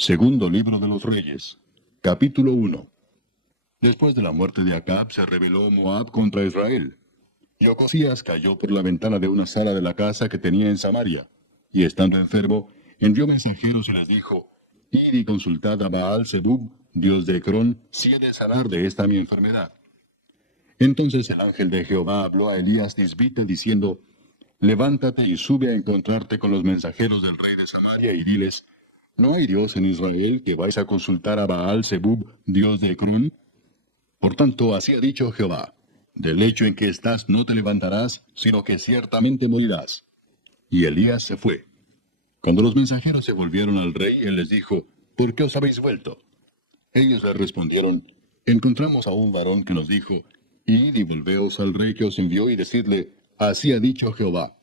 Segundo libro de los Reyes, capítulo 1. Después de la muerte de Acab se rebeló Moab contra Israel. Y Ocosías cayó por la ventana de una sala de la casa que tenía en Samaria, y estando enfermo, envió mensajeros y les dijo: Id y consultad a Baal-Zebub, dios de Ecrón, si he de sanar de esta mi enfermedad. Entonces el ángel de Jehová habló a Elías Tisbita diciendo: Levántate y sube a encontrarte con los mensajeros del rey de Samaria y diles: ¿No hay Dios en Israel que vais a consultar a Baal-Zebub, dios de Ecrón? Por tanto, así ha dicho Jehová: Del lecho en que estás no te levantarás, sino que ciertamente morirás. Y Elías se fue. Cuando los mensajeros se volvieron al rey, él les dijo: ¿Por qué os habéis vuelto? Ellos le respondieron: Encontramos a un varón que nos dijo: Id y volveos al rey que os envió y decidle: Así ha dicho Jehová: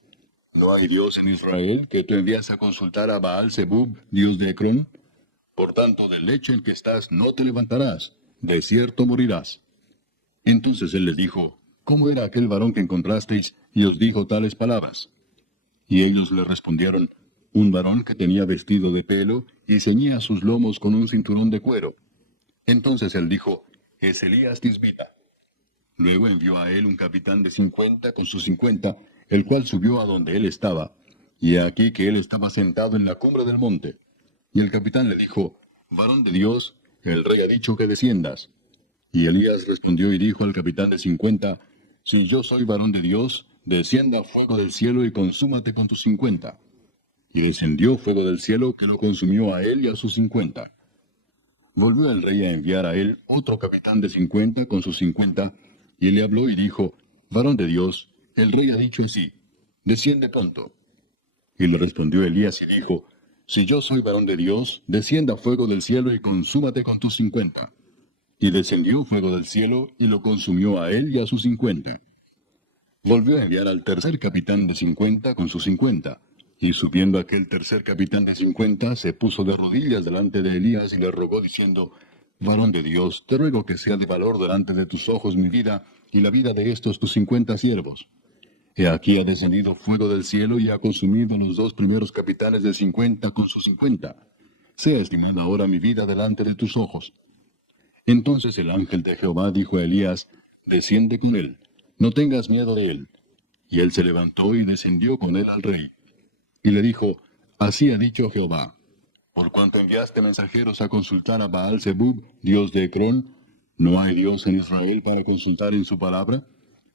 ¿No hay Dios en Israel que tú envías a consultar a Baal-Zebub, dios de Ecrón? Por tanto, del lecho en que estás no te levantarás, de cierto morirás. Entonces él les dijo: ¿Cómo era aquel varón que encontrasteis y os dijo tales palabras? Y ellos le respondieron: Un varón que tenía vestido de pelo y ceñía sus lomos con un cinturón de cuero. Entonces él dijo: Es Elías Tisbita. Luego envió a él un capitán de 50 con sus 50, el cual subió a donde él estaba. Y he aquí que él estaba sentado en la cumbre del monte. Y el capitán le dijo: Varón de Dios, el rey ha dicho que desciendas. Y Elías respondió y dijo al capitán de 50: Si yo soy varón de Dios, descienda fuego del cielo y consúmate con tus 50. Y descendió fuego del cielo que lo consumió a él y a sus 50. Volvió el rey a enviar a él otro capitán de 50 con sus 50, y le habló y dijo: Varón de Dios, el rey ha dicho así: Desciende pronto. Y le respondió Elías y dijo: Si yo soy varón de Dios, descienda fuego del cielo y consúmate con tus 50. Y descendió fuego del cielo y lo consumió a él y a sus 50. Volvió a enviar al tercer capitán de 50 con sus 50. Y subiendo aquel tercer capitán de 50, se puso de rodillas delante de Elías y le rogó diciendo: Varón de Dios, te ruego que sea de valor delante de tus ojos mi vida y la vida de estos tus 50 siervos. He aquí ha descendido fuego del cielo y ha consumido los dos primeros capitanes de 50 con sus 50. Sea estimada ahora mi vida delante de tus ojos. Entonces el ángel de Jehová dijo a Elías: Desciende con él, no tengas miedo de él. Y él se levantó y descendió con él al rey. Y le dijo: Así ha dicho Jehová: Por cuanto enviaste mensajeros a consultar a Baal-Zebub, dios de Ecrón, ¿no hay Dios en Israel para consultar en su palabra?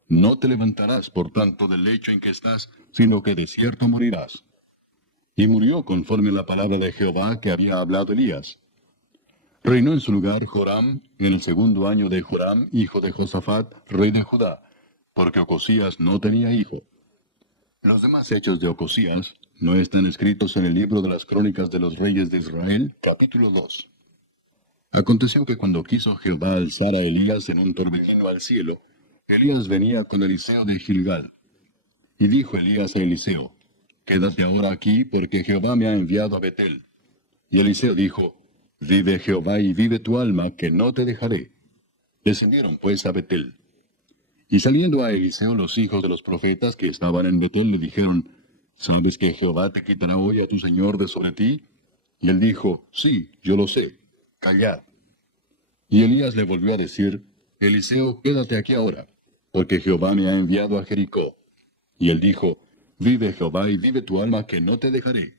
No te levantarás, por tanto, del lecho en que estás, sino que de cierto morirás. Y murió conforme a la palabra de Jehová que había hablado Elías. Reinó en su lugar Joram en el segundo año de Joram, hijo de Josafat, rey de Judá, porque Ocosías no tenía hijo. Los demás hechos de Ocosías no están escritos en el libro de las crónicas de los reyes de Israel, capítulo 2. Aconteció que cuando quiso Jehová alzar a Elías en un torbellino al cielo, Elías venía con Eliseo de Gilgal. Y dijo Elías a Eliseo: Quédate ahora aquí, porque Jehová me ha enviado a Betel. Y Eliseo dijo: Vive Jehová y vive tu alma, que no te dejaré. Descendieron pues a Betel. Y saliendo a Eliseo los hijos de los profetas que estaban en Betel le dijeron: ¿Sabes que Jehová te quitará hoy a tu señor de sobre ti? Y él dijo: Sí, yo lo sé. Callad. Y Elías le volvió a decir: Eliseo, quédate aquí ahora, porque Jehová me ha enviado a Jericó. Y él dijo: Vive Jehová y vive tu alma, que no te dejaré.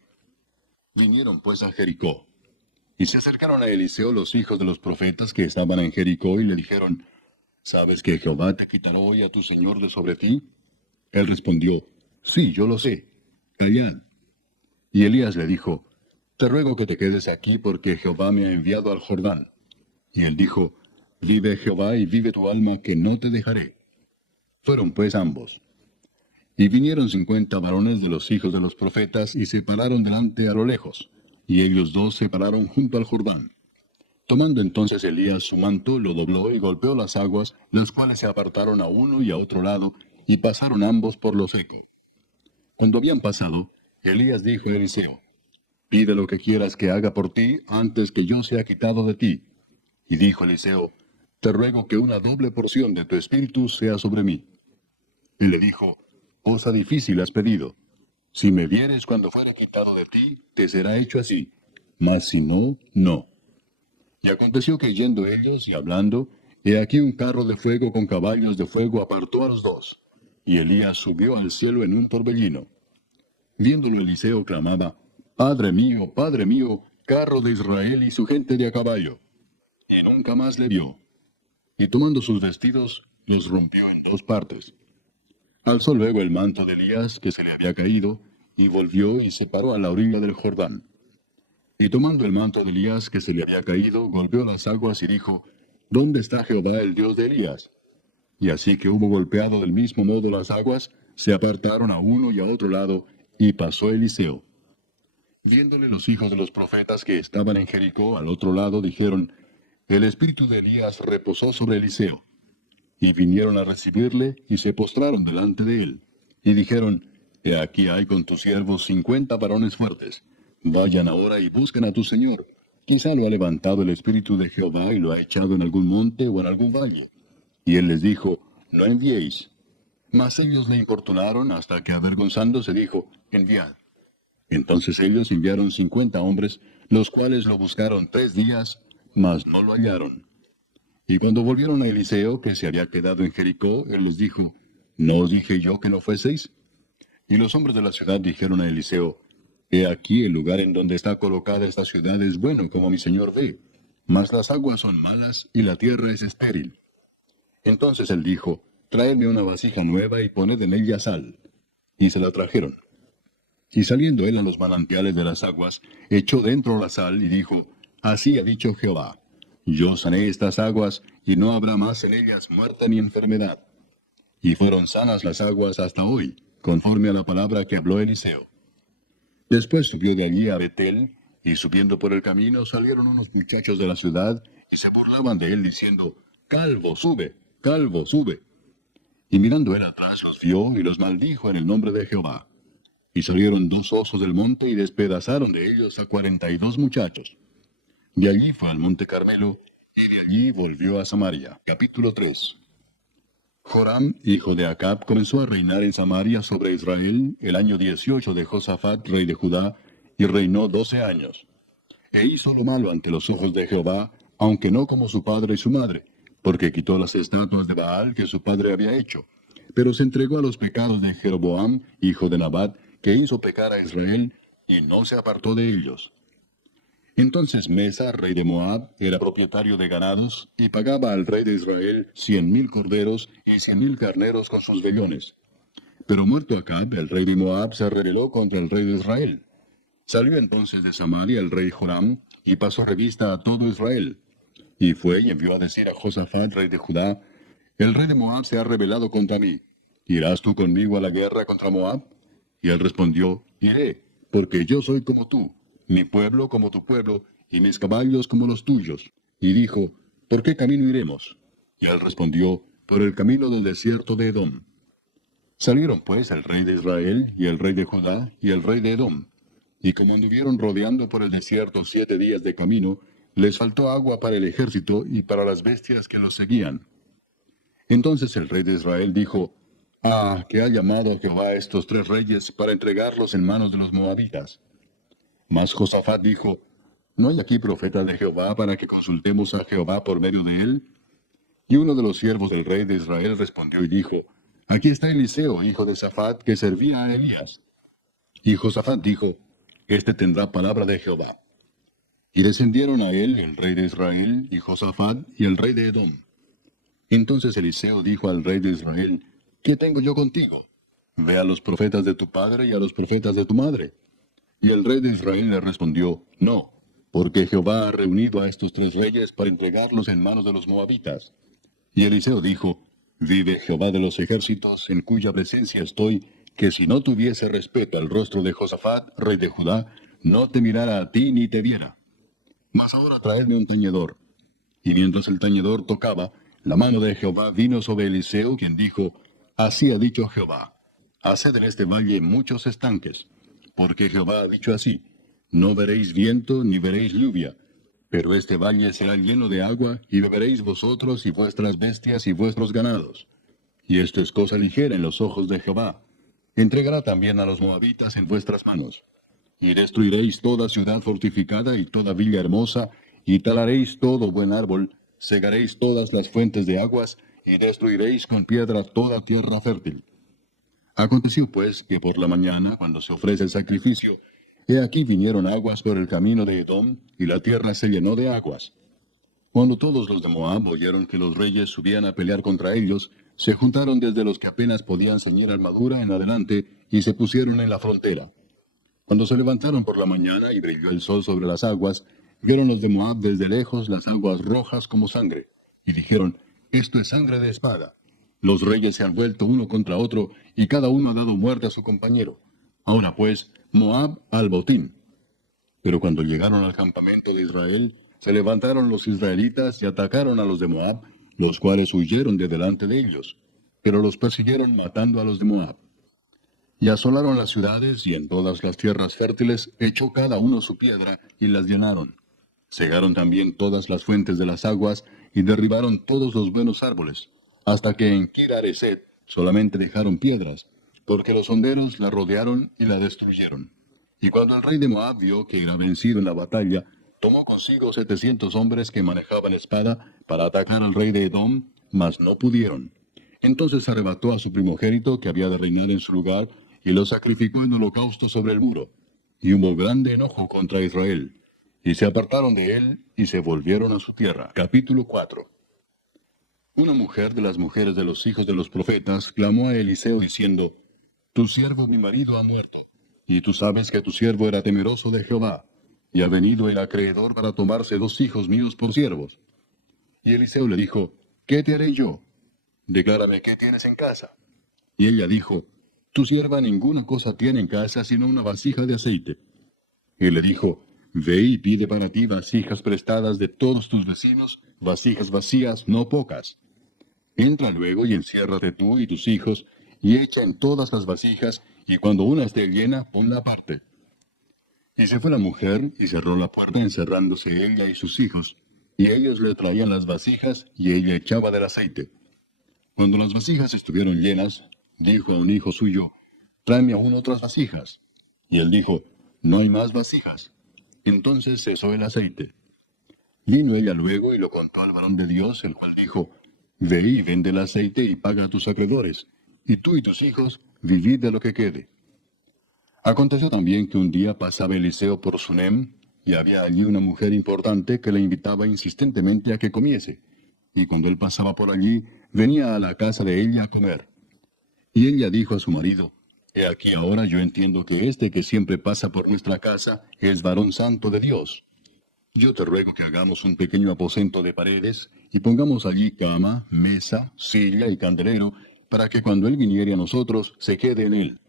Vinieron pues a Jericó. Y se acercaron a Eliseo los hijos de los profetas que estaban en Jericó y le dijeron: ¿Sabes que Jehová te quitará hoy a tu señor de sobre ti? Él respondió: Sí, yo lo sé. Callad. Y Elías le dijo: Te ruego que te quedes aquí, porque Jehová me ha enviado al Jordán. Y él dijo: Vive Jehová y vive tu alma, que no te dejaré. Fueron pues ambos. Y vinieron 50 varones de los hijos de los profetas y se pararon delante a lo lejos. Y ellos dos se pararon junto al Jordán. Tomando entonces Elías su manto, lo dobló y golpeó las aguas, las cuales se apartaron a uno y a otro lado, y pasaron ambos por lo seco. Cuando habían pasado, Elías dijo a Eliseo: Pide lo que quieras que haga por ti, antes que yo sea quitado de ti. Y dijo Eliseo: Te ruego que una doble porción de tu espíritu sea sobre mí. Y le dijo: Cosa difícil has pedido. Si me vieres cuando fuere quitado de ti, te será hecho así. mas si no, no. Y aconteció que yendo ellos y hablando, he aquí un carro de fuego con caballos de fuego apartó a los dos. Y Elías subió al cielo en un torbellino. Viéndolo Eliseo clamaba, Padre mío, carro de Israel y su gente de a caballo. Y nunca más le vio. Y tomando sus vestidos, los rompió en dos partes. Alzó luego el manto de Elías que se le había caído, y volvió y se paró a la orilla del Jordán. Y tomando el manto de Elías que se le había caído, golpeó las aguas y dijo, ¿Dónde está Jehová el Dios de Elías? Y así que hubo golpeado del mismo modo las aguas, se apartaron a uno y a otro lado, y pasó Eliseo. Viéndole los hijos de los profetas que estaban en Jericó al otro lado, dijeron, El espíritu de Elías reposó sobre Eliseo. Y vinieron a recibirle, y se postraron delante de él. Y dijeron, He aquí hay con tus siervos 50 varones fuertes. Vayan ahora y busquen a tu señor. Quizá lo ha levantado el espíritu de Jehová y lo ha echado en algún monte o en algún valle. Y él les dijo, No enviéis. Mas ellos le importunaron hasta que avergonzándose dijo, Enviad. Entonces ellos enviaron 50 hombres, los cuales lo buscaron 3 días, mas no lo hallaron. Y cuando volvieron a Eliseo, que se había quedado en Jericó, él les dijo, ¿No os dije yo que no fueseis? Y los hombres de la ciudad dijeron a Eliseo, He aquí el lugar en donde está colocada esta ciudad es bueno, como mi señor ve, mas las aguas son malas y la tierra es estéril. Entonces él dijo, Traedme una vasija nueva y poned en ella sal. Y se la trajeron. Y saliendo él a los manantiales de las aguas, echó dentro la sal y dijo, Así ha dicho Jehová, Yo sané estas aguas, y no habrá más en ellas muerte ni enfermedad. Y fueron sanas las aguas hasta hoy, conforme a la palabra que habló Eliseo. Después subió de allí a Betel, y subiendo por el camino salieron unos muchachos de la ciudad, y se burlaban de él, diciendo, Calvo, sube, calvo, sube. Y mirando él atrás los vio, y los maldijo en el nombre de Jehová. Y salieron 2 osos del monte, y despedazaron de ellos a 42 muchachos. De allí fue al monte Carmelo, y de allí volvió a Samaria. Capítulo 3. Joram, hijo de Acab, comenzó a reinar en Samaria sobre Israel el año 18 de Josafat, rey de Judá, y reinó 12 años. E hizo lo malo ante los ojos de Jehová, aunque no como su padre y su madre, porque quitó las estatuas de Baal que su padre había hecho, pero se entregó a los pecados de Jeroboam, hijo de Nabat, que hizo pecar a Israel, y no se apartó de ellos. Entonces Mesa, rey de Moab, era propietario de ganados, y pagaba al rey de Israel 100,000 corderos y 100,000 carneros con sus vellones. Pero muerto Acab, el rey de Moab se rebeló contra el rey de Israel. Salió entonces de Samaria el rey Joram, y pasó revista a todo Israel. Y fue y envió a decir a Josafat, rey de Judá, El rey de Moab se ha rebelado contra mí. ¿Irás tú conmigo a la guerra contra Moab? Y él respondió, Iré, porque yo soy como tú, mi pueblo como tu pueblo, y mis caballos como los tuyos. Y dijo, ¿por qué camino iremos? Y él respondió, por el camino del desierto de Edom. Salieron pues el rey de Israel, y el rey de Judá, y el rey de Edom. Y como anduvieron rodeando por el desierto 7 días de camino, les faltó agua para el ejército y para las bestias que los seguían. Entonces el rey de Israel dijo, que ha llamado a Jehová a estos 3 reyes para entregarlos en manos de los moabitas. Mas Josafat dijo, ¿no hay aquí profeta de Jehová para que consultemos a Jehová por medio de él? Y uno de los siervos del rey de Israel respondió y dijo, Aquí está Eliseo, hijo de Safat, que servía a Elías. Y Josafat dijo, Este tendrá palabra de Jehová. Y descendieron a él el rey de Israel, y Josafat, y el rey de Edom. Entonces Eliseo dijo al rey de Israel, ¿qué tengo yo contigo? Ve a los profetas de tu padre y a los profetas de tu madre. Y el rey de Israel le respondió, No, porque Jehová ha reunido a estos 3 reyes para entregarlos en manos de los moabitas. Y Eliseo dijo, Vive Jehová de los ejércitos, en cuya presencia estoy, que si no tuviese respeto al rostro de Josafat, rey de Judá, no te mirara a ti ni te viera. Mas ahora traedme un tañedor. Y mientras el tañedor tocaba, la mano de Jehová vino sobre Eliseo, quien dijo, Así ha dicho Jehová, haced en este valle muchos estanques, porque Jehová ha dicho así, no veréis viento ni veréis lluvia, pero este valle será lleno de agua, y beberéis vosotros y vuestras bestias y vuestros ganados. Y esto es cosa ligera en los ojos de Jehová. Entregará también a los moabitas en vuestras manos. Y destruiréis toda ciudad fortificada y toda villa hermosa, y talaréis todo buen árbol, cegaréis todas las fuentes de aguas, y destruiréis con piedra toda tierra fértil. Aconteció pues que por la mañana, cuando se ofrece el sacrificio, he aquí vinieron aguas por el camino de Edom, y la tierra se llenó de aguas. Cuando todos los de Moab oyeron que los reyes subían a pelear contra ellos, se juntaron desde los que apenas podían ceñir armadura en adelante, y se pusieron en la frontera. Cuando se levantaron por la mañana y brilló el sol sobre las aguas, vieron los de Moab desde lejos las aguas rojas como sangre, y dijeron, esto es sangre de espada. Los reyes se han vuelto uno contra otro, y cada uno ha dado muerte a su compañero. Ahora pues, Moab al botín. Pero cuando llegaron al campamento de Israel, se levantaron los israelitas y atacaron a los de Moab, los cuales huyeron de delante de ellos. Pero los persiguieron matando a los de Moab. Y asolaron las ciudades, y en todas las tierras fértiles echó cada uno su piedra, y las llenaron. Cegaron también todas las fuentes de las aguas, y derribaron todos los buenos árboles, hasta que en Kir-Hareset solamente dejaron piedras, porque los honderos la rodearon y la destruyeron. Y cuando el rey de Moab vio que era vencido en la batalla, tomó consigo 700 hombres que manejaban espada para atacar al rey de Edom, mas no pudieron. Entonces arrebató a su primogénito que había de reinar en su lugar, y lo sacrificó en holocausto sobre el muro. Y hubo grande enojo contra Israel. Y se apartaron de él, y se volvieron a su tierra. Capítulo 4. Una mujer de las mujeres de los hijos de los profetas clamó a Eliseo diciendo, Tu siervo mi marido ha muerto, y tú sabes que tu siervo era temeroso de Jehová, y ha venido el acreedor para tomarse 2 hijos míos por siervos. Y Eliseo le dijo, ¿qué te haré yo? Declárame qué tienes en casa. Y ella dijo, Tu sierva ninguna cosa tiene en casa sino una vasija de aceite. Y le dijo, Ve y pide para ti vasijas prestadas de todos tus vecinos, vasijas vacías, no pocas. Entra luego y enciérrate tú y tus hijos, y echa en todas las vasijas, y cuando una esté llena, ponla aparte. Y se fue la mujer, y cerró la puerta encerrándose ella y sus hijos, y ellos le traían las vasijas, y ella echaba del aceite. Cuando las vasijas estuvieron llenas, dijo a un hijo suyo, Tráeme aún otras vasijas. Y él dijo, No hay más vasijas. Entonces cesó el aceite. Vino ella luego y lo contó al varón de Dios, el cual dijo, Ve y vende el aceite y paga a tus acreedores, y tú y tus hijos vivid de lo que quede. Aconteció también que un día pasaba Eliseo por Sunem, y había allí una mujer importante que le invitaba insistentemente a que comiese, y cuando él pasaba por allí, venía a la casa de ella a comer. Y ella dijo a su marido, He aquí ahora yo entiendo que este que siempre pasa por nuestra casa es varón santo de Dios. Yo te ruego que hagamos un pequeño aposento de paredes, y pongamos allí cama, mesa, silla y candelero, para que cuando él viniere a nosotros, se quede en él.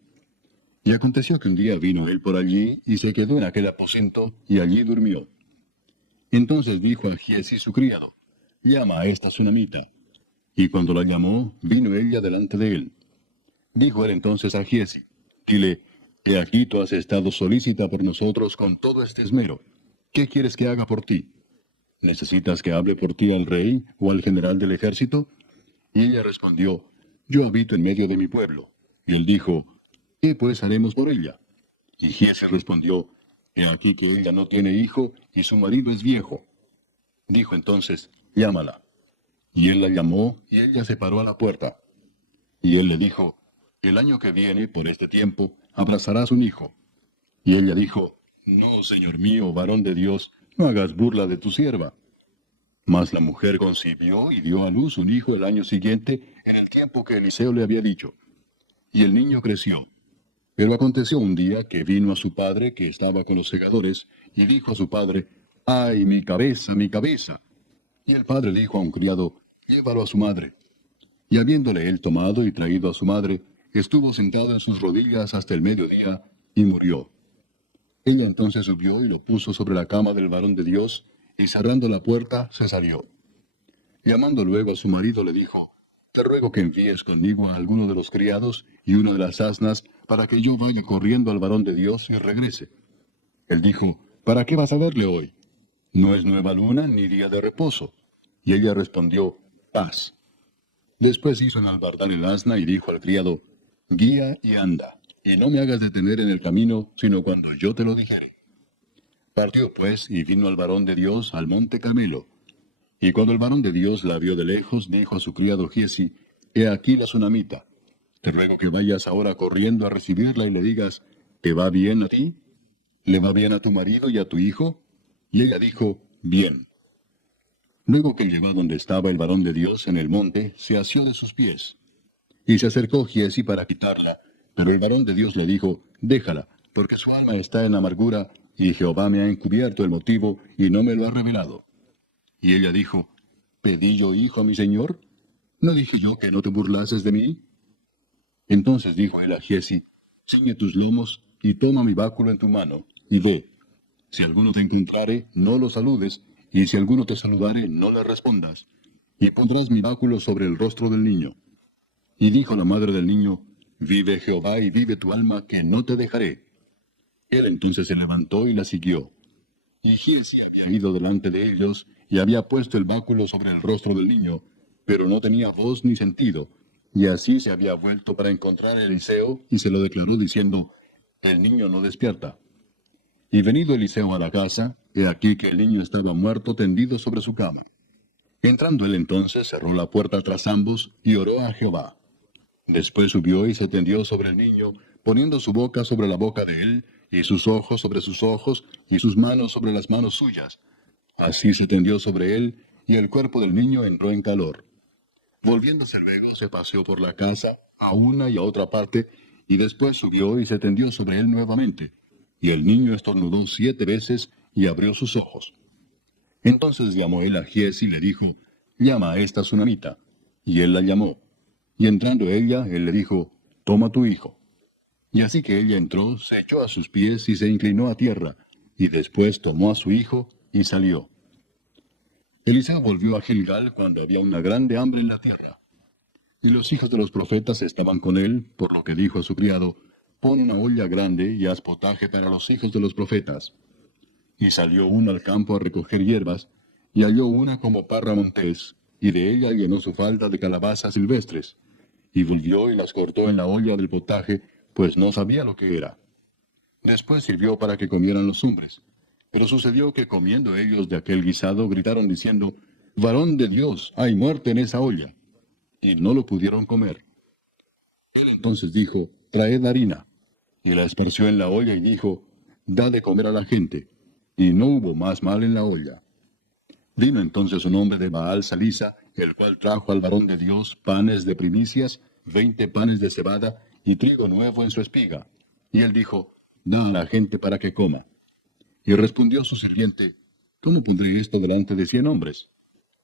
Y aconteció que un día vino él por allí, y se quedó en aquel aposento, y allí durmió. Entonces dijo a Giezi su criado, Llama a esta sunamita. Y cuando la llamó, vino ella delante de él. Dijo él entonces a Giezi, Dile, He aquí tú has estado solícita por nosotros con todo este esmero. ¿Qué quieres que haga por ti? ¿Necesitas que hable por ti al rey o al general del ejército? Y ella respondió, Yo habito en medio de mi pueblo. Y él dijo, ¿Qué pues haremos por ella? Y Giezi respondió, He aquí que ella no tiene hijo y su marido es viejo. Dijo entonces, Llámala. Y él la llamó, y ella se paró a la puerta. Y él le dijo, El año que viene, por este tiempo, abrazarás un hijo. Y ella dijo, No, señor mío, varón de Dios, no hagas burla de tu sierva. Mas la mujer concibió y dio a luz un hijo el año siguiente, en el tiempo que Eliseo le había dicho. Y el niño creció. Pero aconteció un día que vino a su padre, que estaba con los segadores, y dijo a su padre, ¡Ay, mi cabeza, mi cabeza! Y el padre dijo a un criado, Llévalo a su madre. Y habiéndole él tomado y traído a su madre, estuvo sentado en sus rodillas hasta el mediodía, y murió. Ella entonces subió y lo puso sobre la cama del varón de Dios, y cerrando la puerta, se salió. Llamando luego a su marido, le dijo, Te ruego que envíes conmigo a alguno de los criados y una de las asnas, para que yo vaya corriendo al varón de Dios y regrese. Él dijo, ¿Para qué vas a verle hoy? No es nueva luna ni día de reposo. Y ella respondió, Paz. Después hizo enalbardar el asna y dijo al criado, Guía y anda. y no me hagas detener en el camino, sino cuando yo te lo dijere. Partió pues, y vino al varón de Dios al monte Carmelo. Y cuando el varón de Dios la vio de lejos, dijo a su criado Giezi, He aquí la sunamita. Te ruego que vayas ahora corriendo a recibirla y le digas, ¿te va bien a ti? ¿Le va bien a tu marido y a tu hijo? Y ella dijo, Bien. Luego que llegó donde estaba el varón de Dios en el monte, se asió de sus pies. Y se acercó Giezi para quitarla, pero el varón de Dios le dijo, Déjala, porque su alma está en amargura, y Jehová me ha encubierto el motivo, y no me lo ha revelado. Y ella dijo, ¿Pedí yo hijo a mi señor? ¿No dije yo que no te burlases de mí? Entonces dijo él a Giezi, Ciñe tus lomos, y toma mi báculo en tu mano, y ve. Si alguno te encontrare, no lo saludes, y si alguno te saludare, no le respondas. Y pondrás mi báculo sobre el rostro del niño. Y dijo la madre del niño, Vive Jehová y vive tu alma, que no te dejaré. Él entonces se levantó y la siguió. Y Giezi había ido delante de ellos, y había puesto el báculo sobre el rostro del niño, pero no tenía voz ni sentido. Y así se había vuelto para encontrar a Eliseo, y se lo declaró diciendo, El niño no despierta. Y venido Eliseo a la casa, he aquí que el niño estaba muerto tendido sobre su cama. Entrando él entonces, cerró la puerta tras ambos, y oró a Jehová. Después subió y se tendió sobre el niño, poniendo su boca sobre la boca de él, y sus ojos sobre sus ojos, y sus manos sobre las manos suyas. Así se tendió sobre él, y el cuerpo del niño entró en calor. Volviéndose luego, se paseó por la casa, a una y a otra parte, y después subió y se tendió sobre él nuevamente. Y el niño estornudó 7 veces, y abrió sus ojos. Entonces llamó él a Giezi y le dijo, Llama a esta sunamita. Y él la llamó. Y entrando ella, él le dijo, Toma tu hijo. Y así que ella entró, se echó a sus pies y se inclinó a tierra, y después tomó a su hijo y salió. Eliseo volvió a Gilgal cuando había una grande hambre en la tierra. Y los hijos de los profetas estaban con él, por lo que dijo a su criado, Pon una olla grande y haz potaje para los hijos de los profetas. Y salió uno al campo a recoger hierbas, y halló una como parra montés, y de ella llenó su falda de calabazas silvestres. Y volvió y las cortó en la olla del potaje, pues no sabía lo que era. Después sirvió para que comieran los hombres. Pero sucedió que comiendo ellos de aquel guisado, gritaron diciendo, Varón de Dios, hay muerte en esa olla. Y no lo pudieron comer. Él entonces dijo, Traed harina. Y la esparció en la olla y dijo, Da de comer a la gente. Y no hubo más mal en la olla. Vino entonces un hombre de Baal Salisa, el cual trajo al varón de Dios panes de primicias, 20 panes de cebada y trigo nuevo en su espiga. Y él dijo, Da a la gente para que coma. Y respondió su sirviente, ¿Cómo pondré esto delante de 100 hombres?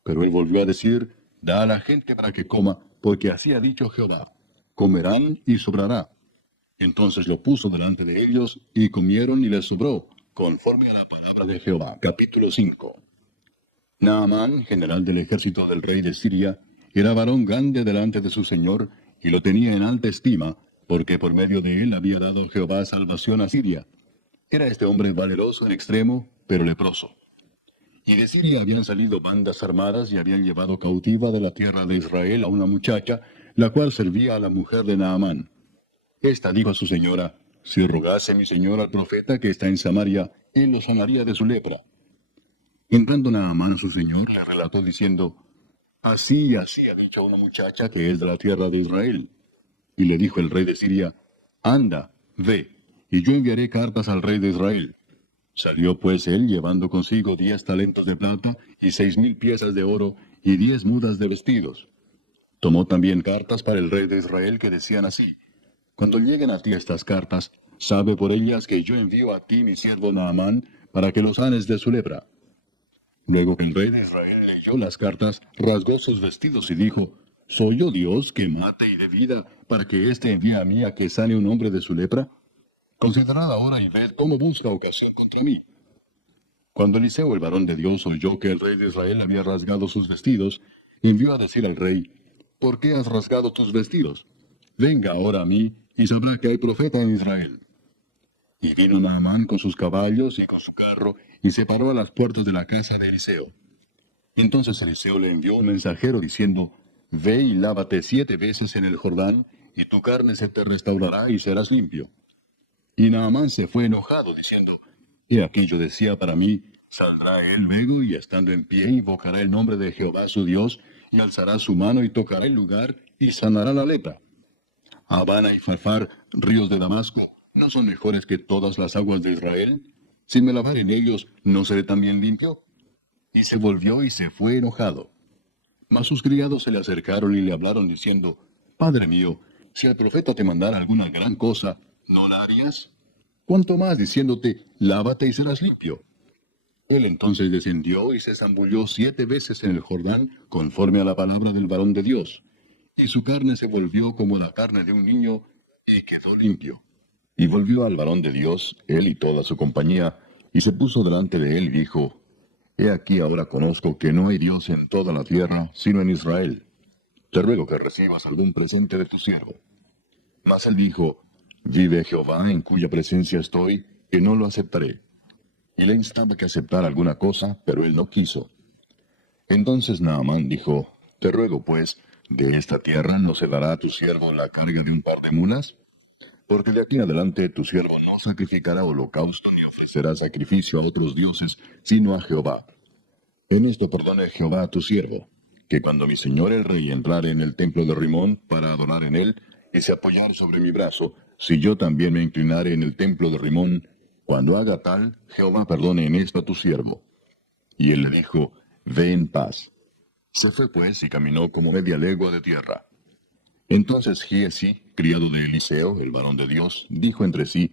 Pero él volvió a decir, Da a la gente para que coma, porque así ha dicho Jehová, comerán y sobrará. Entonces lo puso delante de ellos, y comieron y les sobró, conforme a la palabra de Jehová. Capítulo 5. Naamán, general del ejército del rey de Siria, era varón grande delante de su señor, y lo tenía en alta estima, porque por medio de él había dado Jehová salvación a Siria. Era este hombre valeroso en extremo, pero leproso. Y de Siria habían salido bandas armadas y habían llevado cautiva de la tierra de Israel a una muchacha, la cual servía a la mujer de Naamán. Esta dijo a su señora, Si rogase mi señor al profeta que está en Samaria, él lo sanaría de su lepra. Entrando Naamán a su señor, le relató diciendo, Así y así ha dicho una muchacha que es de la tierra de Israel. Y le dijo el rey de Siria, Anda, ve, y yo enviaré cartas al rey de Israel. Salió pues él llevando consigo 10 talentos de plata y 6,000 piezas de oro y 10 mudas de vestidos. Tomó también cartas para el rey de Israel que decían así, Cuando lleguen a ti estas cartas, sabe por ellas que yo envío a ti mi siervo Naamán para que lo sanes de su lepra. Luego que el rey de Israel leyó las cartas, rasgó sus vestidos y dijo, ¿Soy yo Dios que mate y dé vida para que éste envíe a mí a que sane un hombre de su lepra? Considerad ahora y ved cómo busca ocasión contra mí. Cuando Eliseo el varón de Dios oyó que el rey de Israel había rasgado sus vestidos, envió a decir al rey, ¿Por qué has rasgado tus vestidos? Venga ahora a mí, y sabrá que hay profeta en Israel. Y vino Naamán con sus caballos y con su carro, y se paró a las puertas de la casa de Eliseo. Entonces Eliseo le envió un mensajero diciendo, Ve y lávate 7 veces en el Jordán, y tu carne se te restaurará y serás limpio. Y Naamán se fue enojado, diciendo, He aquí yo decía para mí, saldrá él luego y estando en pie invocará el nombre de Jehová su Dios, y alzará su mano y tocará el lugar y sanará la lepra. Habana y Farfar, ríos de Damasco, ¿no son mejores que todas las aguas de Israel? Si me lavar en ellos, ¿no seré también limpio? Y se volvió y se fue enojado. Mas sus criados se le acercaron y le hablaron diciendo, Padre mío, si el profeta te mandara alguna gran cosa, ¿no la harías? Cuanto más diciéndote, lávate y serás limpio. Él entonces descendió y se zambulló 7 veces en el Jordán, conforme a la palabra del varón de Dios. Y su carne se volvió como la carne de un niño, y quedó limpio. Y volvió al varón de Dios, él y toda su compañía, y se puso delante de él y dijo, He aquí ahora conozco que no hay Dios en toda la tierra, sino en Israel. Te ruego que recibas algún presente de tu siervo. Mas él dijo, Vive Jehová, en cuya presencia estoy, que no lo aceptaré. Y le instaba que aceptara alguna cosa, pero él no quiso. Entonces Naamán dijo, Te ruego pues, de esta tierra no se dará a tu siervo la carga de un par de mulas, porque de aquí en adelante tu siervo no sacrificará holocausto ni ofrecerá sacrificio a otros dioses, sino a Jehová. En esto perdone Jehová a tu siervo, que cuando mi señor el rey entrare en el templo de Rimón para adorar en él, y se apoyar sobre mi brazo, si yo también me inclinare en el templo de Rimón, cuando haga tal, Jehová perdone en esto a tu siervo. Y él le dijo, Ve en paz. Se fue pues y caminó como media legua de tierra. Entonces Giezi, criado de Eliseo, el varón de Dios, dijo entre sí,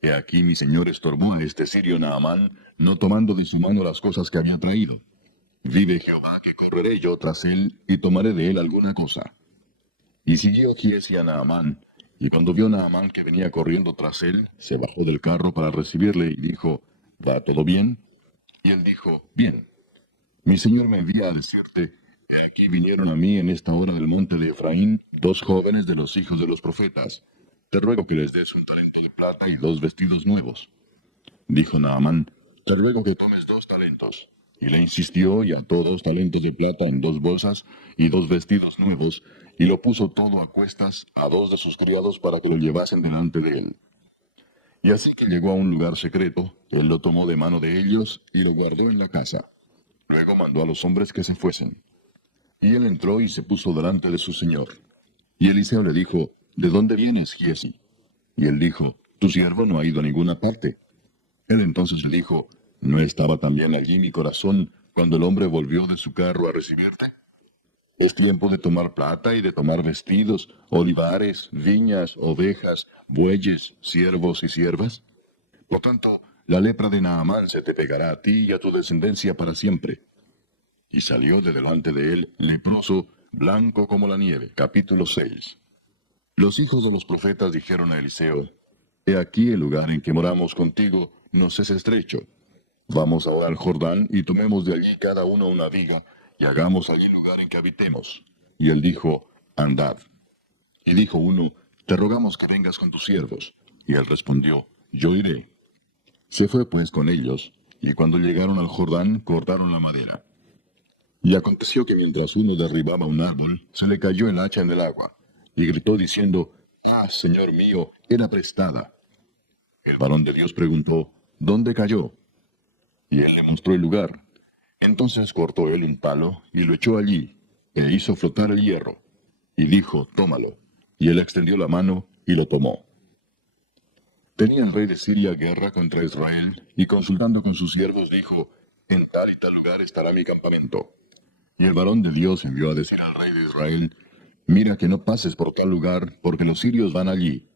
He aquí mi señor estorbó a este sirio Naamán, no tomando de su mano las cosas que había traído. Vive Jehová que correré yo tras él, y tomaré de él alguna cosa. Y siguió Giezi a Naamán, y cuando vio Naamán que venía corriendo tras él, se bajó del carro para recibirle y dijo, ¿Va todo bien? Y él dijo, Bien. Mi señor me envía a decirte, He aquí vinieron a mí en esta hora del monte de Efraín 2 jóvenes de los hijos de los profetas. Te ruego que les des un talento de plata y 2 vestidos nuevos. Dijo Naamán, Te ruego que tomes 2 talentos. Y le insistió y ató 2 talentos de plata en 2 bolsas y 2 vestidos nuevos, y lo puso todo a cuestas a 2 de sus criados para que lo llevasen delante de él. Y así que llegó a un lugar secreto, él lo tomó de mano de ellos y lo guardó en la casa. Luego mandó a los hombres que se fuesen. Y él entró y se puso delante de su señor. Y Eliseo le dijo, ¿De dónde vienes, Giezi? Y él dijo, Tu siervo no ha ido a ninguna parte. Él entonces le dijo, ¿No estaba también allí mi corazón cuando el hombre volvió de su carro a recibirte? Es tiempo de tomar plata y de tomar vestidos, olivares, viñas, ovejas, bueyes, siervos y siervas. Por tanto, la lepra de Naamán se te pegará a ti y a tu descendencia para siempre. Y salió de delante de él, leproso, blanco como la nieve. Capítulo 6. Los hijos de los profetas dijeron a Eliseo, He aquí el lugar en que moramos contigo nos es estrecho. Vamos ahora al Jordán y tomemos de allí cada uno una viga, y hagamos allí lugar en que habitemos. Y él dijo, Andad. Y dijo uno, Te rogamos que vengas con tus siervos. Y él respondió, Yo iré. Se fue pues con ellos, y cuando llegaron al Jordán cortaron la madera. Y aconteció que mientras uno derribaba un árbol, se le cayó el hacha en el agua, y gritó diciendo, Ah, Señor mío, era prestada. El varón de Dios preguntó, ¿Dónde cayó? Y él le mostró el lugar. Entonces cortó él un palo, y lo echó allí, e hizo flotar el hierro. Y dijo, Tómalo. Y él extendió la mano, y lo tomó. Tenía el rey de Siria guerra contra Israel, y consultando con sus siervos dijo, En tal y tal lugar estará mi campamento. Y el varón de Dios envió a decir al rey de Israel, Mira que no pases por tal lugar, porque los sirios van allí.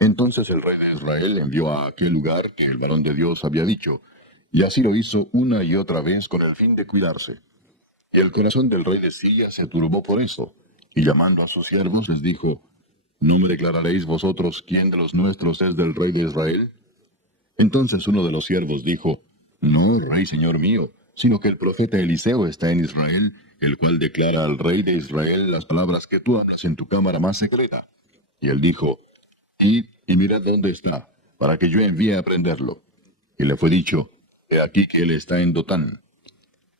Entonces el rey de Israel envió a aquel lugar que el varón de Dios había dicho, y así lo hizo una y otra vez con el fin de cuidarse. Y el corazón del rey de Siria se turbó por eso, y llamando a sus siervos les dijo, ¿No me declararéis vosotros quién de los nuestros es del rey de Israel? Entonces uno de los siervos dijo, No, rey señor mío, sino que el profeta Eliseo está en Israel, el cual declara al rey de Israel las palabras que tú hablas en tu cámara más secreta. Y él dijo, Id y mirad dónde está, para que yo envíe a prenderlo. Y le fue dicho, He aquí que él está en Dotán.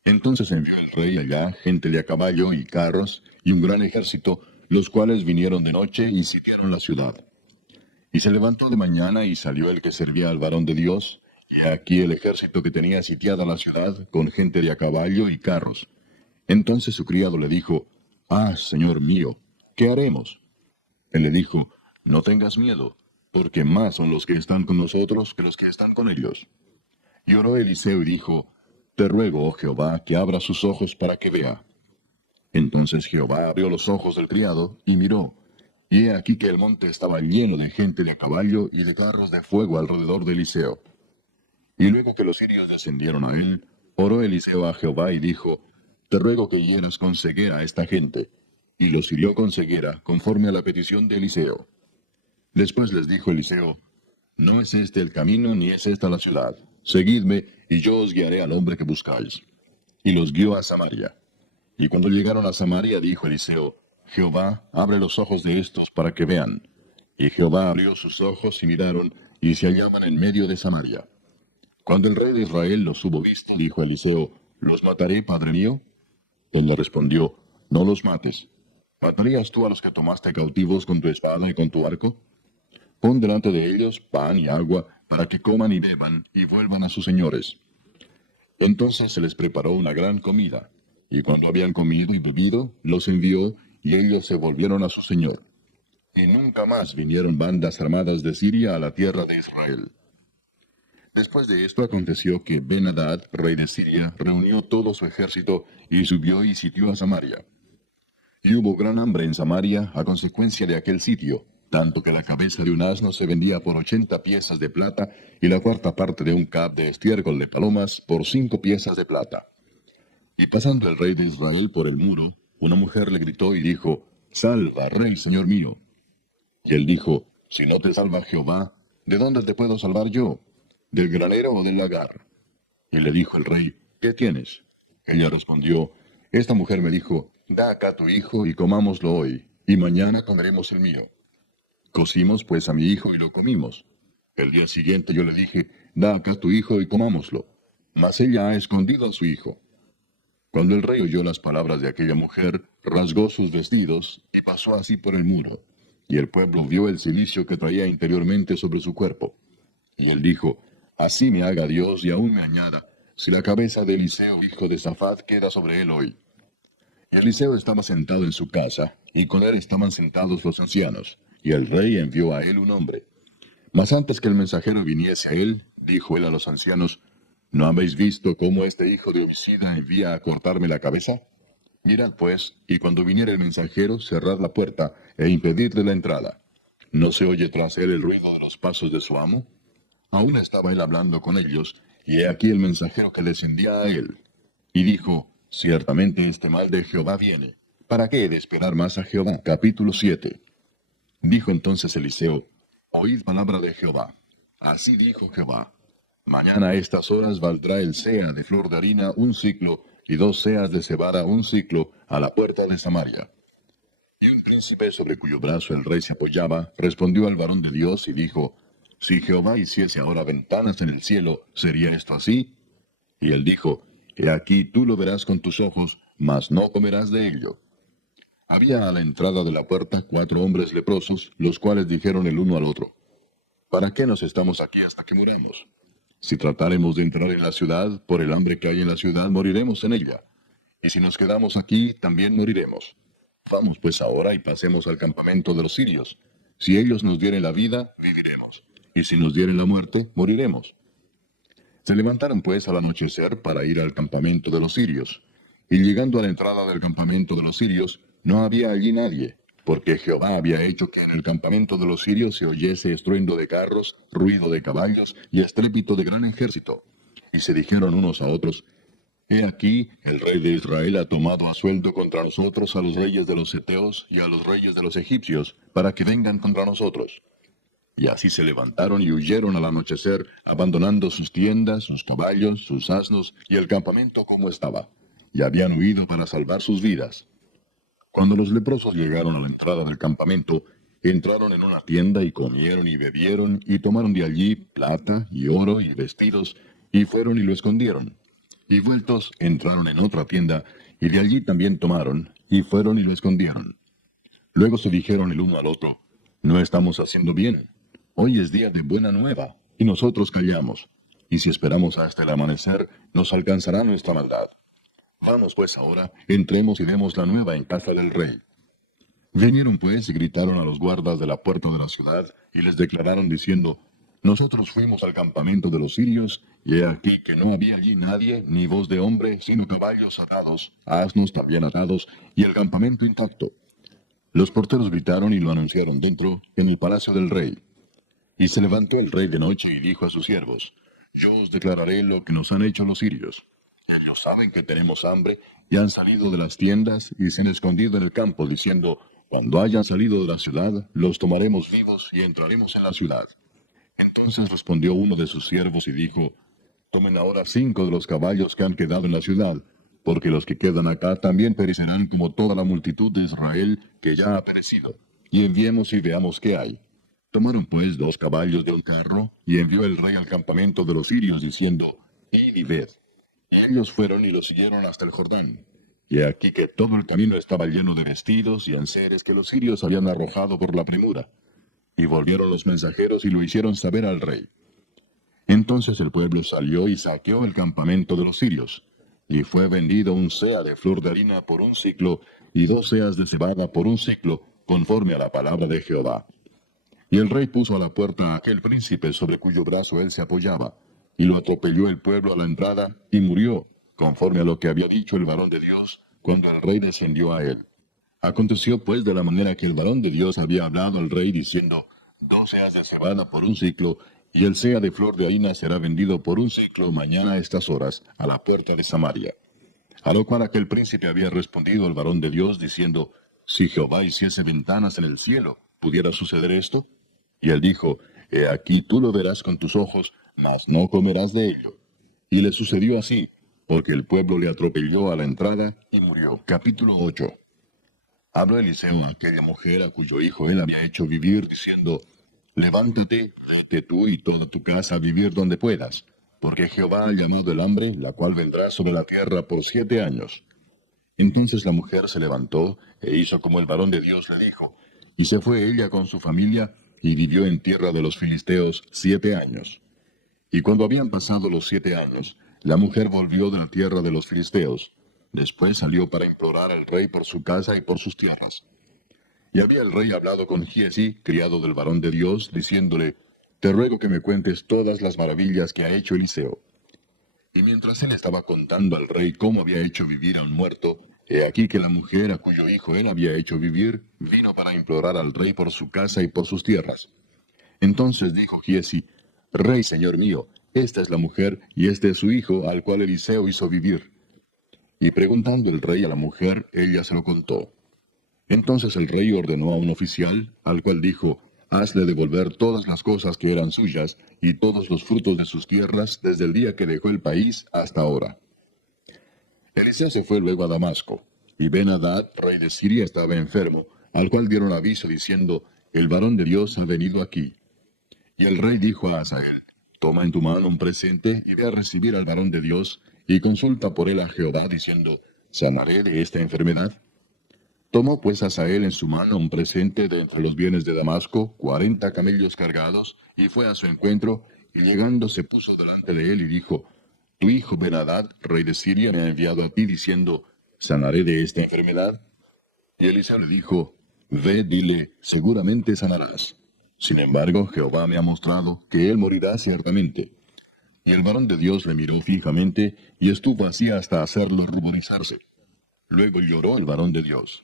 Entonces envió el rey allá gente de a caballo y carros, y un gran ejército, los cuales vinieron de noche y sitiaron la ciudad. Y se levantó de mañana y salió el que servía al varón de Dios, y aquí el ejército que tenía sitiada la ciudad, con gente de a caballo y carros. Entonces su criado le dijo, «Ah, señor mío, ¿qué haremos?» Él le dijo, «No tengas miedo, porque más son los que están con nosotros que los que están con ellos». Y oró Eliseo y dijo, «Te ruego, oh Jehová, que abra sus ojos para que vea». Entonces Jehová abrió los ojos del criado, y miró, y he aquí que el monte estaba lleno de gente de a caballo y de carros de fuego alrededor de Eliseo. Y luego que los sirios descendieron a él, oró Eliseo a Jehová y dijo, «Te ruego que hieras con ceguera a esta gente». Y los hirió con ceguera, conforme a la petición de Eliseo. Después les dijo Eliseo, «No es este el camino, ni es esta la ciudad. Seguidme, y yo os guiaré al hombre que buscáis». Y los guió a Samaria. Y cuando llegaron a Samaria, dijo Eliseo, «Jehová, abre los ojos de estos para que vean». Y Jehová abrió sus ojos y miraron, y se hallaban en medio de Samaria. Cuando el rey de Israel los hubo visto, dijo Eliseo, «¿Los mataré, padre mío?» Él le respondió, «No los mates. ¿Matarías tú a los que tomaste cautivos con tu espada y con tu arco? Pon delante de ellos pan y agua, para que coman y beban, y vuelvan a sus señores». Entonces se les preparó una gran comida, y cuando habían comido y bebido, los envió, y ellos se volvieron a su señor. Y nunca más vinieron bandas armadas de Siria a la tierra de Israel. Después de esto aconteció que Ben-Hadad, rey de Siria, reunió todo su ejército, y subió y sitió a Samaria. Y hubo gran hambre en Samaria a consecuencia de aquel sitio, tanto que la cabeza de un asno se vendía por 80 piezas de plata, y la cuarta parte de un cab de estiércol de palomas por 5 piezas de plata. Y pasando el rey de Israel por el muro, una mujer le gritó y dijo, «Salva, rey, señor mío». Y él dijo, «Si no te salva Jehová, ¿de dónde te puedo salvar yo? ¿Del granero o del lagar?» Y le dijo el rey, «¿Qué tienes?» Ella respondió, «Esta mujer me dijo, da acá tu hijo y comámoslo hoy, y mañana comeremos el mío». Cocimos pues a mi hijo y lo comimos. El día siguiente yo le dije, da acá tu hijo y comámoslo. Mas ella ha escondido a su hijo. Cuando el rey oyó las palabras de aquella mujer, rasgó sus vestidos y pasó así por el muro. Y el pueblo vio el cilicio que traía interiormente sobre su cuerpo. Y él dijo, así me haga Dios y aún me añada, si la cabeza de Eliseo, hijo de Safat, queda sobre él hoy. Y Eliseo estaba sentado en su casa, y con él estaban sentados los ancianos, y el rey envió a él un hombre. Mas antes que el mensajero viniese a él, dijo él a los ancianos, ¿no habéis visto cómo este hijo de homicida envía a cortarme la cabeza? Mirad pues, y cuando viniere el mensajero, cerrad la puerta, e impedidle la entrada. ¿No se oye tras él el ruido de los pasos de su amo? Aún estaba él hablando con ellos, y he aquí el mensajero que descendía a él. Y dijo, ciertamente este mal de Jehová viene. ¿Para qué he de esperar más a Jehová? Capítulo 7. Dijo entonces Eliseo, oíd palabra de Jehová. Así dijo Jehová, mañana a estas horas valdrá el sea de flor de harina un siclo, y 2 seas de cebada un siclo, a la puerta de Samaria. Y un príncipe sobre cuyo brazo el rey se apoyaba, respondió al varón de Dios y dijo, si Jehová hiciese ahora ventanas en el cielo, ¿sería esto así? Y él dijo, he aquí tú lo verás con tus ojos, mas no comerás de ello. Había a la entrada de la puerta 4 hombres leprosos, los cuales dijeron el uno al otro, ¿para qué nos estamos aquí hasta que muramos? Si tratáremos de entrar en la ciudad, por el hambre que hay en la ciudad, moriremos en ella. Y si nos quedamos aquí, también moriremos. Vamos pues ahora y pasemos al campamento de los sirios. Si ellos nos dieren la vida, viviremos. Y si nos dieren la muerte, moriremos. Se levantaron pues al anochecer para ir al campamento de los sirios. Y llegando a la entrada del campamento de los sirios, no había allí nadie, porque Jehová había hecho que en el campamento de los sirios se oyese estruendo de carros, ruido de caballos y estrépito de gran ejército. Y se dijeron unos a otros, he aquí, el rey de Israel ha tomado a sueldo contra nosotros a los reyes de los Heteos y a los reyes de los egipcios, para que vengan contra nosotros. Y así se levantaron y huyeron al anochecer, abandonando sus tiendas, sus caballos, sus asnos y el campamento como estaba. Y habían huido para salvar sus vidas. Cuando los leprosos llegaron a la entrada del campamento, entraron en una tienda y comieron y bebieron y tomaron de allí plata y oro y vestidos, y fueron y lo escondieron. Y vueltos entraron en otra tienda, y de allí también tomaron, y fueron y lo escondieron. Luego se dijeron el uno al otro, no estamos haciendo bien. Hoy es día de buena nueva, y nosotros callamos. Y si esperamos hasta el amanecer, nos alcanzará nuestra maldad. Vamos pues ahora, entremos y demos la nueva en casa del rey. Vinieron pues y gritaron a los guardas de la puerta de la ciudad, y les declararon diciendo, nosotros fuimos al campamento de los sirios, y he aquí que no había allí nadie, ni voz de hombre, sino caballos atados, asnos también atados, y el campamento intacto. Los porteros gritaron y lo anunciaron dentro, en el palacio del rey. Y se levantó el rey de noche y dijo a sus siervos, yo os declararé lo que nos han hecho los sirios. Ellos saben que tenemos hambre, y han salido de las tiendas, y se han escondido en el campo, diciendo, cuando hayan salido de la ciudad, los tomaremos vivos, y entraremos en la ciudad. Entonces respondió uno de sus siervos y dijo, tomen ahora 5 de los caballos que han quedado en la ciudad, porque los que quedan acá también perecerán como toda la multitud de Israel que ya ha perecido, y enviemos y veamos qué hay. Tomaron pues 2 caballos de un carro, y envió el rey al campamento de los sirios, diciendo, id y ved. Y ellos fueron y los siguieron hasta el Jordán. Y aquí que todo el camino estaba lleno de vestidos y enseres que los sirios habían arrojado por la premura. Y volvieron los mensajeros y lo hicieron saber al rey. Entonces el pueblo salió y saqueó el campamento de los sirios. Y fue vendido un seah de flor de harina por 1 siclo, y 2 seas de cebada por 1 siclo, conforme a la palabra de Jehová. Y el rey puso a la puerta a aquel príncipe sobre cuyo brazo él se apoyaba, y lo atropelló el pueblo a la entrada, y murió, conforme a lo que había dicho el varón de Dios, cuando el rey descendió a él. Aconteció pues de la manera que el varón de Dios había hablado al rey, diciendo, 2 seas de cebada por 1 siclo, y el seah de flor de harina será vendido por 1 siclo mañana a estas horas, a la puerta de Samaria. A lo cual aquel príncipe había respondido al varón de Dios, diciendo, si Jehová hiciese ventanas en el cielo, ¿pudiera suceder esto? Y él dijo, he aquí tú lo verás con tus ojos, mas no comerás de ello. Y le sucedió así, porque el pueblo le atropelló a la entrada y murió. Capítulo 8. Habló Eliseo a aquella mujer a cuyo hijo él había hecho vivir, diciendo, levántate, vete tú y toda tu casa a vivir donde puedas, porque Jehová ha llamado el hambre, la cual vendrá sobre la tierra por 7 años. Entonces la mujer se levantó, e hizo como el varón de Dios le dijo, y se fue ella con su familia, y vivió en tierra de los filisteos 7 años. Y cuando habían pasado los 7 años, la mujer volvió de la tierra de los filisteos. Después salió para implorar al rey por su casa y por sus tierras. Y había el rey hablado con Giezi, criado del varón de Dios, diciéndole, te ruego que me cuentes todas las maravillas que ha hecho Eliseo. Y mientras él estaba contando al rey cómo había hecho vivir a un muerto, he aquí que la mujer a cuyo hijo él había hecho vivir, vino para implorar al rey por su casa y por sus tierras. Entonces dijo Giezi, Rey, señor mío, esta es la mujer, y este es su hijo, al cual Eliseo hizo vivir. Y preguntando el rey a la mujer, ella se lo contó. Entonces el rey ordenó a un oficial, al cual dijo, hazle devolver todas las cosas que eran suyas, y todos los frutos de sus tierras, desde el día que dejó el país hasta ahora. Eliseo se fue luego a Damasco, y Ben-Hadad, rey de Siria, estaba enfermo, al cual dieron aviso diciendo, el varón de Dios ha venido aquí. Y el rey dijo a Hazael, toma en tu mano un presente, y ve a recibir al varón de Dios, y consulta por él a Jehová, diciendo, ¿sanaré de esta enfermedad? Tomó pues Hazael en su mano un presente de entre los bienes de Damasco, 40 camellos cargados, y fue a su encuentro, y llegando se puso delante de él y dijo, tu hijo Ben-Hadad, rey de Siria, me ha enviado a ti diciendo, ¿sanaré de esta enfermedad? Y Eliseo le dijo, ve, dile, seguramente sanarás. Sin embargo, Jehová me ha mostrado que él morirá ciertamente. Y el varón de Dios le miró fijamente, y estuvo así hasta hacerlo ruborizarse. Luego lloró el varón de Dios.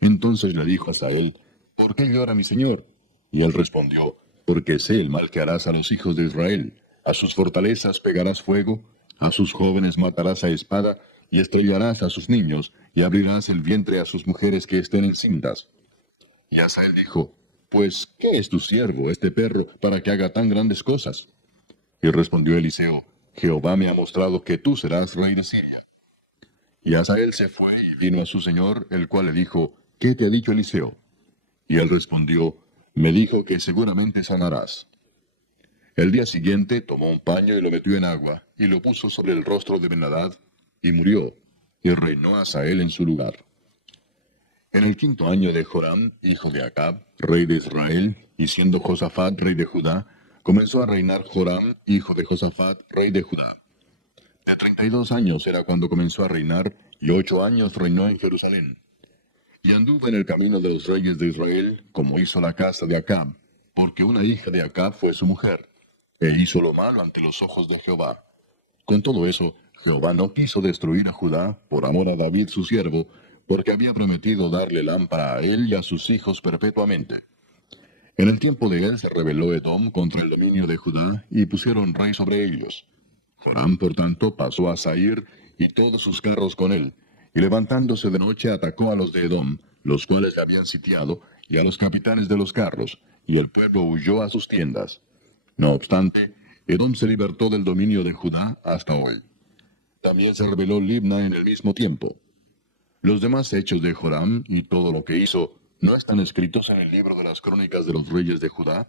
Entonces le dijo a Hazael, ¿por qué llora mi señor? Y él respondió, porque sé el mal que harás a los hijos de Israel. A sus fortalezas pegarás fuego, a sus jóvenes matarás a espada, y estrellarás a sus niños, y abrirás el vientre a sus mujeres que estén encintas. Y Hazael dijo, pues, ¿qué es tu siervo, este perro, para que haga tan grandes cosas? Y respondió Eliseo, Jehová me ha mostrado que tú serás rey de Siria. Y Hazael se fue y vino a su señor, el cual le dijo, ¿qué te ha dicho Eliseo? Y él respondió, me dijo que seguramente sanarás. El día siguiente tomó un paño y lo metió en agua, y lo puso sobre el rostro de Ben-Hadad, y murió, y reinó Hazael en su lugar. En el 5.º año de Joram, hijo de Acab, rey de Israel, y siendo Josafat rey de Judá, comenzó a reinar Joram, hijo de Josafat, rey de Judá. De 32 años era cuando comenzó a reinar, y 8 años reinó en Jerusalén. Y anduvo en el camino de los reyes de Israel, como hizo la casa de Acab, porque una hija de Acab fue su mujer, e hizo lo malo ante los ojos de Jehová. Con todo eso, Jehová no quiso destruir a Judá por amor a David su siervo, porque había prometido darle lámpara a él y a sus hijos perpetuamente. En el tiempo de él se rebeló Edom contra el dominio de Judá, y pusieron rey sobre ellos. Joram, por tanto, pasó a Sair y todos sus carros con él, y levantándose de noche atacó a los de Edom, los cuales le habían sitiado, y a los capitanes de los carros, y el pueblo huyó a sus tiendas. No obstante, Edom se libertó del dominio de Judá hasta hoy. También se rebeló Libna en el mismo tiempo. Los demás hechos de Joram y todo lo que hizo, ¿no están escritos en el libro de las crónicas de los reyes de Judá?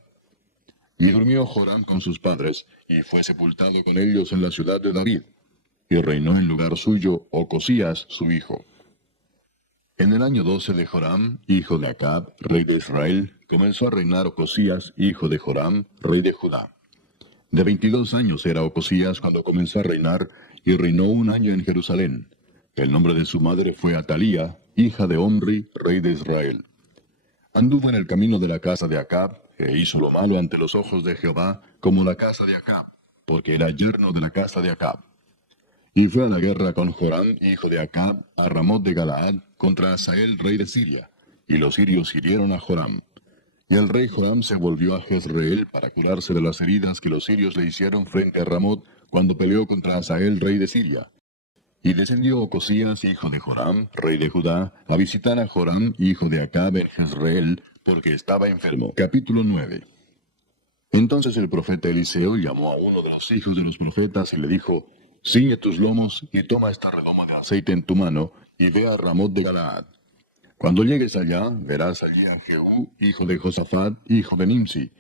Y durmió Joram con sus padres, y fue sepultado con ellos en la ciudad de David. Y reinó en lugar suyo Ocosías, su hijo. En el año 12 de Joram, hijo de Acab, rey de Israel, comenzó a reinar Ocosías, hijo de Joram, rey de Judá. De 22 años era Ocosías cuando comenzó a reinar, y reinó 1 año en Jerusalén. El nombre de su madre fue Atalía, hija de Omri, rey de Israel. Anduvo en el camino de la casa de Acab, e hizo lo malo ante los ojos de Jehová, como la casa de Acab, porque era yerno de la casa de Acab. Y fue a la guerra con Joram, hijo de Acab, a Ramot de Galaad, contra Hazael, rey de Siria, y los sirios hirieron a Joram. Y el rey Joram se volvió a Jezreel para curarse de las heridas que los sirios le hicieron frente a Ramot, cuando peleó contra Hazael, rey de Siria. Y descendió Ocosías, hijo de Joram, rey de Judá, a visitar a Joram, hijo de Acab, en Jezreel, porque estaba enfermo. Capítulo 9. Entonces el profeta Eliseo llamó a uno de los hijos de los profetas y le dijo: Ciñe tus lomos y toma esta redoma de aceite en tu mano, y ve a Ramot de Galaad. Cuando llegues allá, verás allí a Jehú, hijo de Josafat, hijo de Nimsi,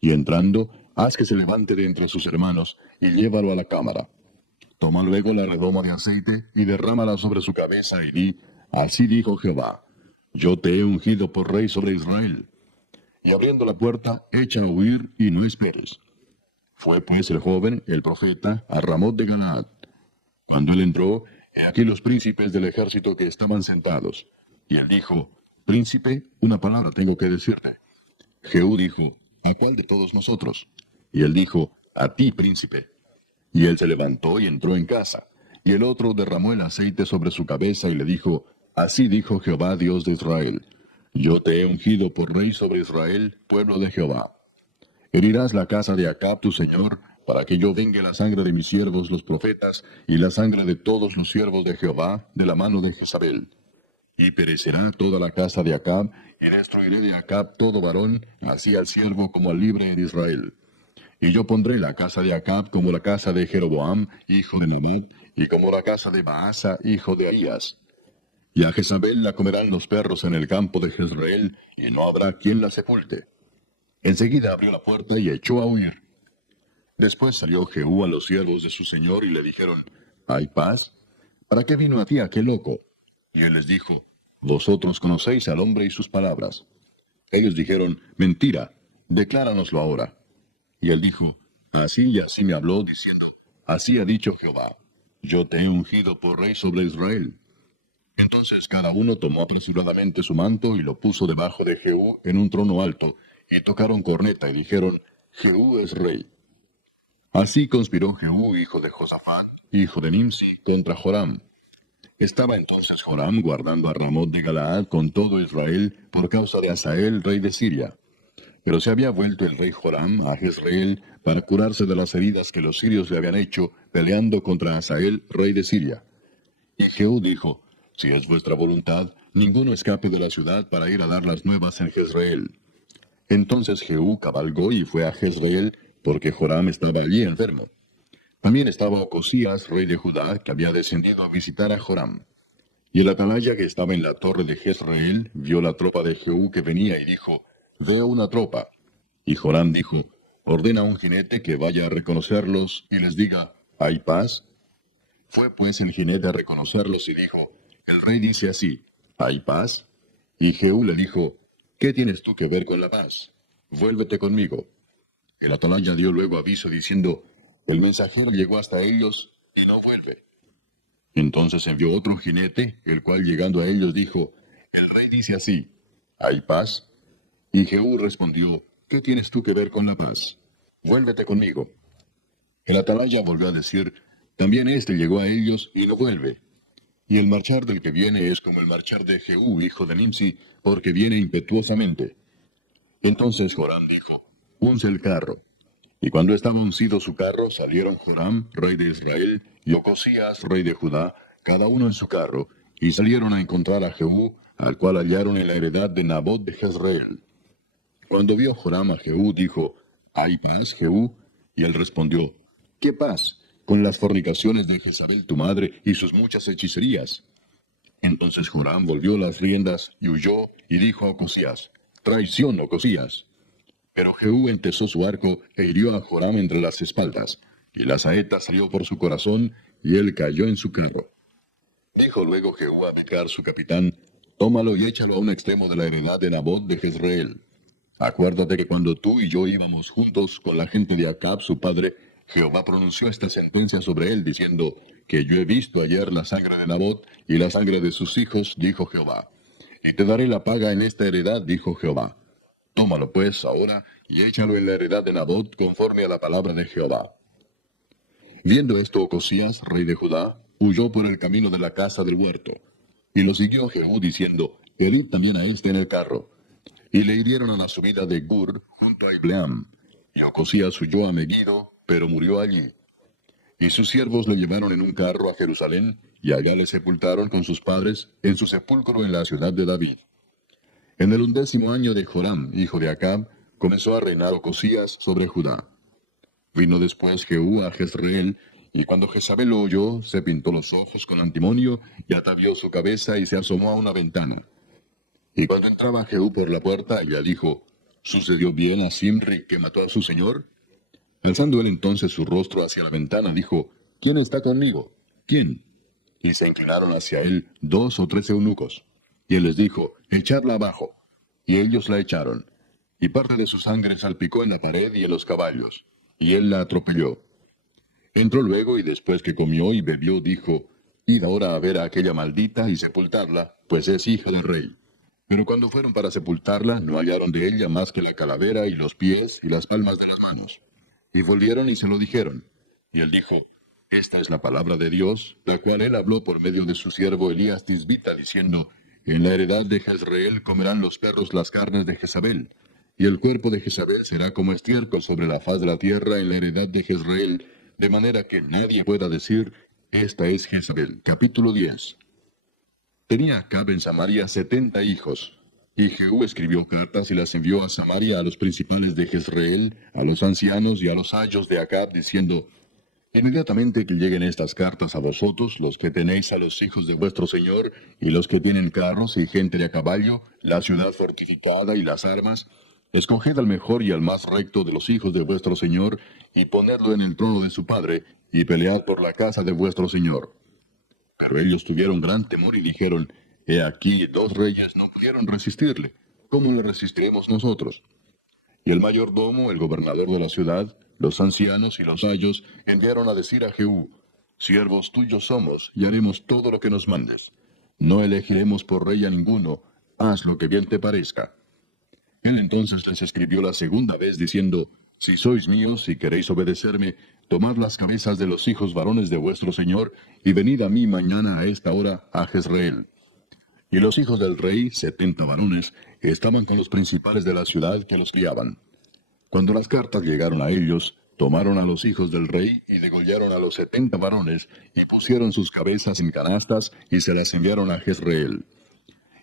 y entrando, haz que se levante de entre sus hermanos, y llévalo a la cámara. Toma luego la redoma de aceite, y derrámala sobre su cabeza, y di: Así dijo Jehová: Yo te he ungido por rey sobre Israel. Y abriendo la puerta, echa a huir, y no esperes. Fue pues el joven, el profeta, a Ramot de Galaad. Cuando él entró, he aquí los príncipes del ejército que estaban sentados. Y él dijo: Príncipe, una palabra tengo que decirte. Jehú dijo: ¿A cuál de todos nosotros? Y él dijo: A ti, príncipe. Y él se levantó y entró en casa. Y el otro derramó el aceite sobre su cabeza y le dijo: Así dijo Jehová, Dios de Israel: Yo te he ungido por rey sobre Israel, pueblo de Jehová. Herirás la casa de Acab tu señor, para que yo vengue la sangre de mis siervos los profetas, y la sangre de todos los siervos de Jehová, de la mano de Jezabel. Y perecerá toda la casa de Acab, y destruiré de Acab todo varón, así al siervo como al libre en Israel. Y yo pondré la casa de Acab como la casa de Jeroboam, hijo de Nabat, y como la casa de Baasa, hijo de Ahías. Y a Jezabel la comerán los perros en el campo de Jezreel, y no habrá quien la sepulte. Enseguida abrió la puerta y echó a huir. Después salió Jehú a los siervos de su señor y le dijeron: ¿Hay paz? ¿Para qué vino a ti aquel loco? Y él les dijo: Vosotros conocéis al hombre y sus palabras. Ellos dijeron: Mentira, decláranoslo ahora. Y él dijo: Así y así me habló, diciendo: Así ha dicho Jehová: Yo te he ungido por rey sobre Israel. Entonces cada uno tomó apresuradamente su manto y lo puso debajo de Jehú en un trono alto, y tocaron corneta y dijeron: Jehú es rey. Así conspiró Jehú, hijo de Josafat, hijo de Nimsi, contra Joram. Estaba entonces Joram guardando a Ramot de Galaad con todo Israel por causa de Hazael, rey de Siria. Pero se había vuelto el rey Joram a Jezreel para curarse de las heridas que los sirios le habían hecho peleando contra Hazael, rey de Siria. Y Jehú dijo: Si es vuestra voluntad, ninguno escape de la ciudad para ir a dar las nuevas en Jezreel. Entonces Jehú cabalgó y fue a Jezreel, porque Joram estaba allí enfermo. También estaba Ocosías, rey de Judá, que había descendido a visitar a Joram. Y el atalaya que estaba en la torre de Jezreel vio la tropa de Jehú que venía y dijo: Veo una tropa. Y Joram dijo: Ordena a un jinete que vaya a reconocerlos y les diga: ¿Hay paz? Fue pues el jinete a reconocerlos y dijo: El rey dice así: ¿Hay paz? Y Jehú le dijo, ¿qué tienes tú que ver con la paz? Vuélvete conmigo. El atalaya dio luego aviso diciendo, el mensajero llegó hasta ellos y no vuelve. Entonces envió otro jinete, el cual llegando a ellos dijo, el rey dice así, ¿hay paz? Y Jehú respondió, ¿qué tienes tú que ver con la paz? Vuélvete conmigo. El atalaya volvió a decir, también éste llegó a ellos y no vuelve. Y el marchar del que viene es como el marchar de Jehú, hijo de Nimsi, porque viene impetuosamente. Entonces Joram dijo, unce el carro. Y cuando estaba uncido su carro, salieron Joram, rey de Israel, y Ocosías, rey de Judá, cada uno en su carro, y salieron a encontrar a Jehú, al cual hallaron en la heredad de Nabot de Jezreel. Cuando vio Joram a Jehú, dijo, ¿hay paz, Jehú? Y él respondió, ¿qué paz? Con las fornicaciones de Jezabel tu madre y sus muchas hechicerías. Entonces Joram volvió las riendas y huyó, y dijo a Ocosías, traición, Ocosías. Pero Jehú entesó su arco e hirió a Joram entre las espaldas, y la saeta salió por su corazón, y él cayó en su carro. Dijo luego Jehú a Becar su capitán, tómalo y échalo a un extremo de la heredad de Nabot de Jezreel. Acuérdate que cuando tú y yo íbamos juntos con la gente de Acab su padre, Jehová pronunció esta sentencia sobre él, diciendo, que yo he visto ayer la sangre de Nabot y la sangre de sus hijos, dijo Jehová. Y te daré la paga en esta heredad, dijo Jehová. Tómalo pues ahora y échalo en la heredad de Nabot conforme a la palabra de Jehová. Viendo esto Ocosías, rey de Judá, huyó por el camino de la casa del huerto. Y lo siguió Jehú diciendo, herid también a este en el carro. Y le hirieron a la subida de Gur, junto a Ibleam. Y Ocosías huyó a Megiddo, pero murió allí. Y sus siervos le llevaron en un carro a Jerusalén, y allá le sepultaron con sus padres en su sepulcro en la ciudad de David. En el 11º año de Joram, hijo de Acab, comenzó a reinar Ocosías sobre Judá. Vino después Jehú a Jezreel, y cuando Jezabel lo oyó, se pintó los ojos con antimonio, y atavió su cabeza y se asomó a una ventana. Y cuando entraba Jehú por la puerta, ella dijo, ¿sucedió bien a Simri que mató a su señor? Alzando él entonces su rostro hacia la ventana, dijo, ¿quién está conmigo? ¿Quién? Y se inclinaron hacia él 2 o 3 eunucos. Y él les dijo, echadla abajo. Y ellos la echaron. Y parte de su sangre salpicó en la pared y en los caballos. Y él la atropelló. Entró luego y después que comió y bebió, dijo, id ahora a ver a aquella maldita y sepultarla, pues es hija del rey. Pero cuando fueron para sepultarla, no hallaron de ella más que la calavera y los pies y las palmas de las manos. Y volvieron y se lo dijeron. Y él dijo, esta es la palabra de Dios, la cual él habló por medio de su siervo Elías Tisbita, diciendo, en la heredad de Jezreel comerán los perros las carnes de Jezabel, y el cuerpo de Jezabel será como estiércol sobre la faz de la tierra en la heredad de Jezreel, de manera que nadie pueda decir, esta es Jezabel. Capítulo 10. Tenía Acab en Samaria 70 hijos. Y Jehú escribió cartas y las envió a Samaria a los principales de Jezreel, a los ancianos y a los ayos de Acab, diciendo, inmediatamente que lleguen estas cartas a vosotros, los que tenéis a los hijos de vuestro señor, y los que tienen carros y gente de a caballo, la ciudad fortificada y las armas, escoged al mejor y al más recto de los hijos de vuestro señor, y ponedlo en el trono de su padre, y pelead por la casa de vuestro señor. Pero ellos tuvieron gran temor y dijeron, he aquí 2 reyes no pudieron resistirle, ¿cómo le resistiremos nosotros? Y el mayordomo, el gobernador de la ciudad, los ancianos y los ayos enviaron a decir a Jehú, siervos tuyos somos, y haremos todo lo que nos mandes. No elegiremos por rey a ninguno, haz lo que bien te parezca. Él entonces les escribió la segunda vez diciendo, si sois míos y queréis obedecerme, tomad las cabezas de los hijos varones de vuestro señor, y venid a mí mañana a esta hora a Jezreel. Y los hijos del rey, 70 varones, estaban con los principales de la ciudad que los criaban. Cuando las cartas llegaron a ellos, tomaron a los hijos del rey y degollaron a los 70 varones, y pusieron sus cabezas en canastas, y se las enviaron a Jezreel.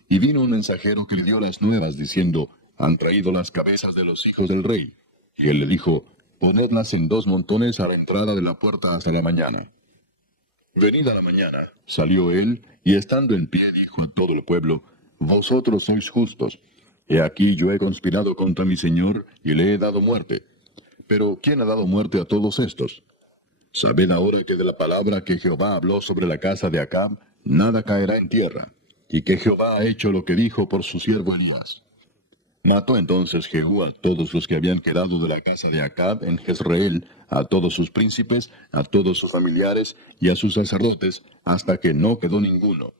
Y vino un mensajero que le dio las nuevas, diciendo, han traído las cabezas de los hijos del rey. Y él le dijo, ponedlas en 2 montones a la entrada de la puerta hasta la mañana. Venida la mañana, salió él, y estando en pie dijo a todo el pueblo, vosotros sois justos. He aquí yo he conspirado contra mi señor, y le he dado muerte. Pero ¿quién ha dado muerte a todos estos? Sabed ahora que de la palabra que Jehová habló sobre la casa de Acab, nada caerá en tierra. y que Jehová ha hecho lo que dijo por su siervo Elías. Mató entonces Jehú a todos los que habían quedado de la casa de Acab en Jezreel, a todos sus príncipes, a todos sus familiares y a sus sacerdotes, hasta que no quedó ninguno.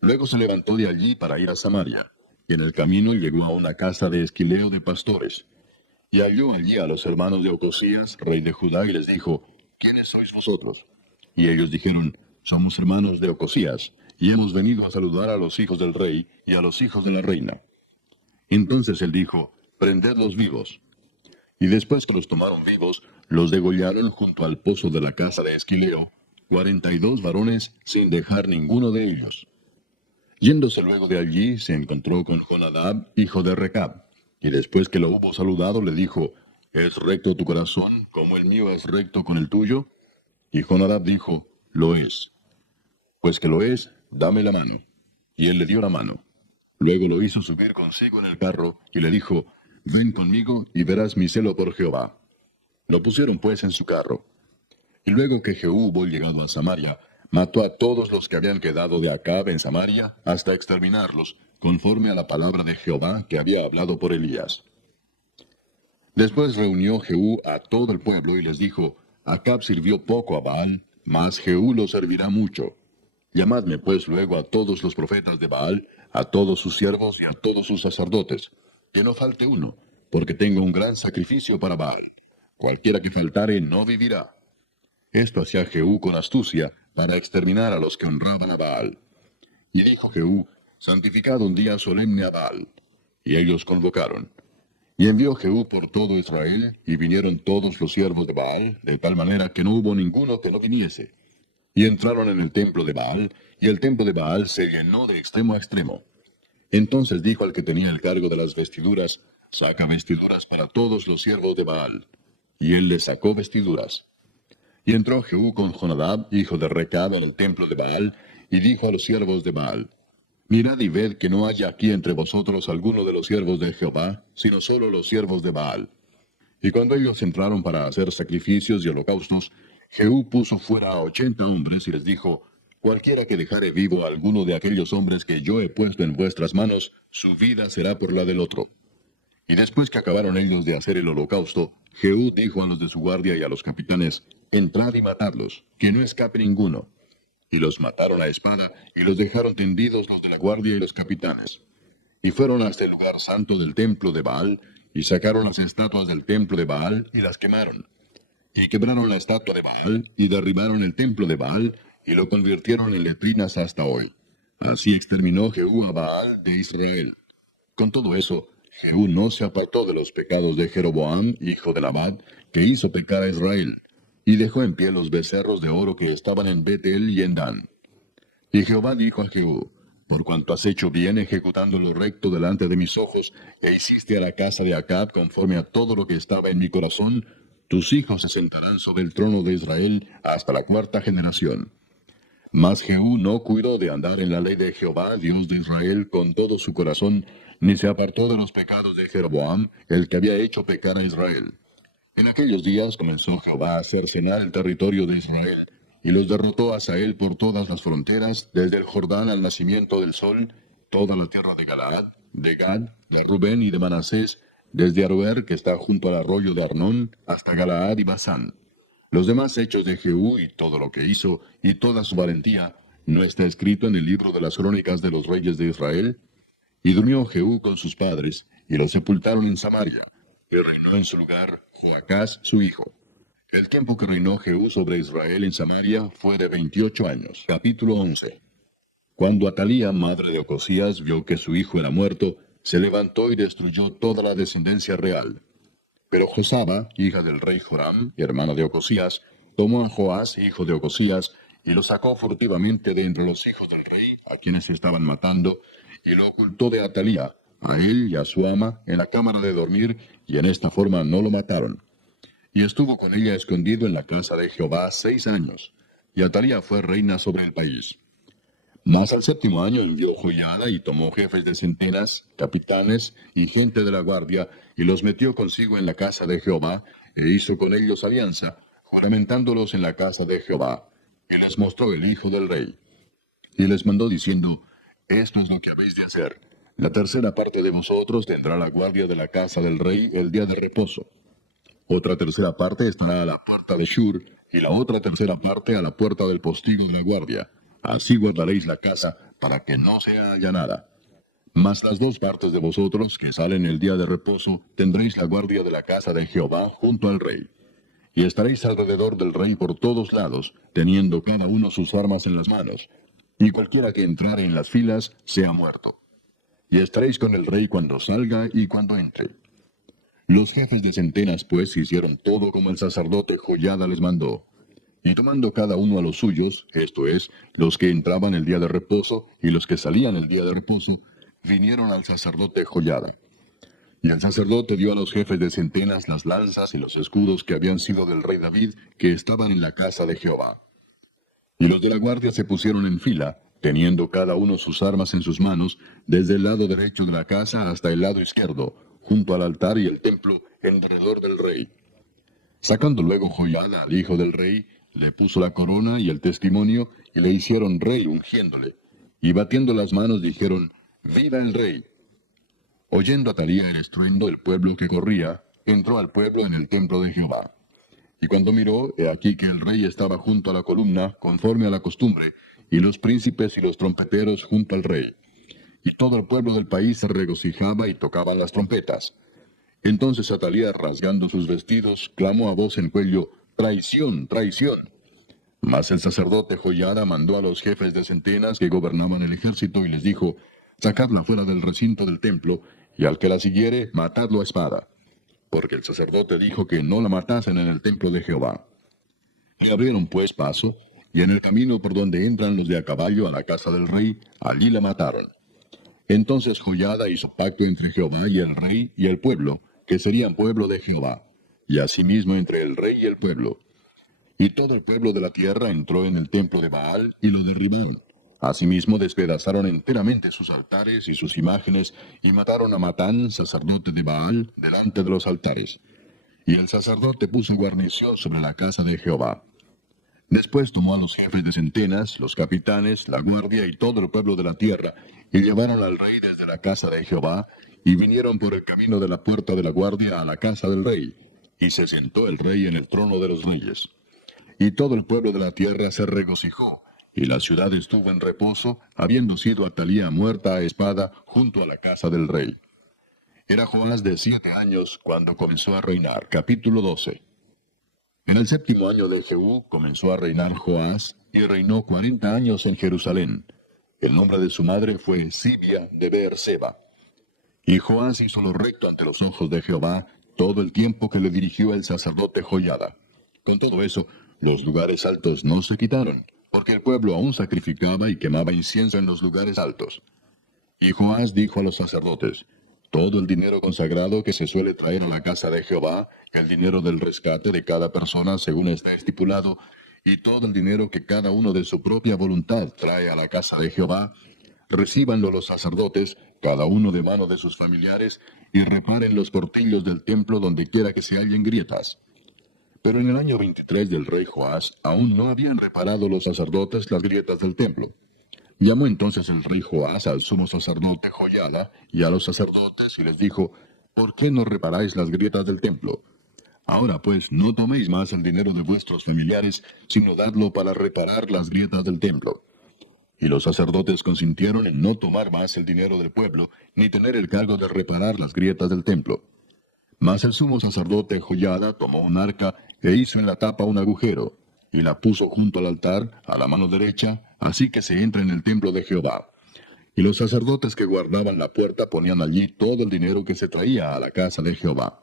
Luego se levantó de allí para ir a Samaria, y en el camino llegó a una casa de esquileo de pastores. Y halló allí a los hermanos de Ocosías, rey de Judá, y les dijo, ¿quiénes sois vosotros? Y ellos dijeron, somos hermanos de Ocosías, y hemos venido a saludar a los hijos del rey y a los hijos de la reina. Entonces él dijo, prendedlos vivos. Y después que los tomaron vivos, los degollaron junto al pozo de la casa de Esquileo, 42 varones, sin dejar ninguno de ellos. Yéndose luego de allí, se encontró con Jonadab, hijo de Recab, y después que lo hubo saludado, le dijo, ¿es recto tu corazón, como el mío es recto con el tuyo? Y Jonadab dijo, lo es. Pues que lo es, dame la mano. Y él le dio la mano. Luego lo hizo subir consigo en el carro, y le dijo, ven conmigo, y verás mi celo por Jehová. Lo pusieron pues en su carro. Y luego que Jehú hubo llegado a Samaria, mató a todos los que habían quedado de Acab en Samaria, hasta exterminarlos, conforme a la palabra de Jehová que había hablado por Elías. Después reunió Jehú a todo el pueblo y les dijo, Acab sirvió poco a Baal, mas Jehú lo servirá mucho. Llamadme pues luego a todos los profetas de Baal, a todos sus siervos y a todos sus sacerdotes, que no falte uno, porque tengo un gran sacrificio para Baal. Cualquiera que faltare no vivirá. Esto hacía Jehú con astucia, para exterminar a los que honraban a Baal. Y dijo Jehú, santificad un día solemne a Baal. Y ellos convocaron. Y envió Jehú por todo Israel, y vinieron todos los siervos de Baal, de tal manera que no hubo ninguno que no viniese. Y entraron en el templo de Baal, y el templo de Baal se llenó de extremo a extremo. Entonces dijo al que tenía el cargo de las vestiduras, saca vestiduras para todos los siervos de Baal. Y él les sacó vestiduras. Y entró Jehú con Jonadab, hijo de Recab, en el templo de Baal, y dijo a los siervos de Baal, mirad y ved que no haya aquí entre vosotros alguno de los siervos de Jehová, sino solo los siervos de Baal. Y cuando ellos entraron para hacer sacrificios y holocaustos, Jehú puso fuera a 80 hombres y les dijo, cualquiera que dejare vivo a alguno de aquellos hombres que yo he puesto en vuestras manos, su vida será por la del otro. Y después que acabaron ellos de hacer el holocausto, Jehú dijo a los de su guardia y a los capitanes, entrad y matadlos, que no escape ninguno. Y los mataron a espada, y los dejaron tendidos los de la guardia y los capitanes. Y fueron hasta el lugar santo del templo de Baal, y sacaron las estatuas del templo de Baal, y las quemaron. Y quebraron la estatua de Baal, y derribaron el templo de Baal, y lo convirtieron en letrinas hasta hoy. Así exterminó Jehú a Baal de Israel. Con todo eso, Jehú no se apartó de los pecados de Jeroboam, hijo de Nabat, que hizo pecar a Israel, y dejó en pie los becerros de oro que estaban en Betel y en Dan. Y Jehová dijo a Jehú, por cuanto has hecho bien ejecutando lo recto delante de mis ojos, e hiciste a la casa de Acab conforme a todo lo que estaba en mi corazón, tus hijos se sentarán sobre el trono de Israel hasta la 4ª generación. Mas Jehú no cuidó de andar en la ley de Jehová, Dios de Israel, con todo su corazón, ni se apartó de los pecados de Jeroboam, el que había hecho pecar a Israel. En aquellos días comenzó Jehová a cercenar el territorio de Israel, y los derrotó a Hazael por todas las fronteras, desde el Jordán al nacimiento del sol, toda la tierra de Galaad, de Gad, de Rubén y de Manasés, desde Aroer, que está junto al arroyo de Arnón, hasta Galaad y Basán. Los demás hechos de Jehú y todo lo que hizo, y toda su valentía, ¿no está escrito en el libro de las crónicas de los reyes de Israel? Y durmió Jehú con sus padres, y lo sepultaron en Samaria, y reinó en su lugar Joacás su hijo. El tiempo que reinó Jehú sobre Israel en Samaria fue de 28 años. Capítulo 11. Cuando Atalía, madre de Ocosías, vio que su hijo era muerto, se levantó y destruyó toda la descendencia real. Pero Josaba, hija del rey Joram, hermana de Ocosías, tomó a Joás, hijo de Ocosías, y lo sacó furtivamente de entre los hijos del rey, a quienes estaban matando, y lo ocultó de Atalía, a él y a su ama, en la cámara de dormir, y en esta forma no lo mataron. Y estuvo con ella escondido en la casa de Jehová 6 años, y Atalía fue reina sobre el país. Mas al 7º año envió Joiada y tomó jefes de centenas, capitanes y gente de la guardia, y los metió consigo en la casa de Jehová, e hizo con ellos alianza, juramentándolos en la casa de Jehová. Y les mostró el hijo del rey. Y les mandó diciendo, Esto es lo que habéis de hacer. La tercera parte de vosotros tendrá la guardia de la casa del rey el día de reposo. Otra tercera parte estará a la puerta de Shur, y la otra tercera parte a la puerta del postigo de la guardia. Así guardaréis la casa, para que no se haya nada. Mas las dos partes de vosotros que salen el día de reposo tendréis la guardia de la casa de Jehová junto al rey. Y estaréis alrededor del rey por todos lados, teniendo cada uno sus armas en las manos. Y cualquiera que entrare en las filas sea muerto. Y estaréis con el rey cuando salga y cuando entre. Los jefes de centenas, pues, hicieron todo como el sacerdote Joiada les mandó. Y tomando cada uno a los suyos, esto es, los que entraban el día de reposo y los que salían el día de reposo, vinieron al sacerdote Joiada. Y el sacerdote dio a los jefes de centenas las lanzas y los escudos que habían sido del rey David, que estaban en la casa de Jehová. Y los de la guardia se pusieron en fila, teniendo cada uno sus armas en sus manos, desde el lado derecho de la casa hasta el lado izquierdo, junto al altar y el templo, en derredor del rey. Sacando luego Joiada al hijo del rey, le puso la corona y el testimonio, y le hicieron rey ungiéndole. Y batiendo las manos dijeron, ¡Viva el rey! Oyendo Atalía el estruendo, el pueblo que corría, entró al pueblo en el templo de Jehová. Y cuando miró, he aquí que el rey estaba junto a la columna, conforme a la costumbre, y los príncipes y los trompeteros junto al rey. Y todo el pueblo del país se regocijaba y tocaban las trompetas. Entonces Atalía, rasgando sus vestidos, clamó a voz en cuello, ¡Traición, traición! Mas el sacerdote Joiada mandó a los jefes de centenas que gobernaban el ejército y les dijo, sacadla fuera del recinto del templo, y al que la siguiere, matadlo a espada. Porque el sacerdote dijo que no la matasen en el templo de Jehová. Le abrieron pues paso, y en el camino por donde entran los de a caballo a la casa del rey, allí la mataron. Entonces Joiada hizo pacto entre Jehová y el rey y el pueblo, que serían pueblo de Jehová, y asimismo entre el rey y el pueblo. Y todo el pueblo de la tierra entró en el templo de Baal y lo derribaron. Asimismo despedazaron enteramente sus altares y sus imágenes, y mataron a Matán, sacerdote de Baal, delante de los altares. Y el sacerdote puso guarnición sobre la casa de Jehová. Después tomó a los jefes de centenas, los capitanes, la guardia y todo el pueblo de la tierra, y llevaron al rey desde la casa de Jehová, y vinieron por el camino de la puerta de la guardia a la casa del rey. Y se sentó el rey en el trono de los reyes. Y todo el pueblo de la tierra se regocijó, y la ciudad estuvo en reposo, habiendo sido Atalía muerta a espada junto a la casa del rey. Era Joás de 7 años cuando comenzó a reinar. Capítulo 12. En el 7º año de Jehú comenzó a reinar Joás, y reinó 40 años en Jerusalén. El nombre de su madre fue Sibia de Beerseba. Y Joás hizo lo recto ante los ojos de Jehová todo el tiempo que le dirigió el sacerdote Joiada. Con todo eso, los lugares altos no se quitaron, porque el pueblo aún sacrificaba y quemaba incienso en los lugares altos. Y Joás dijo a los sacerdotes, todo el dinero consagrado que se suele traer a la casa de Jehová, el dinero del rescate de cada persona según está estipulado, y todo el dinero que cada uno de su propia voluntad trae a la casa de Jehová, recíbanlo los sacerdotes, cada uno de mano de sus familiares, y reparen los portillos del templo donde quiera que se hallen grietas. Pero en el año 23 del rey Joás, aún no habían reparado los sacerdotes las grietas del templo. Llamó entonces el rey Joás al sumo sacerdote Joiada y a los sacerdotes y les dijo, ¿por qué no reparáis las grietas del templo? Ahora pues no toméis más el dinero de vuestros familiares, sino dadlo para reparar las grietas del templo. Y los sacerdotes consintieron en no tomar más el dinero del pueblo, ni tener el cargo de reparar las grietas del templo. Mas el sumo sacerdote Joiada tomó un arca e hizo en la tapa un agujero, y la puso junto al altar, a la mano derecha, así que se entra en el templo de Jehová. Y los sacerdotes que guardaban la puerta ponían allí todo el dinero que se traía a la casa de Jehová.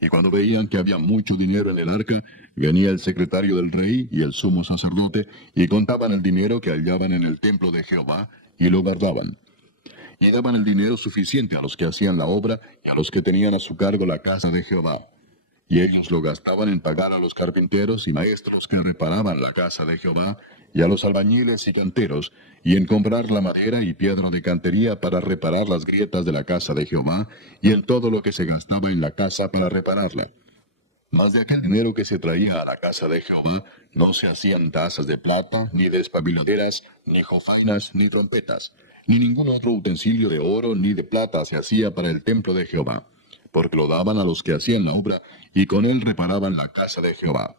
Y cuando veían que había mucho dinero en el arca, venía el secretario del rey y el sumo sacerdote, y contaban el dinero que hallaban en el templo de Jehová, y lo guardaban. Y daban el dinero suficiente a los que hacían la obra y a los que tenían a su cargo la casa de Jehová. Y ellos lo gastaban en pagar a los carpinteros y maestros que reparaban la casa de Jehová, y a los albañiles y canteros, y en comprar la madera y piedra de cantería para reparar las grietas de la casa de Jehová, y en todo lo que se gastaba en la casa para repararla. Mas de aquel dinero que se traía a la casa de Jehová, no se hacían tazas de plata, ni despabiladeras, ni jofainas, ni trompetas. ni ningún otro utensilio de oro ni de plata se hacía para el templo de Jehová, porque lo daban a los que hacían la obra, y con él reparaban la casa de Jehová.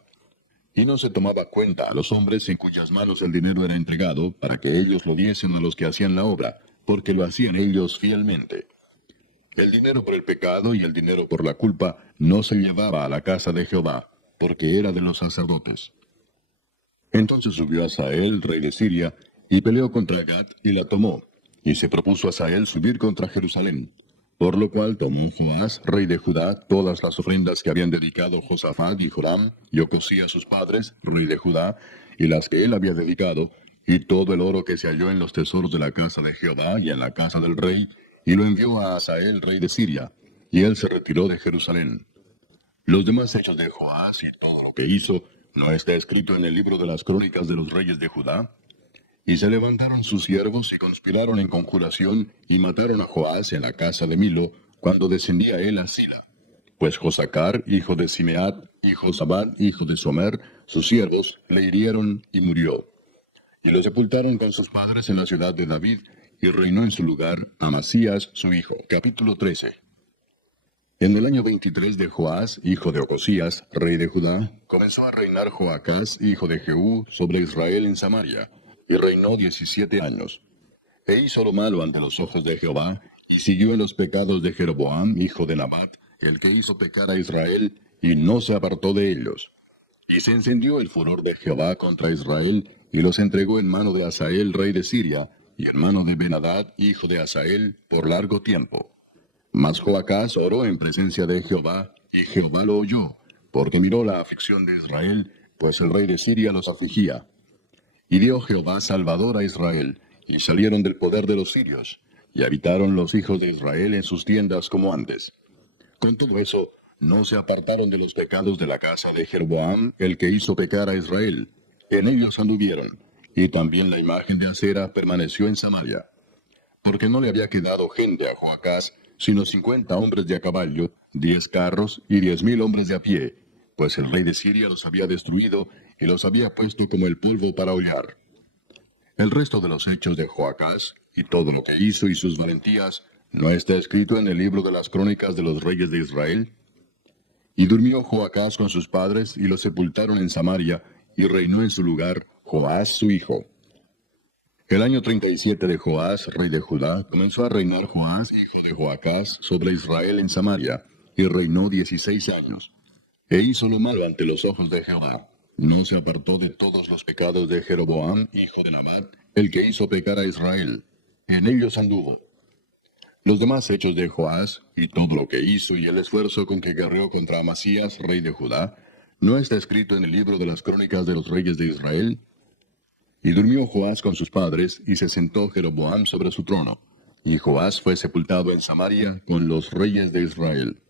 Y no se tomaba cuenta a los hombres en cuyas manos el dinero era entregado, para que ellos lo diesen a los que hacían la obra, porque lo hacían ellos fielmente. El dinero por el pecado y el dinero por la culpa no se llevaba a la casa de Jehová, porque era de los sacerdotes. Entonces subió Hazael, rey de Siria, y peleó contra Gat, y la tomó. Y se propuso Hazael subir contra Jerusalén. Por lo cual tomó Joás, rey de Judá, todas las ofrendas que habían dedicado Josafat y Joram, y Ocosías sus padres, rey de Judá, y las que él había dedicado, y todo el oro que se halló en los tesoros de la casa de Jehová y en la casa del rey, y lo envió a Hazael, rey de Siria, y él se retiró de Jerusalén. Los demás hechos de Joás y todo lo que hizo, ¿no está escrito en el libro de las crónicas de los reyes de Judá? Y se levantaron sus siervos y conspiraron en conjuración, y mataron a Joás en la casa de Milo, cuando descendía él a Sila. Pues Josacar, hijo de Simeat, y Josabad, hijo de Somer, sus siervos, le hirieron y murió. Y lo sepultaron con sus padres en la ciudad de David, y reinó en su lugar Amasías su hijo. Capítulo 13. En el año 23 de Joás, hijo de Ocosías, rey de Judá, comenzó a reinar Joacás, hijo de Jehú, sobre Israel en Samaria, y reinó 17 años. E hizo lo malo ante los ojos de Jehová, y siguió en los pecados de Jeroboam, hijo de Nabat, el que hizo pecar a Israel, y no se apartó de ellos. Y se encendió el furor de Jehová contra Israel, y los entregó en mano de Hazael, rey de Siria, y en mano de Ben-Hadad, hijo de Hazael, por largo tiempo. Mas Joacás oró en presencia de Jehová, y Jehová lo oyó, porque miró la aflicción de Israel, pues el rey de Siria los afligía. Y dio Jehová salvador a Israel, y salieron del poder de los sirios, y habitaron los hijos de Israel en sus tiendas como antes. Con todo eso, no se apartaron de los pecados de la casa de Jeroboam, el que hizo pecar a Israel. En ellos anduvieron, y también la imagen de Acera permaneció en Samaria. Porque no le había quedado gente a Joacás, sino 50 hombres de a caballo, 10 carros y 10,000 hombres de a pie, pues el rey de Siria los había destruido y los había puesto como el polvo para hollar. El resto de los hechos de Joacás, y todo lo que hizo y sus valentías, ¿no está escrito en el libro de las crónicas de los reyes de Israel? Y durmió Joacás con sus padres, y los sepultaron en Samaria, y reinó en su lugar Joás su hijo. El año 37 de Joás, rey de Judá, comenzó a reinar Joás, hijo de Joacás, sobre Israel en Samaria, y reinó 16 años. E hizo lo malo ante los ojos de Jehová. No se apartó de todos los pecados de Jeroboam, hijo de Nabat, el que hizo pecar a Israel. En ellos anduvo. Los demás hechos de Joás, y todo lo que hizo y el esfuerzo con que guerreó contra Amasías, rey de Judá, ¿no está escrito en el libro de las crónicas de los reyes de Israel? Y durmió Joás con sus padres, y se sentó Jeroboam sobre su trono. Y Joás fue sepultado en Samaria con los reyes de Israel.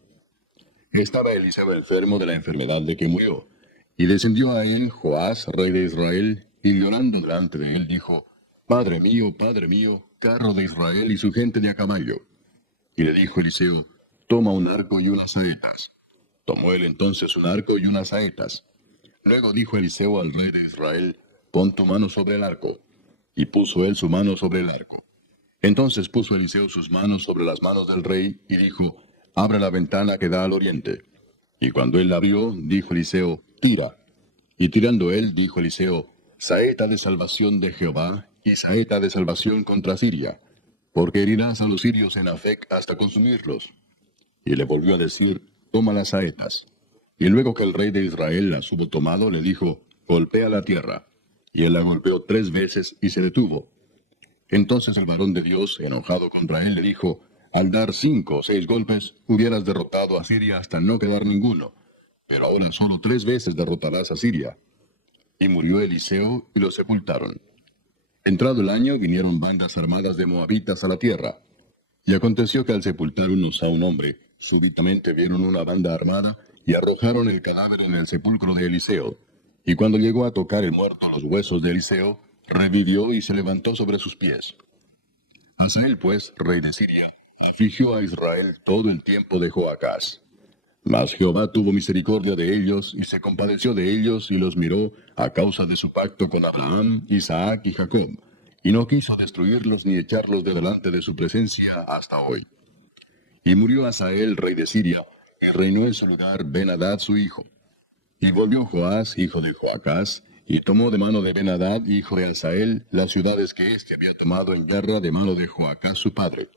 Estaba Eliseo enfermo de la enfermedad de que murió. Y descendió a él Joás, rey de Israel, y llorando delante de él dijo, Padre mío, carro de Israel y su gente de a caballo. Y le dijo Eliseo, Toma un arco y unas saetas. Tomó él entonces un arco y unas saetas. Luego dijo Eliseo al rey de Israel, Pon tu mano sobre el arco. Y puso él su mano sobre el arco. Entonces puso Eliseo sus manos sobre las manos del rey, y dijo, Abre la ventana que da al oriente. Y cuando él la abrió, dijo Eliseo, Tira. Y tirando él, dijo Eliseo, Saeta de salvación de Jehová, y saeta de salvación contra Siria, porque herirás a los sirios en Afec hasta consumirlos. Y le volvió a decir, Toma las saetas. Y luego que el rey de Israel las hubo tomado, le dijo, Golpea la tierra. Y él la golpeó 3 veces y se detuvo. Entonces el varón de Dios, enojado contra él, le dijo, Al dar 5 o 6 golpes, hubieras derrotado a Siria hasta no quedar ninguno. Pero ahora solo 3 veces derrotarás a Siria. Y murió Eliseo, y lo sepultaron. Entrado el año, vinieron bandas armadas de moabitas a la tierra. Y aconteció que al sepultar unos a un hombre, súbitamente vieron una banda armada, y arrojaron el cadáver en el sepulcro de Eliseo. Y cuando llegó a tocar el muerto los huesos de Eliseo, revivió y se levantó sobre sus pies. Hazael, pues, rey de Siria, afligió a Israel todo el tiempo de Joacás. Mas Jehová tuvo misericordia de ellos, y se compadeció de ellos, y los miró a causa de su pacto con Abraham, Isaac y Jacob, y no quiso destruirlos ni echarlos de delante de su presencia hasta hoy. Y murió Hazael, rey de Siria, y reinó en su lugar Ben-Hadad su hijo. Y volvió Joás, hijo de Joacás, y tomó de mano de Ben-Hadad, hijo de Hazael, las ciudades que éste había tomado en guerra de mano de Joacás su padre.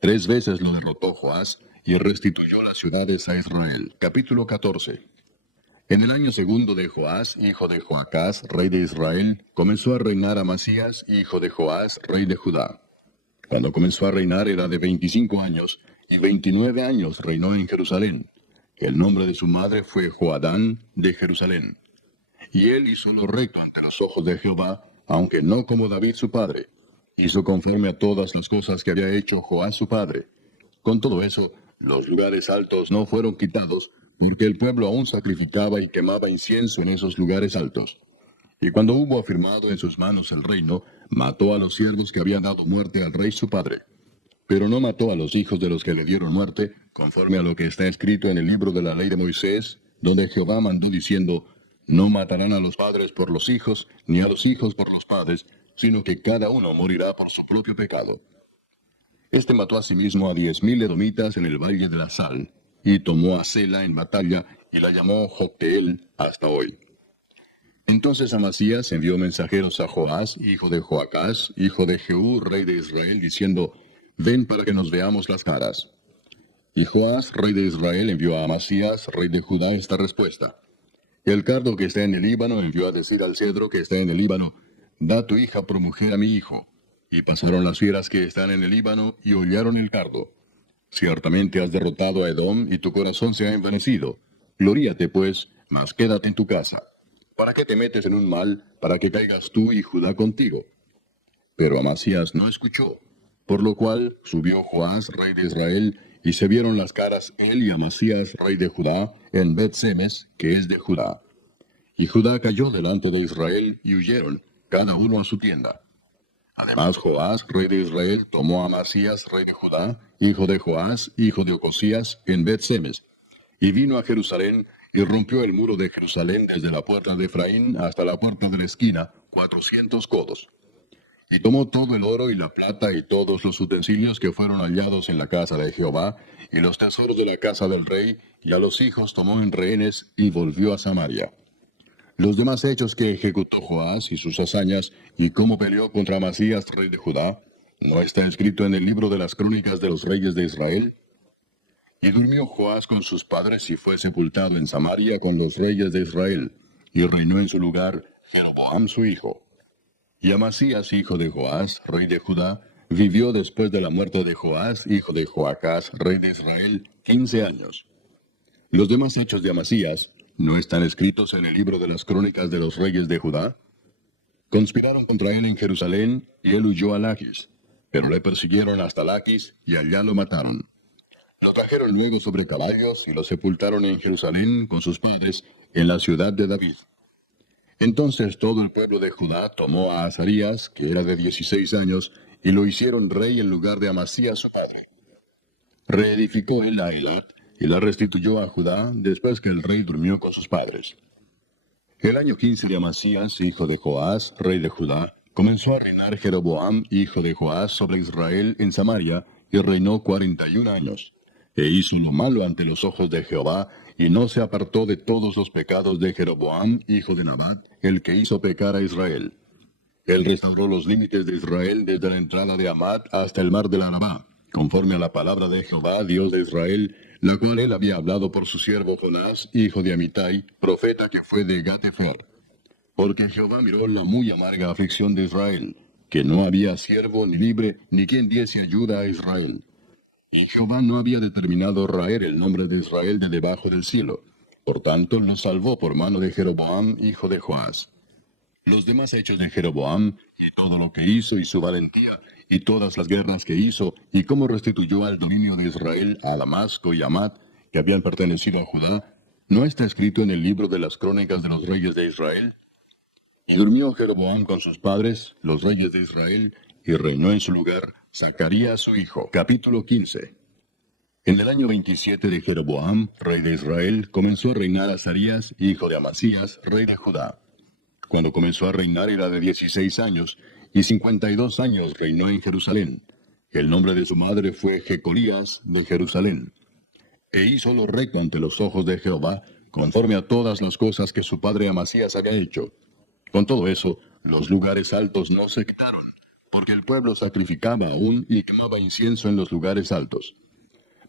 3 veces lo derrotó Joás, y restituyó las ciudades a Israel. Capítulo 14. En el año segundo de Joás, hijo de Joacás, rey de Israel, comenzó a reinar Amasías, hijo de Joás, rey de Judá. Cuando comenzó a reinar era de 25 años, y 29 años reinó en Jerusalén. El nombre de su madre fue Joadán de Jerusalén. Y él hizo lo recto ante los ojos de Jehová, aunque no como David su padre. Hizo conforme a todas las cosas que había hecho Joás su padre. Con todo eso, los lugares altos no fueron quitados, porque el pueblo aún sacrificaba y quemaba incienso en esos lugares altos. Y cuando hubo afirmado en sus manos el reino, mató a los siervos que habían dado muerte al rey su padre. Pero no mató a los hijos de los que le dieron muerte, conforme a lo que está escrito en el libro de la ley de Moisés, donde Jehová mandó diciendo, no matarán a los padres por los hijos, ni a los hijos por los padres, sino que cada uno morirá por su propio pecado. Este mató asimismo a 10,000 edomitas en el valle de la Sal, y tomó a Sela en batalla, y la llamó Jocteel hasta hoy. Entonces Amasías envió mensajeros a Joás, hijo de Joacás, hijo de Jehú, rey de Israel, diciendo, ven para que nos veamos las caras. Y Joás, rey de Israel, envió a Amasías, rey de Judá, esta respuesta. El cardo que está en el Líbano envió a decir al cedro que está en el Líbano, da tu hija por mujer a mi hijo. Y pasaron las fieras que están en el Líbano, y hollaron el cardo. Ciertamente has derrotado a Edom, y tu corazón se ha envanecido. Gloríate, pues, mas quédate en tu casa. ¿Para qué te metes en un mal, para que caigas tú y Judá contigo? Pero Amasías no escuchó, por lo cual subió Joás, rey de Israel, y se vieron las caras él y Amasías, rey de Judá, en Bet-Semes, que es de Judá. Y Judá cayó delante de Israel, y huyeron, cada uno a su tienda. Además Joás, rey de Israel, tomó a Amasías, rey de Judá, hijo de Joás, hijo de Ocosías, en Bet-Semes, y vino a Jerusalén, y rompió el muro de Jerusalén desde la puerta de Efraín hasta la puerta de la esquina, 400 codos. Y tomó todo el oro y la plata y todos los utensilios que fueron hallados en la casa de Jehová, y los tesoros de la casa del rey, y a los hijos tomó en rehenes, y volvió a Samaria. Los demás hechos que ejecutó Joás y sus hazañas, y cómo peleó contra Amasías, rey de Judá, ¿no está escrito en el libro de las crónicas de los reyes de Israel? Y durmió Joás con sus padres y fue sepultado en Samaria con los reyes de Israel, y reinó en su lugar Jeroboam su hijo. Y Amasías, hijo de Joás, rey de Judá, vivió después de la muerte de Joás, hijo de Joacás, rey de Israel, 15 años. Los demás hechos de Amasías, ¿no están escritos en el libro de las crónicas de los reyes de Judá? Conspiraron contra él en Jerusalén, y él huyó a Laquis, pero le persiguieron hasta Laquis, y allá lo mataron. Lo trajeron luego sobre caballos, y lo sepultaron en Jerusalén con sus padres, en la ciudad de David. Entonces todo el pueblo de Judá tomó a Azarías, que era de 16 años, y lo hicieron rey en lugar de Amasías su padre. Reedificó él a Eilat, y la restituyó a Judá, después que el rey durmió con sus padres. El año 15 de Amasías, hijo de Joás, rey de Judá, comenzó a reinar Jeroboam, hijo de Joás, sobre Israel en Samaria, y reinó 41 años. E hizo lo malo ante los ojos de Jehová, y no se apartó de todos los pecados de Jeroboam, hijo de Nabat, el que hizo pecar a Israel. Él restauró los límites de Israel desde la entrada de Amat hasta el mar de la Arabá, conforme a la palabra de Jehová, Dios de Israel, la cual él había hablado por su siervo Jonás, hijo de Amitai, profeta que fue de Gat-Hefer. Porque Jehová miró la muy amarga aflicción de Israel, que no había siervo ni libre, ni quien diese ayuda a Israel. Y Jehová no había determinado raer el nombre de Israel de debajo del cielo. Por tanto, lo salvó por mano de Jeroboam, hijo de Joás. Los demás hechos de Jeroboam, y todo lo que hizo, y su valentía, y todas las guerras que hizo, y cómo restituyó al dominio de Israel a Damasco y Amat, que habían pertenecido a Judá, ¿no está escrito en el libro de las crónicas de los reyes de Israel? Y durmió Jeroboam con sus padres, los reyes de Israel, y reinó en su lugar Zacarías su hijo. Capítulo 15. En el año 27 de Jeroboam, rey de Israel, comenzó a reinar Azarías, hijo de Amasías, rey de Judá. Cuando comenzó a reinar era de 16 años, y 52 años reinó en Jerusalén. El nombre de su madre fue Jecolías de Jerusalén. E hizo lo recto ante los ojos de Jehová, conforme a todas las cosas que su padre Amasías había hecho. Con todo eso, los lugares altos no se quitaron, porque el pueblo sacrificaba aún y quemaba incienso en los lugares altos.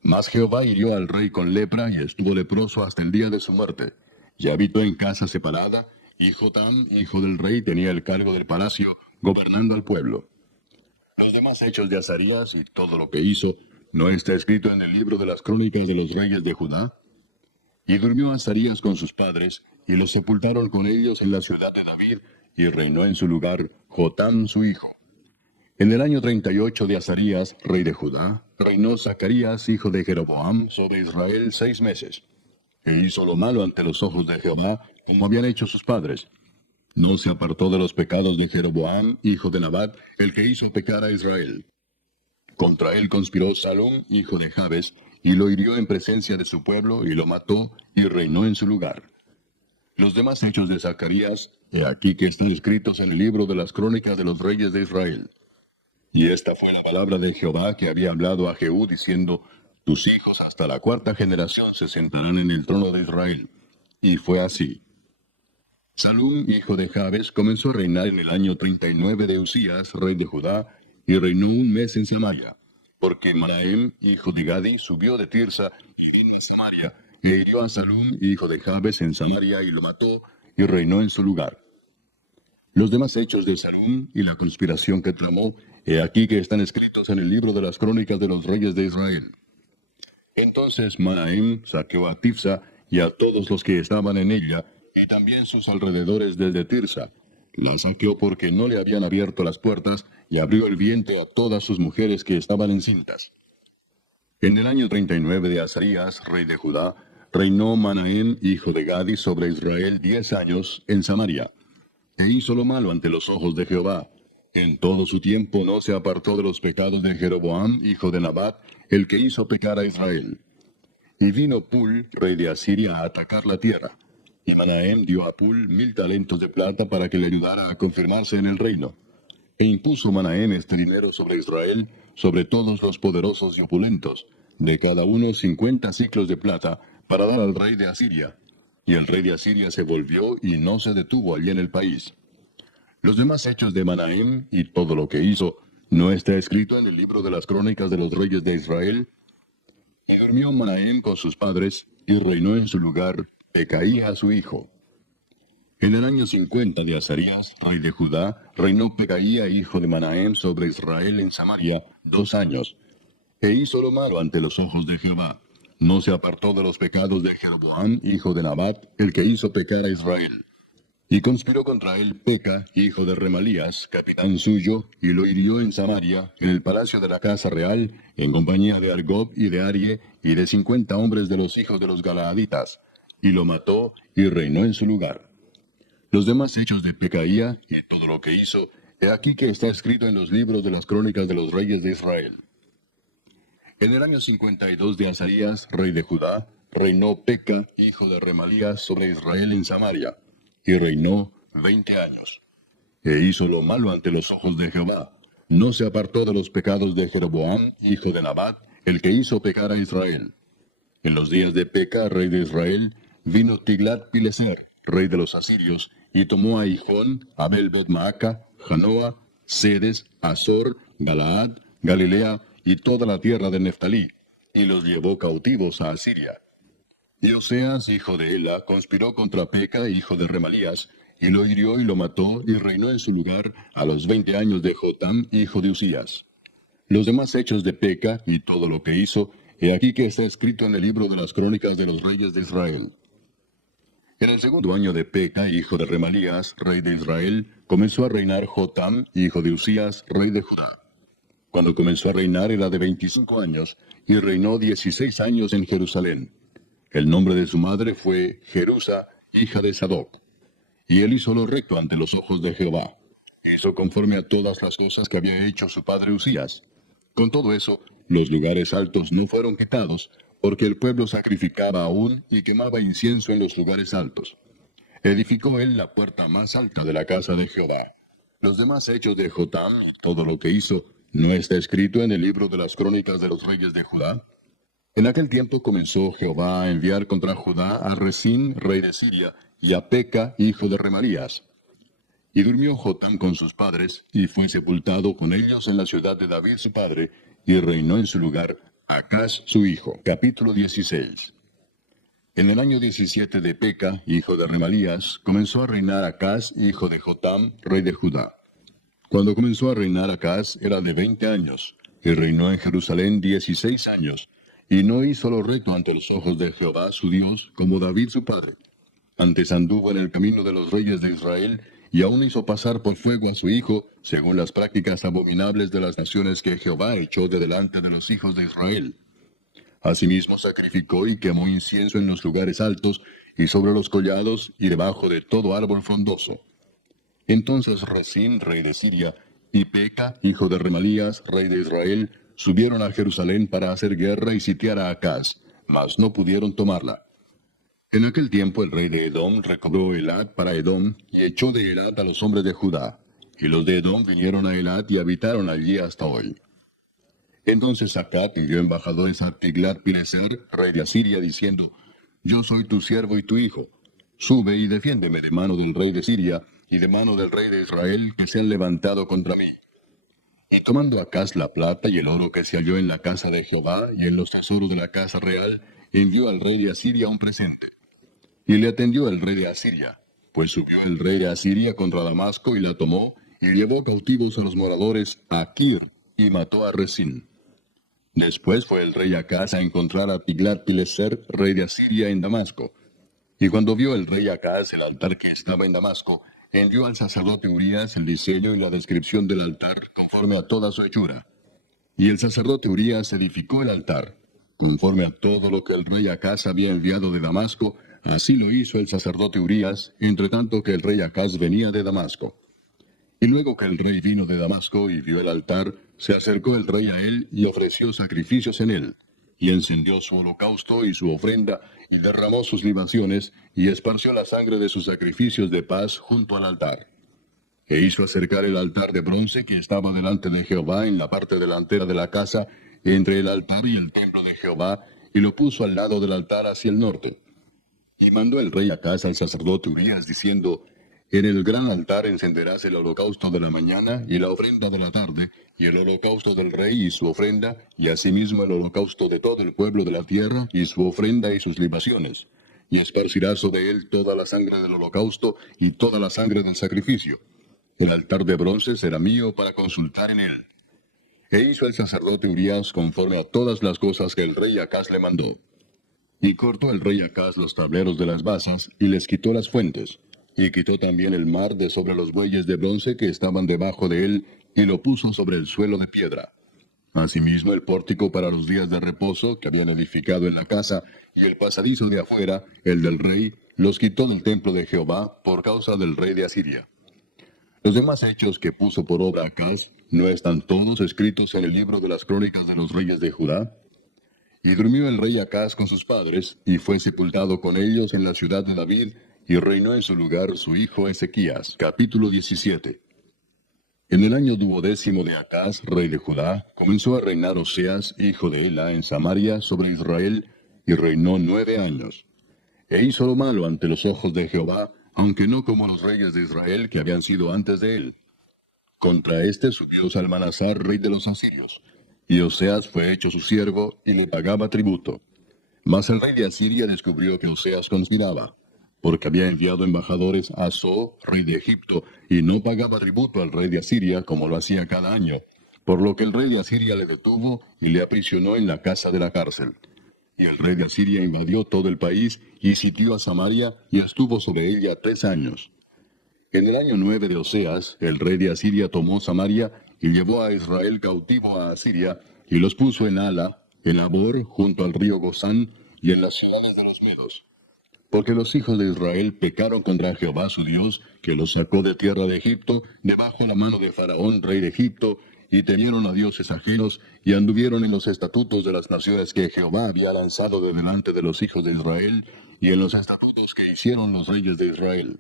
Mas Jehová hirió al rey con lepra y estuvo leproso hasta el día de su muerte, y habitó en casa separada, y Jotam, hijo del rey, tenía el cargo del palacio, gobernando al pueblo. Los demás hechos de Azarías y todo lo que hizo, ¿no está escrito en el libro de las crónicas de los reyes de Judá? Y durmió Azarías con sus padres, y los sepultaron con ellos en la ciudad de David, y reinó en su lugar Jotam su hijo. En el año 38 de Azarías, rey de Judá, reinó Zacarías, hijo de Jeroboam, sobre Israel 6 meses. E hizo lo malo ante los ojos de Jehová, como habían hecho sus padres. No se apartó de los pecados de Jeroboam, hijo de Nabat, el que hizo pecar a Israel. Contra él conspiró Salum, hijo de Jabes, y lo hirió en presencia de su pueblo, y lo mató, y reinó en su lugar. Los demás hechos de Zacarías, he aquí que están escritos en el libro de las crónicas de los reyes de Israel. Y esta fue la palabra de Jehová que había hablado a Jehú, diciendo, tus hijos hasta la 4ª generación se sentarán en el trono de Israel. Y fue así. Salum, hijo de Jabes, comenzó a reinar en el año 39 de Usías, rey de Judá, y reinó 1 mes en Samaria, porque Manahem, hijo de Gadi, subió de Tirsa y vino a Samaria, e hirió a Salum, hijo de Jabes, en Samaria, y lo mató, y reinó en su lugar. Los demás hechos de Salum y la conspiración que tramó, he aquí que están escritos en el libro de las crónicas de los reyes de Israel. Entonces Manahem saqueó a Tifsa y a todos los que estaban en ella, y también sus alrededores desde Tirsa. La saqueó porque no le habían abierto las puertas, y abrió el vientre a todas sus mujeres que estaban encintas. En el año 39 de Azarías, rey de Judá, reinó Manahem, hijo de Gadi, sobre Israel 10 años en Samaria. E hizo lo malo ante los ojos de Jehová. En todo su tiempo no se apartó de los pecados de Jeroboam, hijo de Nabat, el que hizo pecar a Israel. Y vino Pul, rey de Asiria, a atacar la tierra. Y Manahem dio a Pul 1000 talentos de plata para que le ayudara a confirmarse en el reino. E impuso Manahem este dinero sobre Israel, sobre todos los poderosos y opulentos, de cada uno 50 siclos de plata, para dar al rey de Asiria. Y el rey de Asiria se volvió y no se detuvo allí en el país. Los demás hechos de Manahem y todo lo que hizo, ¿no está escrito en el libro de las crónicas de los reyes de Israel? Y durmió Manahem con sus padres, y reinó en su lugar Pecaía su hijo. En el año 50 de Azarías, rey de Judá, reinó Pecaía, hijo de Manahem, sobre Israel en Samaria 2 años. E hizo lo malo ante los ojos de Jehová. No se apartó de los pecados de Jeroboam, hijo de Nabat, el que hizo pecar a Israel. Y conspiró contra él Peca, hijo de Remalías, capitán suyo, y lo hirió en Samaria, en el palacio de la casa real, en compañía de Argob y de Arie, y de 50 hombres de los hijos de los Galaaditas. Y lo mató, y reinó en su lugar. Los demás hechos de Pecaía, y todo lo que hizo, he aquí que está escrito en los libros de las crónicas de los reyes de Israel. En el año 52 de Azarías, rey de Judá, reinó Peca, hijo de Remalías, sobre Israel en Samaria, y reinó 20 años. E hizo lo malo ante los ojos de Jehová. No se apartó de los pecados de Jeroboam, hijo de Nabat, el que hizo pecar a Israel. En los días de Peca, rey de Israel, vino Tiglat-Pileser, rey de los asirios, y tomó a Hijón, Abel-Bet-Maaca, Janoa, Sedes, Azor, Galaad, Galilea, y toda la tierra de Neftalí, y los llevó cautivos a Asiria. Y Oseas, hijo de Ela, conspiró contra Peca, hijo de Remalías, y lo hirió y lo mató, y reinó en su lugar a los 20 años de Jotam, hijo de Usías. Los demás hechos de Peca, y todo lo que hizo, he aquí que está escrito en el libro de las crónicas de los reyes de Israel. En el segundo año de Peca, hijo de Remalías, rey de Israel, comenzó a reinar Jotam, hijo de Usías, rey de Judá. Cuando comenzó a reinar era de 25 años, y reinó 16 años en Jerusalén. El nombre de su madre fue Jerusa, hija de Sadoc. Y él hizo lo recto ante los ojos de Jehová. Hizo conforme a todas las cosas que había hecho su padre Usías. Con todo eso, los lugares altos no fueron quitados, porque el pueblo sacrificaba aún y quemaba incienso en los lugares altos. Edificó él la puerta más alta de la casa de Jehová. Los demás hechos de Jotam y todo lo que hizo, ¿no está escrito en el libro de las crónicas de los reyes de Judá? En aquel tiempo comenzó Jehová a enviar contra Judá a Resín, rey de Siria, y a Peca, hijo de Remalías. Y durmió Jotam con sus padres, y fue sepultado con ellos en la ciudad de David su padre, y reinó en su lugar Acaz su hijo. Capítulo 16. En el año 17 de Peca, hijo de Remalías, comenzó a reinar Acaz, hijo de Jotam, rey de Judá. Cuando comenzó a reinar Acaz era de 20 años, y reinó en Jerusalén 16 años, y no hizo lo recto ante los ojos de Jehová su Dios, como David su padre. Antes anduvo en el camino de los reyes de Israel, y aún hizo pasar por fuego a su hijo, según las prácticas abominables de las naciones que Jehová echó de delante de los hijos de Israel. Asimismo sacrificó y quemó incienso en los lugares altos, y sobre los collados, y debajo de todo árbol frondoso. Entonces Resín, rey de Siria, y Peca, hijo de Remalías, rey de Israel, subieron a Jerusalén para hacer guerra y sitiar a Acaz, mas no pudieron tomarla. En aquel tiempo el rey de Edom recobró Elat para Edom, y echó de Elat a los hombres de Judá. Y los de Edom vinieron a Elat y habitaron allí hasta hoy. Entonces Acab envió embajadores a Tiglat-Pileser, rey de Asiria, diciendo: Yo soy tu siervo y tu hijo. Sube y defiéndeme de mano del rey de Siria y de mano del rey de Israel, que se han levantado contra mí. Y tomando Acaz la plata y el oro que se halló en la casa de Jehová y en los tesoros de la casa real, envió al rey de Asiria un presente. Y le atendió el rey de Asiria, pues subió el rey de Asiria contra Damasco y la tomó, y llevó cautivos a los moradores a Kir, y mató a Resín. Después fue el rey Acaz a encontrar a Tiglat-Pileser, rey de Asiria, en Damasco. Y cuando vio el rey Acaz el altar que estaba en Damasco, envió al sacerdote Urías el diseño y la descripción del altar conforme a toda su hechura. Y el sacerdote Urías edificó el altar, conforme a todo lo que el rey Acaz había enviado de Damasco, así lo hizo el sacerdote Urías, entre tanto que el rey Acaz venía de Damasco. Y luego que el rey vino de Damasco y vio el altar, se acercó el rey a él y ofreció sacrificios en él, y encendió su holocausto y su ofrenda, y derramó sus libaciones, y esparció la sangre de sus sacrificios de paz junto al altar. E hizo acercar el altar de bronce que estaba delante de Jehová en la parte delantera de la casa, entre el altar y el templo de Jehová, y lo puso al lado del altar hacia el norte. Y mandó el rey Acaz al sacerdote Urías, diciendo: En el gran altar encenderás el holocausto de la mañana y la ofrenda de la tarde, y el holocausto del rey y su ofrenda, y asimismo el holocausto de todo el pueblo de la tierra, y su ofrenda y sus libaciones. Y esparcirás sobre él toda la sangre del holocausto y toda la sangre del sacrificio. El altar de bronce será mío para consultar en él. E hizo el sacerdote Urías conforme a todas las cosas que el rey Acaz le mandó. Y cortó el rey Acaz los tableros de las basas, y les quitó las fuentes. Y quitó también el mar de sobre los bueyes de bronce que estaban debajo de él, y lo puso sobre el suelo de piedra. Asimismo el pórtico para los días de reposo que habían edificado en la casa, y el pasadizo de afuera, el del rey, los quitó del templo de Jehová por causa del rey de Asiria. Los demás hechos que puso por obra Acaz, ¿no están todos escritos en el libro de las crónicas de los reyes de Judá? Y durmió el rey Acaz con sus padres, y fue sepultado con ellos en la ciudad de David, y reinó en su lugar su hijo Ezequías. Capítulo 17. En el año 12º de Acaz, rey de Judá, comenzó a reinar Oseas, hijo de Ela, en Samaria, sobre Israel, y reinó 9 años. E hizo lo malo ante los ojos de Jehová, aunque no como los reyes de Israel que habían sido antes de él. Contra éste subió Salmanasar, rey de los asirios, y Oseas fue hecho su siervo, y le pagaba tributo. Mas el rey de Asiria descubrió que Oseas conspiraba, porque había enviado embajadores a So, rey de Egipto, y no pagaba tributo al rey de Asiria como lo hacía cada año, por lo que el rey de Asiria le detuvo y le aprisionó en la casa de la cárcel. Y el rey de Asiria invadió todo el país y sitió a Samaria y estuvo sobre ella 3 años. En el año 9 de Oseas, el rey de Asiria tomó Samaria y llevó a Israel cautivo a Asiria, y los puso en Ala, en Abor, junto al río Gozán, y en las ciudades de los medos. Porque los hijos de Israel pecaron contra Jehová su Dios, que los sacó de tierra de Egipto, debajo la mano de Faraón, rey de Egipto, y temieron a dioses ajenos, y anduvieron en los estatutos de las naciones que Jehová había lanzado de delante de los hijos de Israel, y en los estatutos que hicieron los reyes de Israel.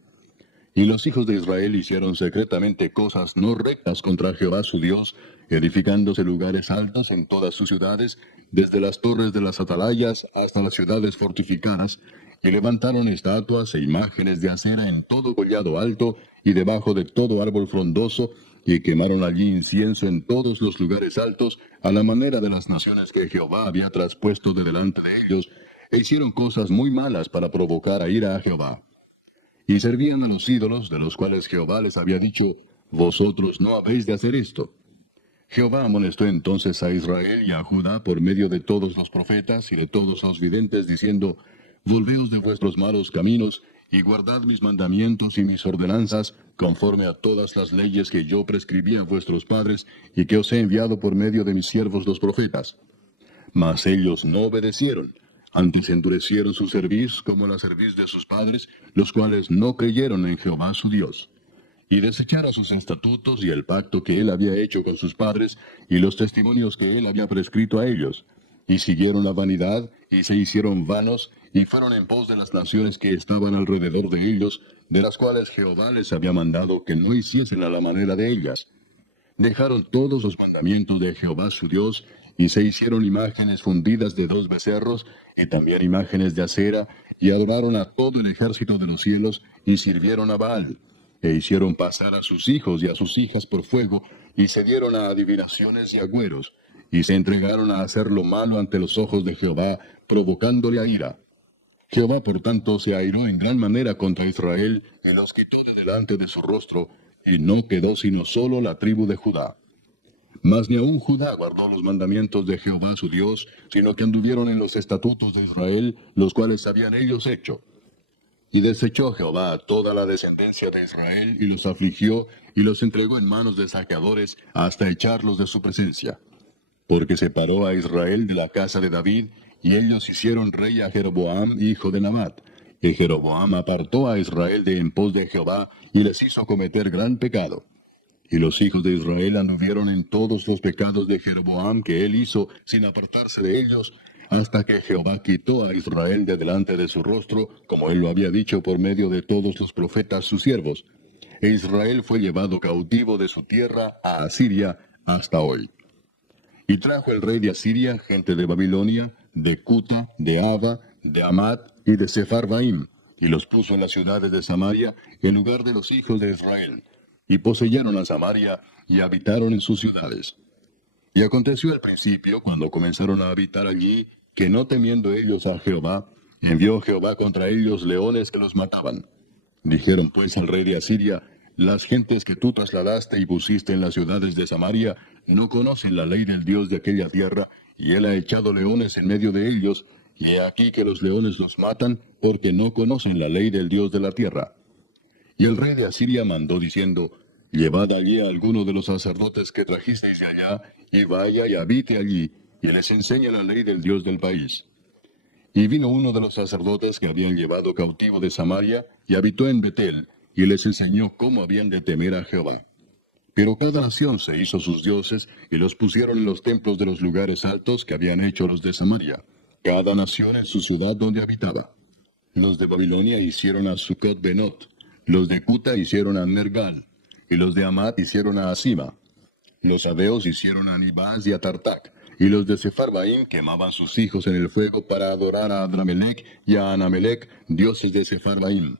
Y los hijos de Israel hicieron secretamente cosas no rectas contra Jehová su Dios, edificándose lugares altos en todas sus ciudades, desde las torres de las atalayas hasta las ciudades fortificadas, y levantaron estatuas e imágenes de acera en todo collado alto y debajo de todo árbol frondoso, y quemaron allí incienso en todos los lugares altos, a la manera de las naciones que Jehová había traspuesto de delante de ellos, e hicieron cosas muy malas para provocar a ira a Jehová. Y servían a los ídolos, de los cuales Jehová les había dicho, vosotros no habéis de hacer esto. Jehová amonestó entonces a Israel y a Judá por medio de todos los profetas y de todos los videntes, diciendo, volveos de vuestros malos caminos, y guardad mis mandamientos y mis ordenanzas, conforme a todas las leyes que yo prescribí a vuestros padres, y que os he enviado por medio de mis siervos los profetas. Mas ellos no obedecieron, antes endurecieron su cerviz como la cerviz de sus padres, los cuales no creyeron en Jehová su Dios. Y desecharon sus estatutos y el pacto que él había hecho con sus padres, y los testimonios que él había prescrito a ellos. Y siguieron la vanidad, y se hicieron vanos, y fueron en pos de las naciones que estaban alrededor de ellos, de las cuales Jehová les había mandado que no hiciesen a la manera de ellas. Dejaron todos los mandamientos de Jehová su Dios, y se hicieron imágenes fundidas de 2 becerros, y también imágenes de acera, y adoraron a todo el ejército de los cielos, y sirvieron a Baal. E hicieron pasar a sus hijos y a sus hijas por fuego, y se dieron a adivinaciones y agüeros, y se entregaron a hacer lo malo ante los ojos de Jehová, provocándole a ira. Jehová, por tanto, se airó en gran manera contra Israel, y los quitó de delante de su rostro, y no quedó sino solo la tribu de Judá. Mas ni aun Judá guardó los mandamientos de Jehová su Dios, sino que anduvieron en los estatutos de Israel, los cuales habían ellos hecho. Y desechó Jehová a toda la descendencia de Israel, y los afligió, y los entregó en manos de saqueadores, hasta echarlos de su presencia. Porque separó a Israel de la casa de David, y ellos hicieron rey a Jeroboam, hijo de Nabat. Y Jeroboam apartó a Israel de en pos de Jehová, y les hizo cometer gran pecado. Y los hijos de Israel anduvieron en todos los pecados de Jeroboam que él hizo, sin apartarse de ellos, hasta que Jehová quitó a Israel de delante de su rostro, como él lo había dicho por medio de todos los profetas sus siervos. E Israel fue llevado cautivo de su tierra a Asiria hasta hoy. Y trajo el rey de Asiria gente de Babilonia, de Cuta, de Ava, de Amat y de Sepharvaim, y los puso en las ciudades de Samaria, en lugar de los hijos de Israel. Y poseyeron a Samaria, y habitaron en sus ciudades. Y aconteció al principio, cuando comenzaron a habitar allí, que no temiendo ellos a Jehová, envió Jehová contra ellos leones que los mataban. Dijeron pues al rey de Asiria, las gentes que tú trasladaste y pusiste en las ciudades de Samaria, no conocen la ley del Dios de aquella tierra, y él ha echado leones en medio de ellos, y he aquí que los leones los matan, porque no conocen la ley del Dios de la tierra. Y el rey de Asiria mandó diciendo, llevad allí a alguno de los sacerdotes que trajisteis de allá, y vaya y habite allí, y les enseñe la ley del Dios del país. Y vino uno de los sacerdotes que habían llevado cautivo de Samaria, y habitó en Betel, y les enseñó cómo habían de temer a Jehová. Pero cada nación se hizo sus dioses, y los pusieron en los templos de los lugares altos que habían hecho los de Samaria, cada nación en su ciudad donde habitaba. Los de Babilonia hicieron a Sucot Benot, los de Cuta hicieron a Nergal, y los de Amat hicieron a Asima. Los sabeos hicieron a Nibaz y a Tartac, y los de Sepharvaim quemaban sus hijos en el fuego para adorar a Adramelech y a Anamelech, dioses de Sepharvaim.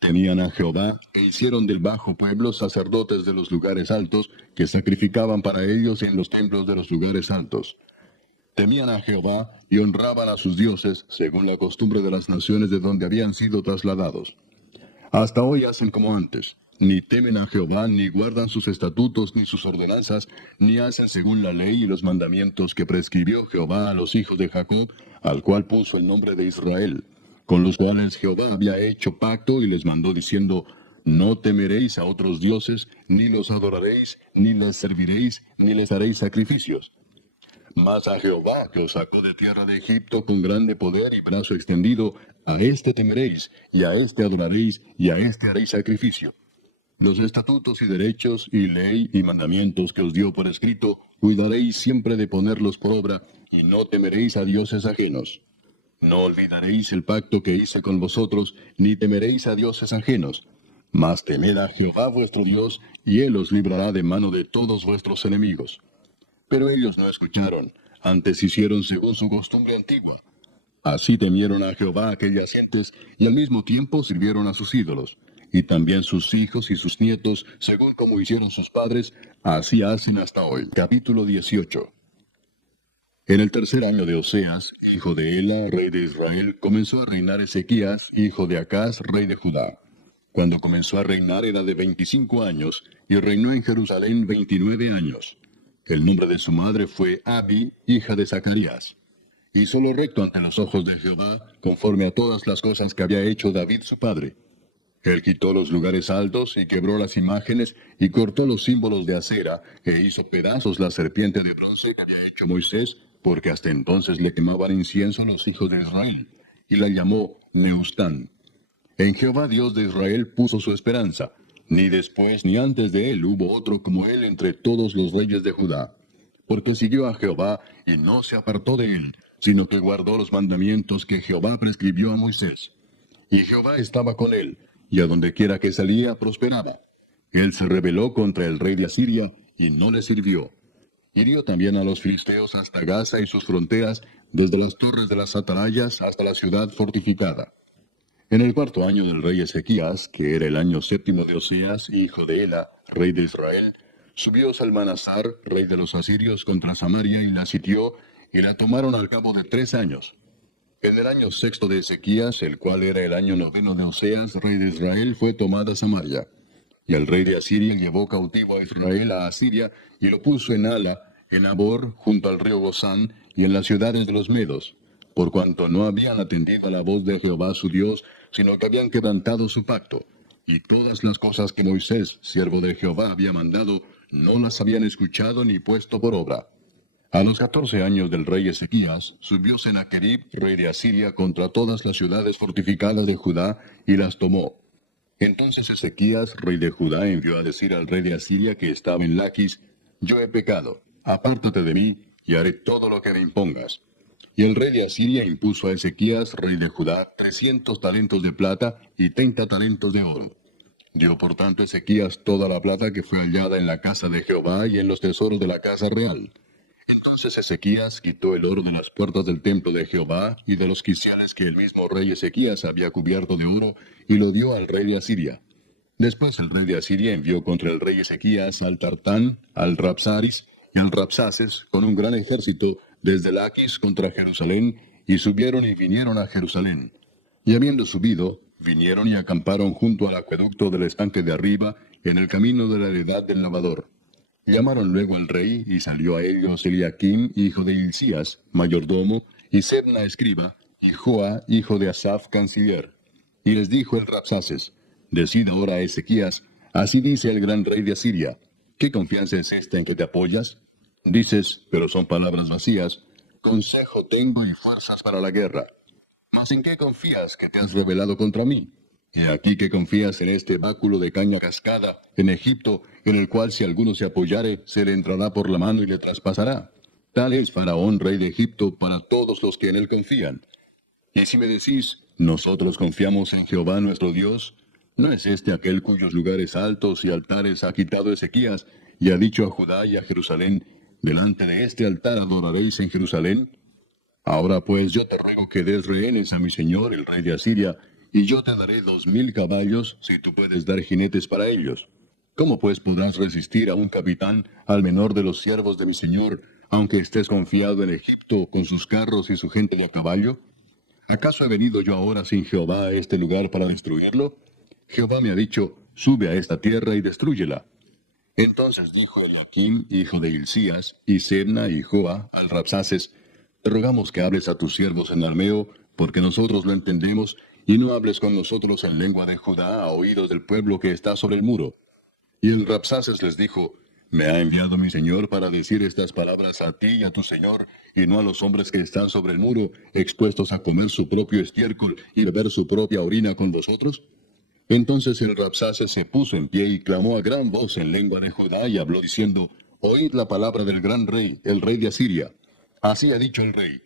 Temían a Jehová, e hicieron del bajo pueblo sacerdotes de los lugares altos, que sacrificaban para ellos en los templos de los lugares altos. Temían a Jehová, y honraban a sus dioses, según la costumbre de las naciones de donde habían sido trasladados. Hasta hoy hacen como antes. Ni temen a Jehová, ni guardan sus estatutos, ni sus ordenanzas, ni hacen según la ley y los mandamientos que prescribió Jehová a los hijos de Jacob, al cual puso el nombre de Israel, con los cuales Jehová había hecho pacto y les mandó diciendo, no temeréis a otros dioses, ni los adoraréis, ni les serviréis, ni les haréis sacrificios. Mas a Jehová, que os sacó de tierra de Egipto con grande poder y brazo extendido, a éste temeréis, y a éste adoraréis, y a éste haréis sacrificio. Los estatutos y derechos, y ley y mandamientos que os dio por escrito, cuidaréis siempre de ponerlos por obra, y no temeréis a dioses ajenos. No olvidaréis el pacto que hice con vosotros, ni temeréis a dioses ajenos. Mas temed a Jehová vuestro Dios, y él os librará de mano de todos vuestros enemigos. Pero ellos no escucharon, antes hicieron según su costumbre antigua. Así temieron a Jehová aquellas gentes, y al mismo tiempo sirvieron a sus ídolos. Y también sus hijos y sus nietos, según como hicieron sus padres, así hacen hasta hoy. Capítulo 18. En el tercer año de Oseas, hijo de Ela, rey de Israel, comenzó a reinar Ezequías, hijo de Acaz, rey de Judá. Cuando comenzó a reinar era de 25 años, y reinó en Jerusalén 29 años. El nombre de su madre fue Abi, hija de Zacarías. Hizo lo recto ante los ojos de Jehová, conforme a todas las cosas que había hecho David su padre. Él quitó los lugares altos y quebró las imágenes y cortó los símbolos de acera e hizo pedazos la serpiente de bronce que había hecho Moisés, porque hasta entonces le quemaban incienso los hijos de Israel, y la llamó Neustán. En Jehová Dios de Israel puso su esperanza. Ni después ni antes de él hubo otro como él entre todos los reyes de Judá. Porque siguió a Jehová y no se apartó de él, sino que guardó los mandamientos que Jehová prescribió a Moisés. Y Jehová estaba con él, y a donde quiera que salía prosperaba. Él se rebeló contra el rey de Asiria, y no le sirvió. Hirió también a los filisteos hasta Gaza y sus fronteras, desde las torres de las atalayas hasta la ciudad fortificada. En el cuarto año del rey Ezequías, que era el año séptimo de Oseas, hijo de Ela, rey de Israel, subió Salmanasar, rey de los asirios, contra Samaria y la sitió, y la tomaron al cabo de 3 años. En el año sexto de Ezequías, el cual era el año noveno de Oseas, rey de Israel, fue tomada Samaria. Y el rey de Asiria llevó cautivo a Israel a Asiria, y lo puso en Ala, en Abor, junto al río Gozán, y en las ciudades de los Medos, por cuanto no habían atendido a la voz de Jehová su Dios, sino que habían quebrantado su pacto. Y todas las cosas que Moisés, siervo de Jehová, había mandado, no las habían escuchado ni puesto por obra. A los 14 años del rey Ezequías, subió Sennacherib, rey de Asiria, contra todas las ciudades fortificadas de Judá, y las tomó. Entonces Ezequías, rey de Judá, envió a decir al rey de Asiria que estaba en Laquis: Yo he pecado, apártate de mí, y haré todo lo que me impongas. Y el rey de Asiria impuso a Ezequías, rey de Judá, 300 talentos de plata y 30 talentos de oro. Dio por tanto Ezequías toda la plata que fue hallada en la casa de Jehová y en los tesoros de la casa real. Entonces Ezequías quitó el oro de las puertas del templo de Jehová y de los quiciales que el mismo rey Ezequías había cubierto de oro, y lo dio al rey de Asiria. Después el rey de Asiria envió contra el rey Ezequías al Tartán, al Rabsaris y al Rabsaces con un gran ejército desde Laquis contra Jerusalén, y subieron y vinieron a Jerusalén. Y habiendo subido, vinieron y acamparon junto al acueducto del estanque de arriba, en el camino de la heredad del lavador. Llamaron luego al rey, y salió a ellos Eliaquim, hijo de Hilcías, mayordomo, y Sebna, escriba, y Joa, hijo de Asaph, canciller. Y les dijo el Rabsaces: Decid ahora a Ezequías: Así dice el gran rey de Asiria: ¿Qué confianza es esta en que te apoyas? Dices, pero son palabras vacías: Consejo tengo y fuerzas para la guerra. Mas ¿en qué confías que te has rebelado contra mí? He aquí que confías en este báculo de caña cascada, en Egipto, en el cual si alguno se apoyare, se le entrará por la mano y le traspasará. Tal es Faraón, rey de Egipto, para todos los que en él confían. Y si me decís: Nosotros confiamos en Jehová nuestro Dios, ¿no es este aquel cuyos lugares altos y altares ha quitado Ezequías, y ha dicho a Judá y a Jerusalén: Delante de este altar adoraréis en Jerusalén? Ahora pues yo te ruego que des rehenes a mi señor el rey de Asiria, y yo te daré 2000 caballos, si tú puedes dar jinetes para ellos. ¿Cómo pues podrás resistir a un capitán, al menor de los siervos de mi señor, aunque estés confiado en Egipto con sus carros y su gente de a caballo? ¿Acaso he venido yo ahora sin Jehová a este lugar para destruirlo? Jehová me ha dicho: Sube a esta tierra y destrúyela. Entonces dijo Eliaquim, hijo de Hilcías, y Sebna y Joa, al Rabsaces: Te rogamos que hables a tus siervos en arameo, porque nosotros lo entendemos, y no hables con nosotros en lengua de Judá a oídos del pueblo que está sobre el muro. Y el Rabsaces les dijo: Me ha enviado mi señor para decir estas palabras a ti y a tu señor, y no a los hombres que están sobre el muro, expuestos a comer su propio estiércol y beber su propia orina con vosotros. Entonces el Rabsaces se puso en pie y clamó a gran voz en lengua de Judá, y habló diciendo: Oíd la palabra del gran rey, el rey de Asiria. Así ha dicho el rey: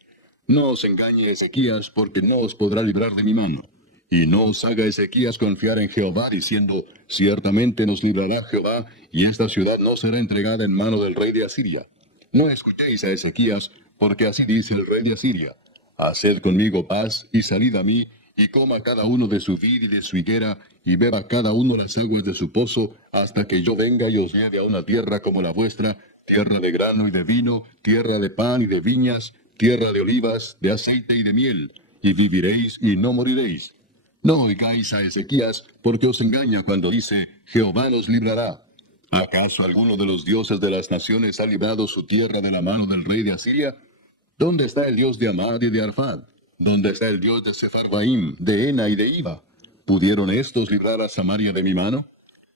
No os engañe Ezequías, porque no os podrá librar de mi mano. Y no os haga Ezequías confiar en Jehová, diciendo, ciertamente nos librará Jehová, y esta ciudad no será entregada en mano del rey de Asiria. No escuchéis a Ezequías, porque así dice el rey de Asiria, haced conmigo paz, y salid a mí, y coma cada uno de su vid y de su higuera, y beba cada uno las aguas de su pozo, hasta que yo venga y os lleve a una tierra como la vuestra, tierra de grano y de vino, tierra de pan y de viñas, tierra de olivas, de aceite y de miel, y viviréis y no moriréis. No oigáis a Ezequías, porque os engaña cuando dice, Jehová nos librará. ¿Acaso alguno de los dioses de las naciones ha librado su tierra de la mano del rey de Asiria? ¿Dónde está el Dios de Amad y de Arfad? ¿Dónde está el Dios de Sepharvaim, de Ena y de Iva? ¿Pudieron estos librar a Samaria de mi mano?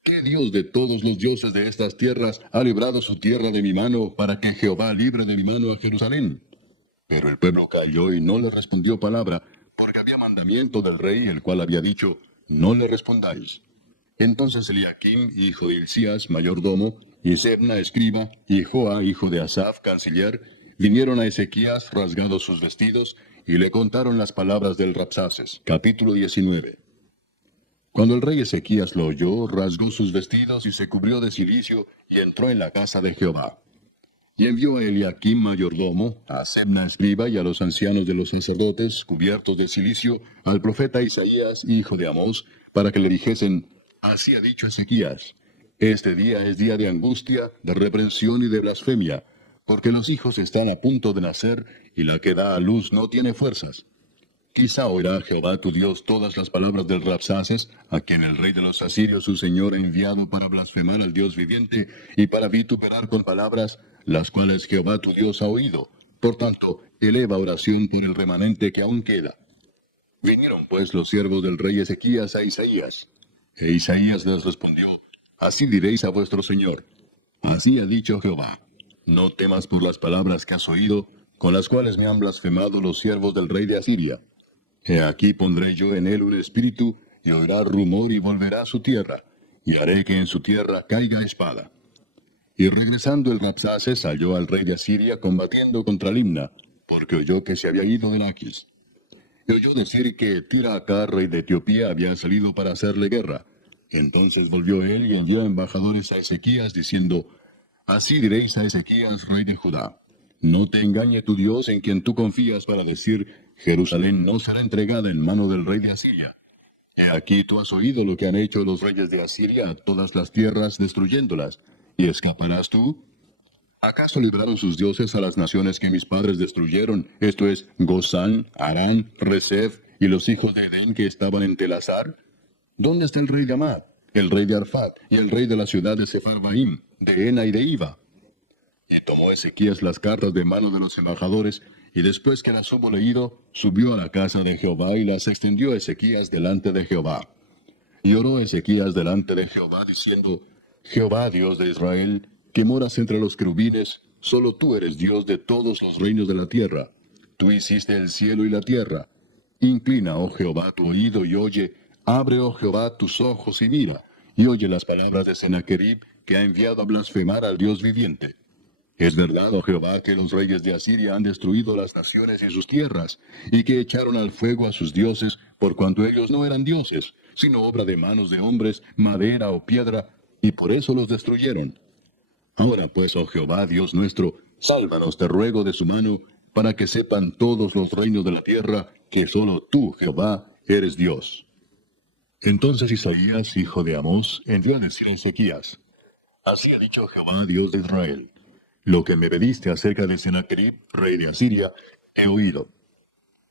¿Qué Dios de todos los dioses de estas tierras ha librado su tierra de mi mano para que Jehová libre de mi mano a Jerusalén? Pero el pueblo calló y no le respondió palabra, porque había mandamiento del rey, el cual había dicho, no le respondáis. Entonces Eliaquim, hijo de Hilcías, mayordomo, y Sebna, escriba, y Joa, hijo de Asaph, canciller, vinieron a Ezequías rasgados sus vestidos, y le contaron las palabras del Rabsaces. Capítulo 19. Cuando el rey Ezequías lo oyó, rasgó sus vestidos y se cubrió de cilicio, y entró en la casa de Jehová. Y envió a Eliaquim mayordomo, a Sebna escriba y a los ancianos de los sacerdotes, cubiertos de cilicio, al profeta Isaías, hijo de Amós, para que le dijesen, así ha dicho Ezequías, este día es día de angustia, de reprensión y de blasfemia, porque los hijos están a punto de nacer, y la que da a luz no tiene fuerzas. Quizá oirá Jehová tu Dios todas las palabras del Rabsaces, a quien el rey de los asirios su señor ha enviado para blasfemar al Dios viviente, y para vituperar con palabras, las cuales Jehová tu Dios ha oído. Por tanto, eleva oración por el remanente que aún queda. Vinieron pues los siervos del rey Ezequías a Isaías. E Isaías les respondió, así diréis a vuestro señor, así ha dicho Jehová, no temas por las palabras que has oído, con las cuales me han blasfemado los siervos del rey de Asiria. He aquí pondré yo en él un espíritu, y oirá rumor y volverá a su tierra, y haré que en su tierra caiga espada. Y regresando el Rabsaces halló al rey de Asiria combatiendo contra Limna, porque oyó que se había ido de Laquis. Y oyó decir que Tiraca, rey de Etiopía, había salido para hacerle guerra. Entonces volvió él y envió embajadores a Ezequías, diciendo, así diréis a Ezequías, rey de Judá, no te engañe tu Dios en quien tú confías para decir, Jerusalén no será entregada en mano del rey de Asiria. He aquí tú has oído lo que han hecho los reyes de Asiria a todas las tierras, destruyéndolas. ¿Y escaparás tú? ¿Acaso libraron sus dioses a las naciones que mis padres destruyeron? Esto es, Gozán, Harán, Resef y los hijos de Edén que estaban en Telasar. ¿Dónde está el rey de Amad, el rey de Arfad y el rey de la ciudad de Sepharvaim, de Ena y de Iva? Y tomó Ezequías las cartas de mano de los embajadores, y después que las hubo leído, subió a la casa de Jehová y las extendió Ezequías delante de Jehová. Y oró Ezequías delante de Jehová, diciendo, Jehová, Dios de Israel, que moras entre los querubines, solo tú eres Dios de todos los reinos de la tierra. Tú hiciste el cielo y la tierra. Inclina, oh Jehová, tu oído y oye, abre, oh Jehová, tus ojos y mira, y oye las palabras de Sennacherib, que ha enviado a blasfemar al Dios viviente. Es verdad, oh Jehová, que los reyes de Asiria han destruido las naciones y sus tierras, y que echaron al fuego a sus dioses, por cuanto ellos no eran dioses, sino obra de manos de hombres, madera o piedra, y por eso los destruyeron. Ahora pues, oh Jehová, Dios nuestro, sálvanos, te ruego, de su mano, para que sepan todos los reinos de la tierra, que solo tú, Jehová, eres Dios. Entonces Isaías, hijo de Amós, envió a decir a Ezequías, así ha dicho Jehová, Dios de Israel. Lo que me pediste acerca de Sennacherib, rey de Asiria, he oído.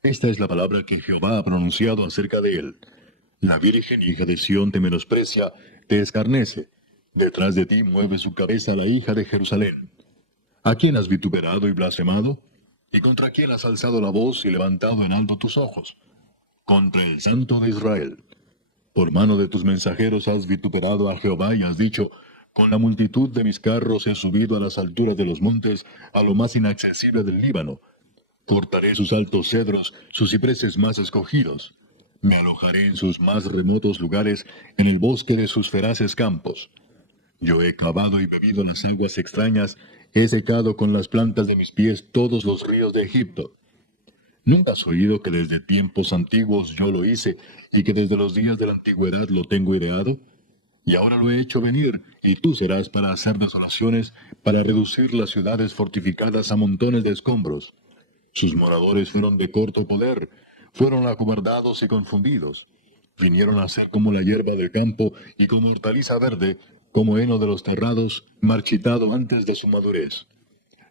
Esta es la palabra que Jehová ha pronunciado acerca de él. La virgen hija de Sión te menosprecia, te escarnece. Detrás de ti mueve su cabeza la hija de Jerusalén. ¿A quién has vituperado y blasfemado? ¿Y contra quién has alzado la voz y levantado en alto tus ojos? Contra el Santo de Israel. Por mano de tus mensajeros has vituperado a Jehová y has dicho, con la multitud de mis carros he subido a las alturas de los montes, a lo más inaccesible del Líbano. Cortaré sus altos cedros, sus cipreses más escogidos. Me alojaré en sus más remotos lugares, en el bosque de sus feraces campos. Yo he cavado y bebido las aguas extrañas, he secado con las plantas de mis pies todos los ríos de Egipto. ¿Nunca has oído que desde tiempos antiguos yo lo hice, y que desde los días de la antigüedad lo tengo ideado? Y ahora lo he hecho venir, y tú serás para hacer desolaciones, para reducir las ciudades fortificadas a montones de escombros. Sus moradores fueron de corto poder, fueron acobardados y confundidos. Vinieron a ser como la hierba del campo y como hortaliza verde, como heno de los terrados, marchitado antes de su madurez.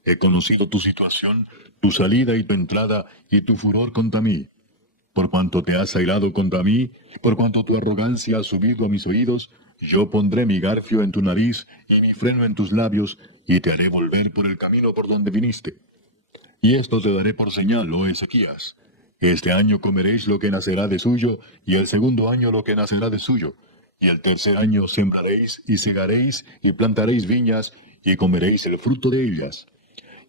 He conocido tu situación, tu salida y tu entrada, y tu furor contra mí. Por cuanto te has airado contra mí, por cuanto tu arrogancia ha subido a mis oídos, yo pondré mi garfio en tu nariz y mi freno en tus labios, y te haré volver por el camino por donde viniste. Y esto te daré por señal, oh Ezequías. Este año comeréis lo que nacerá de suyo, y el segundo año lo que nacerá de suyo. Y el tercer año sembraréis, y segaréis, y plantaréis viñas, y comeréis el fruto de ellas.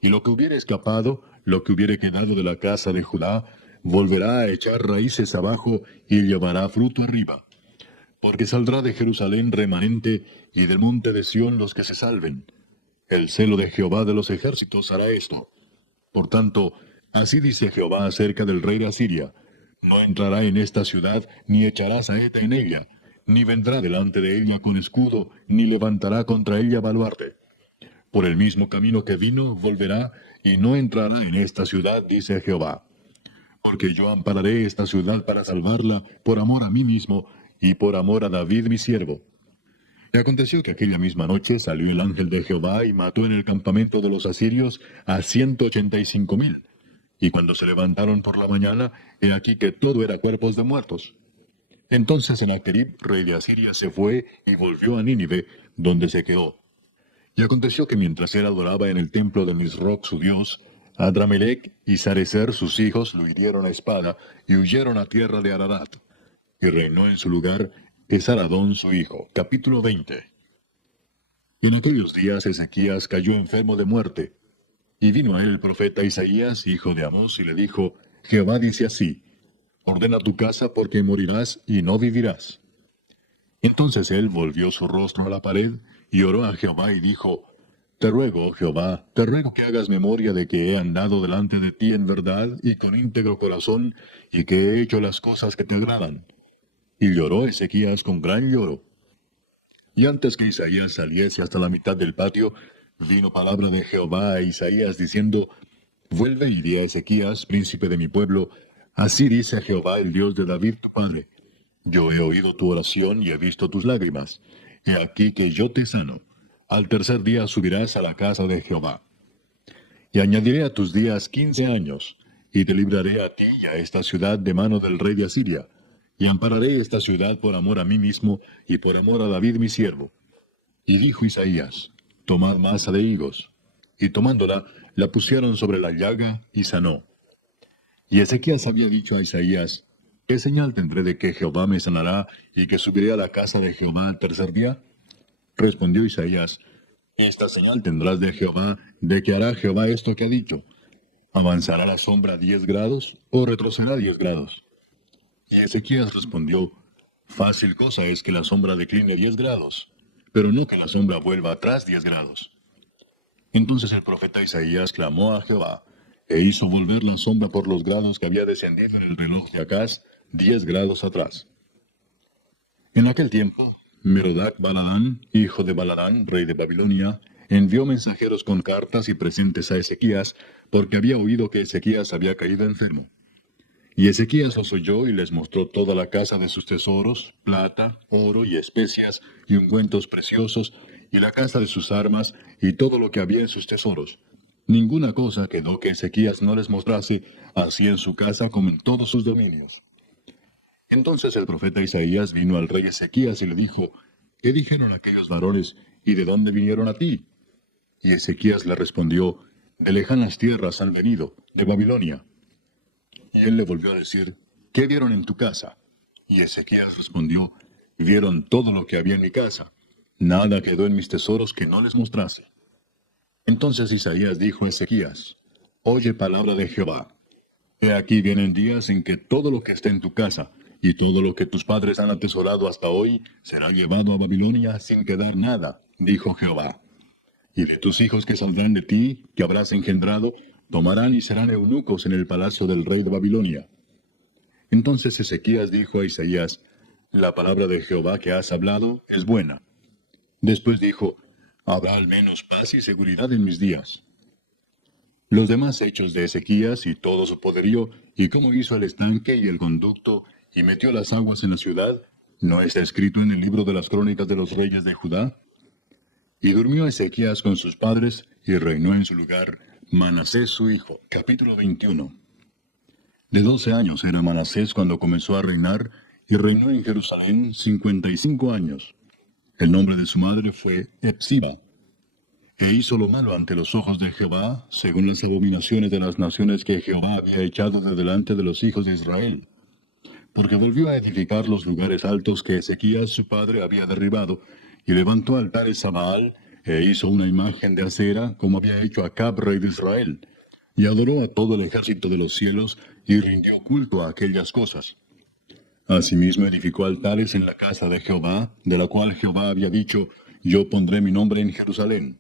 Y lo que hubiere escapado, lo que hubiere quedado de la casa de Judá, volverá a echar raíces abajo, y llevará fruto arriba. Porque saldrá de Jerusalén remanente, y del monte de Sión los que se salven. El celo de Jehová de los ejércitos hará esto. Por tanto, así dice Jehová acerca del rey de Asiria: no entrará en esta ciudad, ni echará saeta en ella, ni vendrá delante de ella con escudo, ni levantará contra ella baluarte. Por el mismo camino que vino, volverá, y no entrará en esta ciudad, dice Jehová. Porque yo ampararé esta ciudad para salvarla, por amor a mí mismo, y por amor a David mi siervo. Y aconteció que aquella misma noche salió el ángel de Jehová y mató en el campamento de los asirios a 185,000. Y cuando se levantaron por la mañana, he aquí que todo era cuerpos de muertos. Entonces Sennacherib, rey de Asiria, se fue y volvió a Nínive, donde se quedó. Y aconteció que mientras él adoraba en el templo de Nisroch su dios, Adramelech y Sarecer sus hijos lo hirieron a espada y huyeron a tierra de Ararat. Y reinó en su lugar Esaradón su hijo. Capítulo 20. En aquellos días Ezequías cayó enfermo de muerte. Y vino a él el profeta Isaías, hijo de Amós, y le dijo: Jehová dice así: ordena tu casa porque morirás y no vivirás. Entonces él volvió su rostro a la pared, y oró a Jehová y dijo: te ruego, oh Jehová, te ruego que hagas memoria de que he andado delante de ti en verdad y con íntegro corazón, y que he hecho las cosas que te agradan. Y lloró Ezequías con gran lloro. Y antes que Isaías saliese hasta la mitad del patio, vino palabra de Jehová a Isaías diciendo: vuelve y di a Ezequías, príncipe de mi pueblo: así dice Jehová, el Dios de David tu padre: yo he oído tu oración y he visto tus lágrimas. He aquí que yo te sano. Al tercer día subirás a la casa de Jehová. Y añadiré a tus días 15 años, y te libraré a ti y a esta ciudad de mano del rey de Asiria. Y ampararé esta ciudad por amor a mí mismo, y por amor a David mi siervo. Y dijo Isaías: tomad masa de higos. Y tomándola, la pusieron sobre la llaga, y sanó. Y Ezequías había dicho a Isaías: ¿qué señal tendré de que Jehová me sanará, y que subiré a la casa de Jehová al tercer día? Respondió Isaías: esta señal tendrás de Jehová, de que hará Jehová esto que ha dicho: ¿avanzará la sombra 10 grados, o retrocederá 10 grados? Y Ezequías respondió: fácil cosa es que la sombra decline 10 grados, pero no que la sombra vuelva atrás 10 grados. Entonces el profeta Isaías clamó a Jehová, e hizo volver la sombra por los grados que había descendido en el reloj de Acaz 10 grados atrás. En aquel tiempo, Merodac Baladán, hijo de Baladán, rey de Babilonia, envió mensajeros con cartas y presentes a Ezequías, porque había oído que Ezequías había caído enfermo. Y Ezequías los oyó y les mostró toda la casa de sus tesoros, plata, oro y especias, y ungüentos preciosos, y la casa de sus armas, y todo lo que había en sus tesoros. Ninguna cosa quedó que Ezequías no les mostrase, así en su casa como en todos sus dominios. Entonces el profeta Isaías vino al rey Ezequías y le dijo: ¿qué dijeron aquellos varones, y de dónde vinieron a ti? Y Ezequías le respondió: de lejanas tierras han venido, de Babilonia. Y él le volvió a decir: ¿qué vieron en tu casa? Y Ezequías respondió: vieron todo lo que había en mi casa. Nada quedó en mis tesoros que no les mostrase. Entonces Isaías dijo a Ezequías: oye palabra de Jehová. He aquí vienen días en que todo lo que esté en tu casa, y todo lo que tus padres han atesorado hasta hoy, será llevado a Babilonia sin quedar nada, dijo Jehová. Y de tus hijos que saldrán de ti, que habrás engendrado, tomarán y serán eunucos en el palacio del rey de Babilonia. Entonces Ezequías dijo a Isaías, la palabra de Jehová que has hablado es buena. Después dijo, habrá al menos paz y seguridad en mis días. Los demás hechos de Ezequías y todo su poderío, y cómo hizo el estanque y el conducto, y metió las aguas en la ciudad, ¿no está escrito en el libro de las crónicas de los reyes de Judá? Y durmió Ezequías con sus padres, y reinó en su lugar Manasés su hijo. Capítulo 21. De 12 años era Manasés cuando comenzó a reinar, y reinó en Jerusalén 55 años. El nombre de su madre fue Hepsiba. E hizo lo malo ante los ojos de Jehová, según las abominaciones de las naciones que Jehová había echado de delante de los hijos de Israel. Porque volvió a edificar los lugares altos que Ezequías su padre había derribado, y levantó altares a Baal, e hizo una imagen de acera, como había hecho Acab, rey de Israel. Y adoró a todo el ejército de los cielos, y rindió culto a aquellas cosas. Asimismo edificó altares en la casa de Jehová, de la cual Jehová había dicho, yo pondré mi nombre en Jerusalén.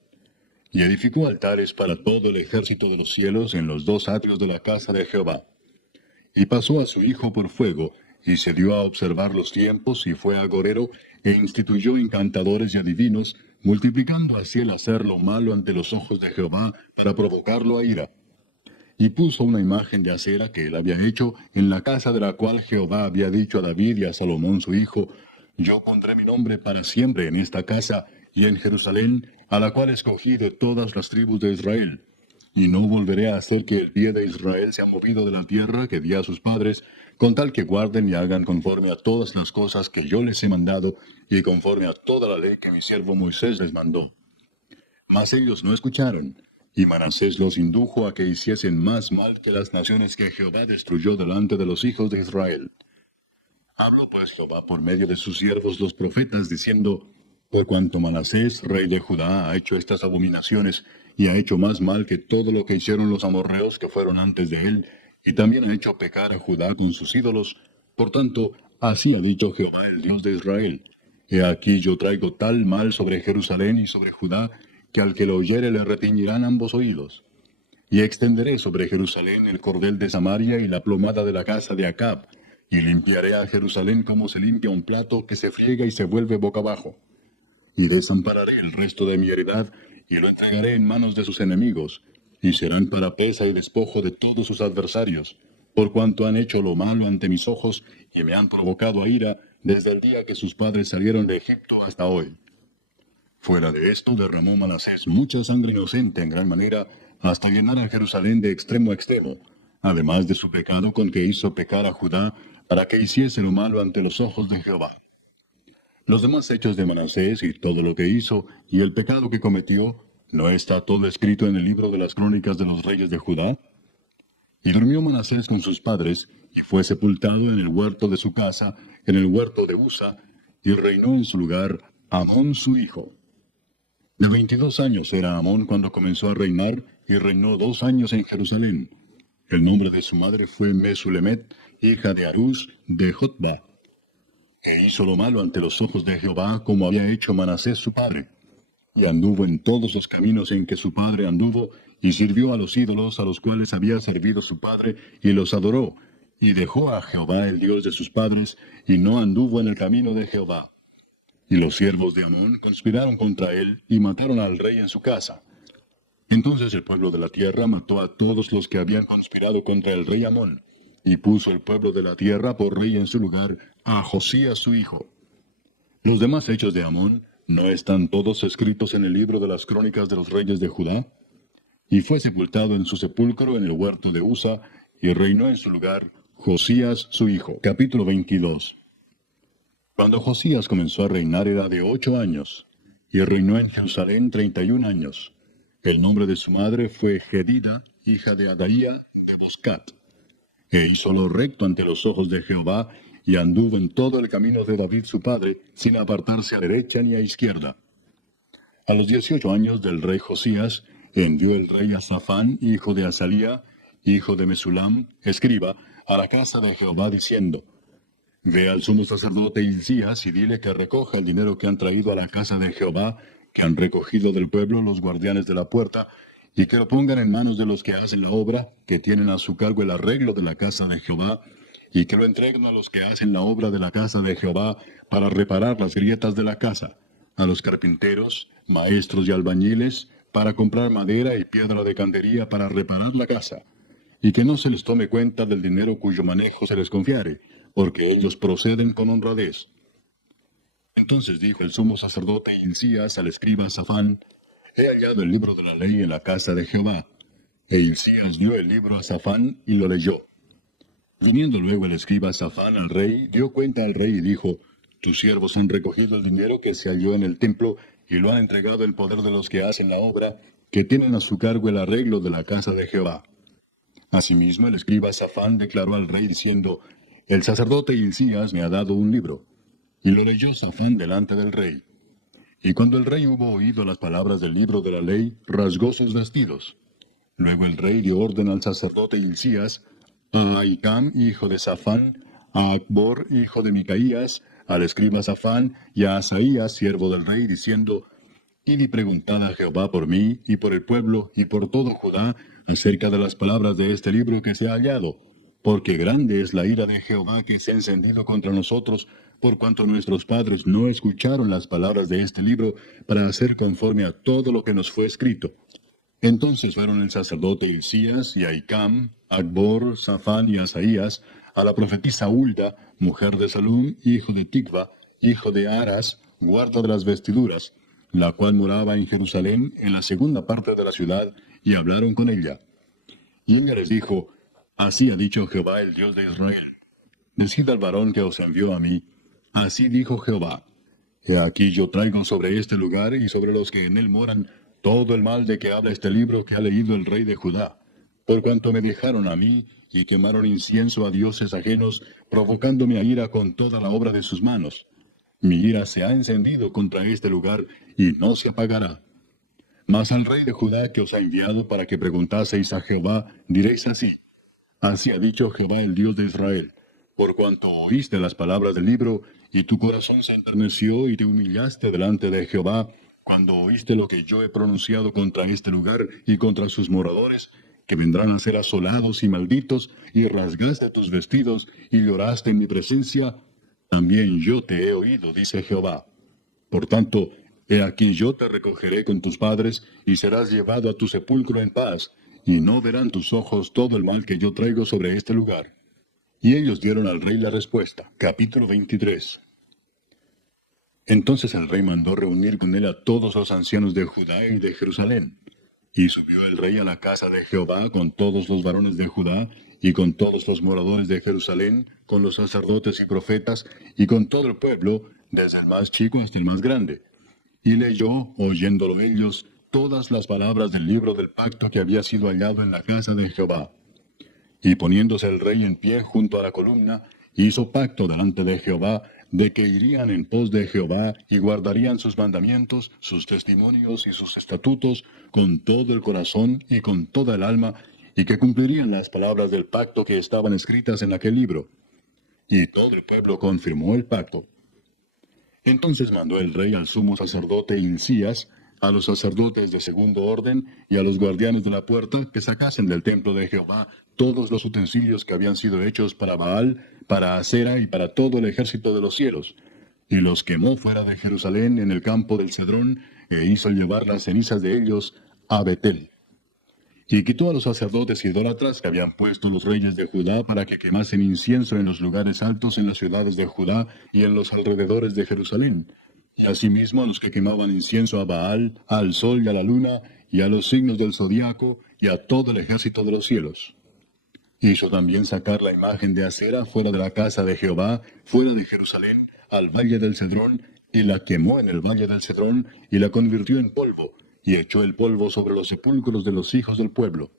Y edificó altares para todo el ejército de los cielos en los dos atrios de la casa de Jehová. Y pasó a su hijo por fuego, y se dio a observar los tiempos, y fue agorero, e instituyó encantadores y adivinos, multiplicando así el hacer lo malo ante los ojos de Jehová, para provocarlo a ira. Y puso una imagen de acera que él había hecho en la casa de la cual Jehová había dicho a David y a Salomón su hijo, yo pondré mi nombre para siempre en esta casa y en Jerusalén, a la cual escogí de todas las tribus de Israel. Y no volveré a hacer que el pie de Israel sea movido de la tierra que di a sus padres, con tal que guarden y hagan conforme a todas las cosas que yo les he mandado, y conforme a toda la ley que mi siervo Moisés les mandó. Mas ellos no escucharon, y Manasés los indujo a que hiciesen más mal que las naciones que Jehová destruyó delante de los hijos de Israel. Habló pues Jehová por medio de sus siervos los profetas, diciendo, por cuanto Manasés, rey de Judá, ha hecho estas abominaciones, y ha hecho más mal que todo lo que hicieron los amorreos que fueron antes de él, y también ha hecho pecar a Judá con sus ídolos, por tanto, así ha dicho Jehová el Dios de Israel, he aquí yo traigo tal mal sobre Jerusalén y sobre Judá, que al que lo oyere le retiñirán ambos oídos. Y extenderé sobre Jerusalén el cordel de Samaria y la plomada de la casa de Acab, y limpiaré a Jerusalén como se limpia un plato que se friega y se vuelve boca abajo. Y desampararé el resto de mi heredad, y lo entregaré en manos de sus enemigos, y serán para pesa y despojo de todos sus adversarios, por cuanto han hecho lo malo ante mis ojos, y me han provocado a ira, desde el día que sus padres salieron de Egipto hasta hoy. Fuera de esto derramó Manasés mucha sangre inocente en gran manera, hasta llenar a Jerusalén de extremo a extremo, además de su pecado con que hizo pecar a Judá, para que hiciese lo malo ante los ojos de Jehová. Los demás hechos de Manasés y todo lo que hizo, y el pecado que cometió, ¿no está todo escrito en el libro de las crónicas de los reyes de Judá? Y durmió Manasés con sus padres, y fue sepultado en el huerto de su casa, en el huerto de Usa, y reinó en su lugar Amón su hijo. De 22 años era Amón cuando comenzó a reinar, y reinó 2 años en Jerusalén. El nombre de su madre fue Mesulemet, hija de Arús de Jotba. E hizo lo malo ante los ojos de Jehová, como había hecho Manasés su padre. Y anduvo en todos los caminos en que su padre anduvo, y sirvió a los ídolos a los cuales había servido su padre, y los adoró, y dejó a Jehová el Dios de sus padres, y no anduvo en el camino de Jehová. Y los siervos de Amón conspiraron contra él, y mataron al rey en su casa. Entonces el pueblo de la tierra mató a todos los que habían conspirado contra el rey Amón, y puso el pueblo de la tierra por rey en su lugar a Josías su hijo. Los demás hechos de Amón, ¿no están todos escritos en el libro de las crónicas de los reyes de Judá? Y fue sepultado en su sepulcro en el huerto de Usa, y reinó en su lugar Josías su hijo. Capítulo 22. Cuando Josías comenzó a reinar era de 8 años, y reinó en Jerusalén 31 años. El nombre de su madre fue Jedida, hija de Adaía de Boscat. E hizo lo recto ante los ojos de Jehová, y anduvo en todo el camino de David su padre, sin apartarse a derecha ni a izquierda. A los 18 años del rey Josías, envió el rey a Safán, hijo de Azalía, hijo de Mesulam, escriba, a la casa de Jehová, diciendo, Ve al sumo sacerdote Hilcías y dile que recoja el dinero que han traído a la casa de Jehová, que han recogido del pueblo los guardianes de la puerta, y que lo pongan en manos de los que hacen la obra, que tienen a su cargo el arreglo de la casa de Jehová, y que lo entreguen a los que hacen la obra de la casa de Jehová para reparar las grietas de la casa, a los carpinteros, maestros y albañiles, para comprar madera y piedra de cantería para reparar la casa, y que no se les tome cuenta del dinero cuyo manejo se les confiare, porque ellos proceden con honradez. Entonces dijo el sumo sacerdote Hilcías al escriba Safán: He hallado el libro de la ley en la casa de Jehová. E Hilcías dio el libro a Safán y lo leyó. Viniendo luego el escriba Safán al rey, dio cuenta al rey y dijo: Tus siervos han recogido el dinero que se halló en el templo y lo han entregado en poder de los que hacen la obra, que tienen a su cargo el arreglo de la casa de Jehová. Asimismo el escriba Safán declaró al rey diciendo: El sacerdote Hilcías me ha dado un libro. Y lo leyó Safán delante del rey. Y cuando el rey hubo oído las palabras del libro de la ley, rasgó sus vestidos. Luego el rey dio orden al sacerdote Hilcías, a Ahicam, hijo de Safán, a Acbor, hijo de Micaías, al escriba Safán, y a Asaías, siervo del rey, diciendo: Id y preguntad a Jehová por mí, y por el pueblo, y por todo Judá, acerca de las palabras de este libro que se ha hallado. Porque grande es la ira de Jehová que se ha encendido contra nosotros, por cuanto nuestros padres no escucharon las palabras de este libro, para hacer conforme a todo lo que nos fue escrito. Entonces fueron el sacerdote Hilcías, y Ahicam, Acbor, Safán y Asaías, a la profetisa Hulda, mujer de Salum, hijo de Ticva, hijo de Aras, guarda de las vestiduras, la cual moraba en Jerusalén, en la segunda parte de la ciudad, y hablaron con ella. Y ella les dijo: Así ha dicho Jehová, el Dios de Israel: Decid al varón que os envió a mí: Así dijo Jehová: He aquí yo traigo sobre este lugar y sobre los que en él moran todo el mal de que habla este libro que ha leído el rey de Judá, por cuanto me dejaron a mí y quemaron incienso a dioses ajenos, provocándome a ira con toda la obra de sus manos. Mi ira se ha encendido contra este lugar y no se apagará. Mas al rey de Judá que os ha enviado para que preguntaseis a Jehová, diréis así: Así ha dicho Jehová, el Dios de Israel: Por cuanto oíste las palabras del libro, y tu corazón se enterneció y te humillaste delante de Jehová, cuando oíste lo que yo he pronunciado contra este lugar y contra sus moradores, que vendrán a ser asolados y malditos, y rasgaste tus vestidos y lloraste en mi presencia, también yo te he oído, dice Jehová. Por tanto, he aquí yo te recogeré con tus padres, y serás llevado a tu sepulcro en paz, y no verán tus ojos todo el mal que yo traigo sobre este lugar. Y ellos dieron al rey la respuesta. Capítulo 23. Entonces el rey mandó reunir con él a todos los ancianos de Judá y de Jerusalén. Y subió el rey a la casa de Jehová con todos los varones de Judá, y con todos los moradores de Jerusalén, con los sacerdotes y profetas, y con todo el pueblo, desde el más chico hasta el más grande. Y leyó, oyéndolo ellos, todas las palabras del libro del pacto que había sido hallado en la casa de Jehová. Y poniéndose el rey en pie junto a la columna, hizo pacto delante de Jehová, de que irían en pos de Jehová y guardarían sus mandamientos, sus testimonios y sus estatutos con todo el corazón y con toda el alma, y que cumplirían las palabras del pacto que estaban escritas en aquel libro. Y todo el pueblo confirmó el pacto. Entonces mandó el rey al sumo sacerdote Hilcías, a los sacerdotes de segundo orden y a los guardianes de la puerta que sacasen del templo de Jehová todos los utensilios que habían sido hechos para Baal, para Asera y para todo el ejército de los cielos. Y los quemó fuera de Jerusalén en el campo del Cedrón, e hizo llevar las cenizas de ellos a Betel. Y quitó a los sacerdotes idólatras que habían puesto los reyes de Judá para que quemasen incienso en los lugares altos en las ciudades de Judá y en los alrededores de Jerusalén. Y asimismo a los que quemaban incienso a Baal, al sol y a la luna, y a los signos del zodiaco, y a todo el ejército de los cielos. Hizo también sacar la imagen de Asera fuera de la casa de Jehová, fuera de Jerusalén, al valle del Cedrón, y la quemó en el valle del Cedrón, y la convirtió en polvo, y echó el polvo sobre los sepulcros de los hijos del pueblo.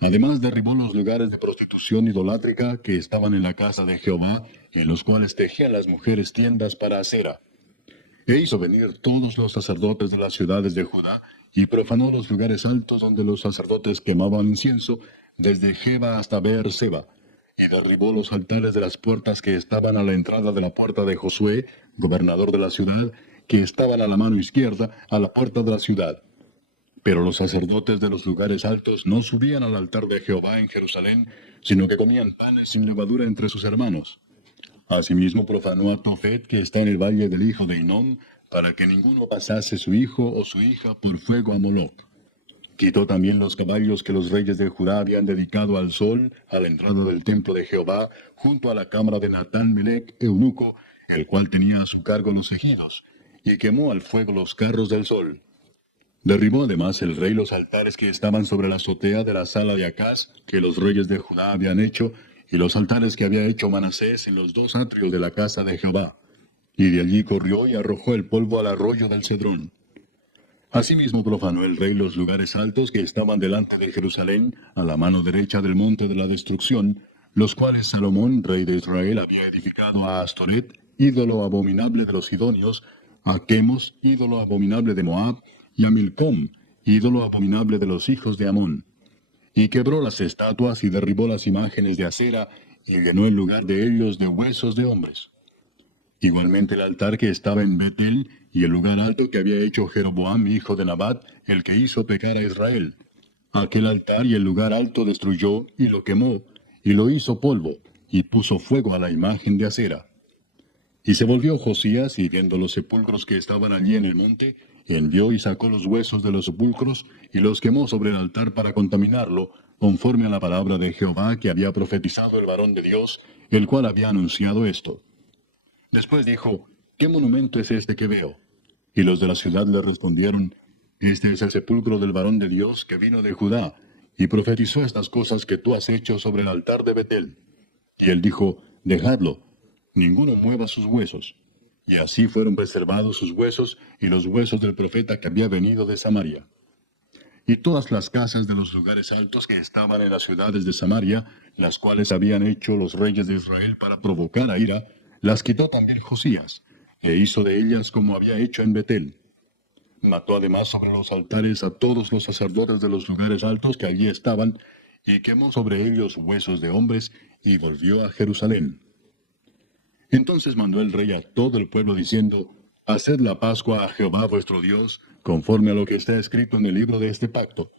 Además derribó los lugares de prostitución idolátrica que estaban en la casa de Jehová, en los cuales tejían las mujeres tiendas para Asera. E hizo venir todos los sacerdotes de las ciudades de Judá, y profanó los lugares altos donde los sacerdotes quemaban incienso, desde Geba hasta Beer-seba, y derribó los altares de las puertas que estaban a la entrada de la puerta de Josué, gobernador de la ciudad, que estaban a la mano izquierda, a la puerta de la ciudad. Pero los sacerdotes de los lugares altos no subían al altar de Jehová en Jerusalén, sino que comían panes sin levadura entre sus hermanos. Asimismo profanó a Tofet, que está en el valle del hijo de Hinnom, para que ninguno pasase su hijo o su hija por fuego a Moloc. Quitó también los caballos que los reyes de Judá habían dedicado al sol, a la entrada del templo de Jehová, junto a la cámara de Natán Melec, eunuco, el cual tenía a su cargo los ejidos, y quemó al fuego los carros del sol. Derribó además el rey los altares que estaban sobre la azotea de la sala de Acaz, que los reyes de Judá habían hecho, y los altares que había hecho Manasés en los dos atrios de la casa de Jehová. Y de allí corrió y arrojó el polvo al arroyo del Cedrón. Asimismo profanó el rey los lugares altos que estaban delante de Jerusalén, a la mano derecha del monte de la destrucción, los cuales Salomón, rey de Israel, había edificado a Astoret, ídolo abominable de los sidonios, a Chemos, ídolo abominable de Moab, y a Milcom, ídolo abominable de los hijos de Amón. Y quebró las estatuas y derribó las imágenes de acera, y llenó el lugar de ellos de huesos de hombres. Igualmente el altar que estaba en Betel, y el lugar alto que había hecho Jeroboam, hijo de Nabat, el que hizo pecar a Israel. Aquel altar y el lugar alto destruyó, y lo quemó, y lo hizo polvo, y puso fuego a la imagen de acera. Y se volvió Josías, y viendo los sepulcros que estaban allí en el monte, envió y sacó los huesos de los sepulcros, y los quemó sobre el altar para contaminarlo, conforme a la palabra de Jehová que había profetizado el varón de Dios, el cual había anunciado esto. Después dijo, ¿qué monumento es este que veo? Y los de la ciudad le respondieron, este es el sepulcro del varón de Dios que vino de Judá, y profetizó estas cosas que tú has hecho sobre el altar de Betel. Y él dijo, dejadlo, ninguno mueva sus huesos. Y así fueron preservados sus huesos y los huesos del profeta que había venido de Samaria. Y todas las casas de los lugares altos que estaban en las ciudades de Samaria, las cuales habían hecho los reyes de Israel para provocar a ira, las quitó también Josías, e hizo de ellas como había hecho en Betel. Mató además sobre los altares a todos los sacerdotes de los lugares altos que allí estaban, y quemó sobre ellos huesos de hombres, y volvió a Jerusalén. Entonces mandó el rey a todo el pueblo diciendo, haced la Pascua a Jehová vuestro Dios, conforme a lo que está escrito en el libro de este pacto.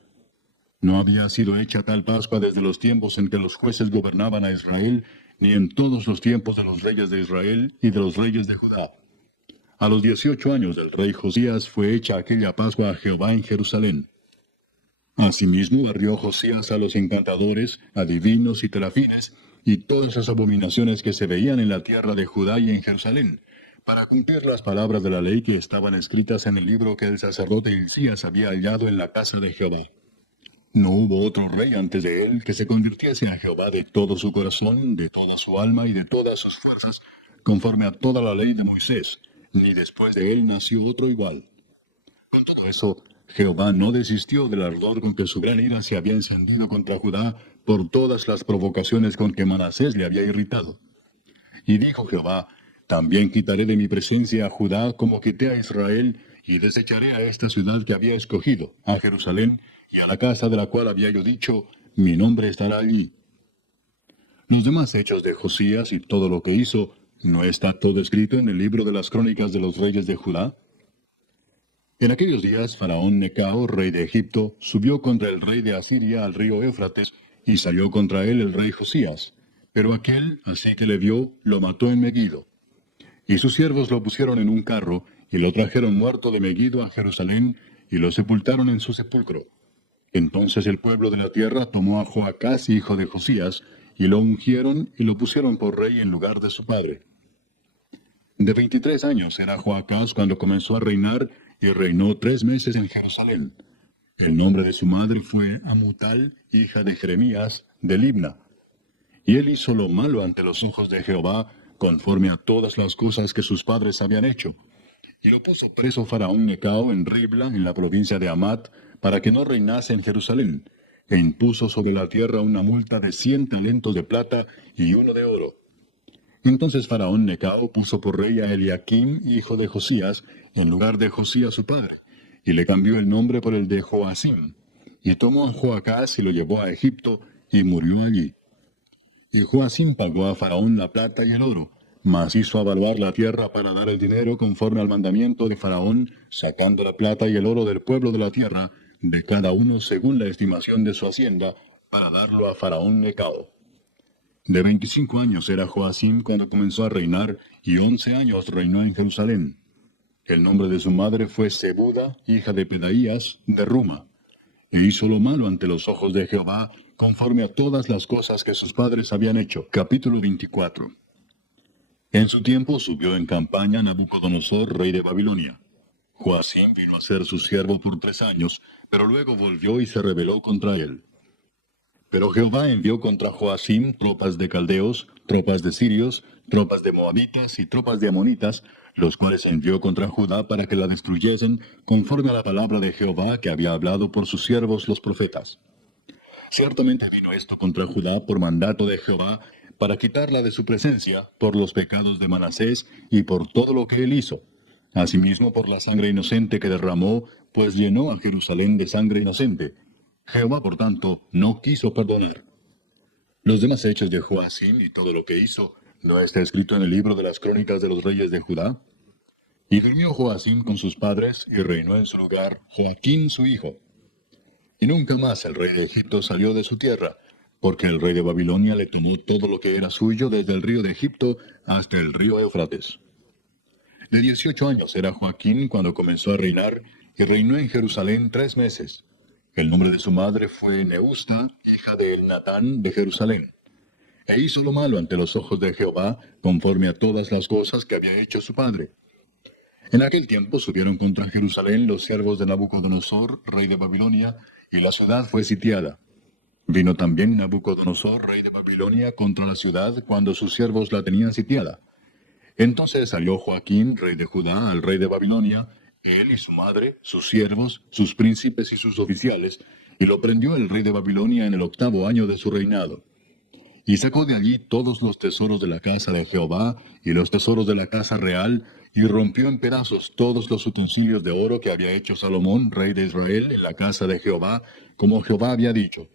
No había sido hecha tal Pascua desde los tiempos en que los jueces gobernaban a Israel, ni en todos los tiempos de los reyes de Israel y de los reyes de Judá. A los 18 años del rey Josías fue hecha aquella Pascua a Jehová en Jerusalén. Asimismo barrió Josías a los encantadores, adivinos y terafines, y todas las abominaciones que se veían en la tierra de Judá y en Jerusalén, para cumplir las palabras de la ley que estaban escritas en el libro que el sacerdote Hilcías había hallado en la casa de Jehová. No hubo otro rey antes de él que se convirtiese a Jehová de todo su corazón, de toda su alma y de todas sus fuerzas, conforme a toda la ley de Moisés, ni después de él nació otro igual. Con todo eso, Jehová no desistió del ardor con que su gran ira se había encendido contra Judá por todas las provocaciones con que Manasés le había irritado. Y dijo Jehová, también quitaré de mi presencia a Judá como quité a Israel, y desecharé a esta ciudad que había escogido, a Jerusalén, y a la casa de la cual había yo dicho, mi nombre estará allí. Los demás hechos de Josías y todo lo que hizo, ¿no está todo escrito en el libro de las crónicas de los reyes de Judá? En aquellos días, Faraón Necao, rey de Egipto, subió contra el rey de Asiria al río Éufrates, y salió contra él el rey Josías. Pero aquel, así que le vio, lo mató en Megido. Y sus siervos lo pusieron en un carro, y lo trajeron muerto de Megido a Jerusalén, y lo sepultaron en su sepulcro. Entonces el pueblo de la tierra tomó a Joacás, hijo de Josías, y lo ungieron y lo pusieron por rey en lugar de su padre. De 23 años era Joacás cuando comenzó a reinar, y reinó 3 meses en Jerusalén. El nombre de su madre fue Amutal, hija de Jeremías, de Libna. Y él hizo lo malo ante los ojos de Jehová, conforme a todas las cosas que sus padres habían hecho. Y lo puso preso Faraón Necao en Ribla, en la provincia de Amat, para que no reinase en Jerusalén, e impuso sobre la tierra una multa de 100 talentos de plata y uno de oro. Entonces Faraón Necao puso por rey a Eliaquim, hijo de Josías, en lugar de Josías su padre, y le cambió el nombre por el de Joacim, y tomó a Joacás y lo llevó a Egipto, y murió allí. Y Joacim pagó a Faraón la plata y el oro, mas hizo avaluar la tierra para dar el dinero conforme al mandamiento de Faraón, sacando la plata y el oro del pueblo de la tierra, de cada uno según la estimación de su hacienda, para darlo a Faraón Necao. De 25 años era Joacim cuando comenzó a reinar, y 11 años reinó en Jerusalén. El nombre de su madre fue Sebuda, hija de Pedaías, de Ruma. E hizo lo malo ante los ojos de Jehová, conforme a todas las cosas que sus padres habían hecho. Capítulo 24. En su tiempo subió en campaña Nabucodonosor, rey de Babilonia. Joacim vino a ser su siervo por 3 años, pero luego volvió y se rebeló contra él. Pero Jehová envió contra Joacim tropas de caldeos, tropas de sirios, tropas de moabitas y tropas de amonitas, los cuales envió contra Judá para que la destruyesen, conforme a la palabra de Jehová que había hablado por sus siervos los profetas. Ciertamente vino esto contra Judá por mandato de Jehová, para quitarla de su presencia, por los pecados de Manasés y por todo lo que él hizo. Asimismo por la sangre inocente que derramó, pues llenó a Jerusalén de sangre inocente. Jehová, por tanto, no quiso perdonar. Los demás hechos de Joacim y todo lo que hizo, ¿no está escrito en el libro de las crónicas de los reyes de Judá? Y durmió Joacim con sus padres, y reinó en su lugar Joaquín su hijo. Y nunca más el rey de Egipto salió de su tierra, porque el rey de Babilonia le tomó todo lo que era suyo desde el río de Egipto hasta el río Éufrates. De 18 años era Joaquín cuando comenzó a reinar, y reinó en Jerusalén 3 meses. El nombre de su madre fue Neusta, hija de Elnatán de Jerusalén. E hizo lo malo ante los ojos de Jehová, conforme a todas las cosas que había hecho su padre. En aquel tiempo subieron contra Jerusalén los siervos de Nabucodonosor, rey de Babilonia, y la ciudad fue sitiada. Vino también Nabucodonosor, rey de Babilonia, contra la ciudad cuando sus siervos la tenían sitiada. Entonces salió Joaquín, rey de Judá, al rey de Babilonia, él y su madre, sus siervos, sus príncipes y sus oficiales, y lo prendió el rey de Babilonia en el 8º año de su reinado. Y sacó de allí todos los tesoros de la casa de Jehová, y los tesoros de la casa real, y rompió en pedazos todos los utensilios de oro que había hecho Salomón, rey de Israel, en la casa de Jehová, como Jehová había dicho.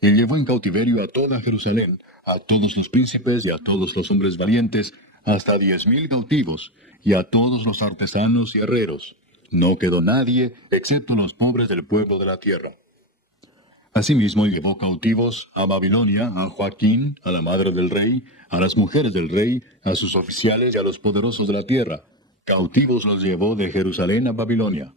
Y llevó en cautiverio a toda Jerusalén, a todos los príncipes y a todos los hombres valientes, hasta 10,000 cautivos, y a todos los artesanos y herreros. No quedó nadie, excepto los pobres del pueblo de la tierra. Asimismo llevó cautivos a Babilonia a Joaquín, a la madre del rey, a las mujeres del rey, a sus oficiales y a los poderosos de la tierra. Cautivos los llevó de Jerusalén a Babilonia.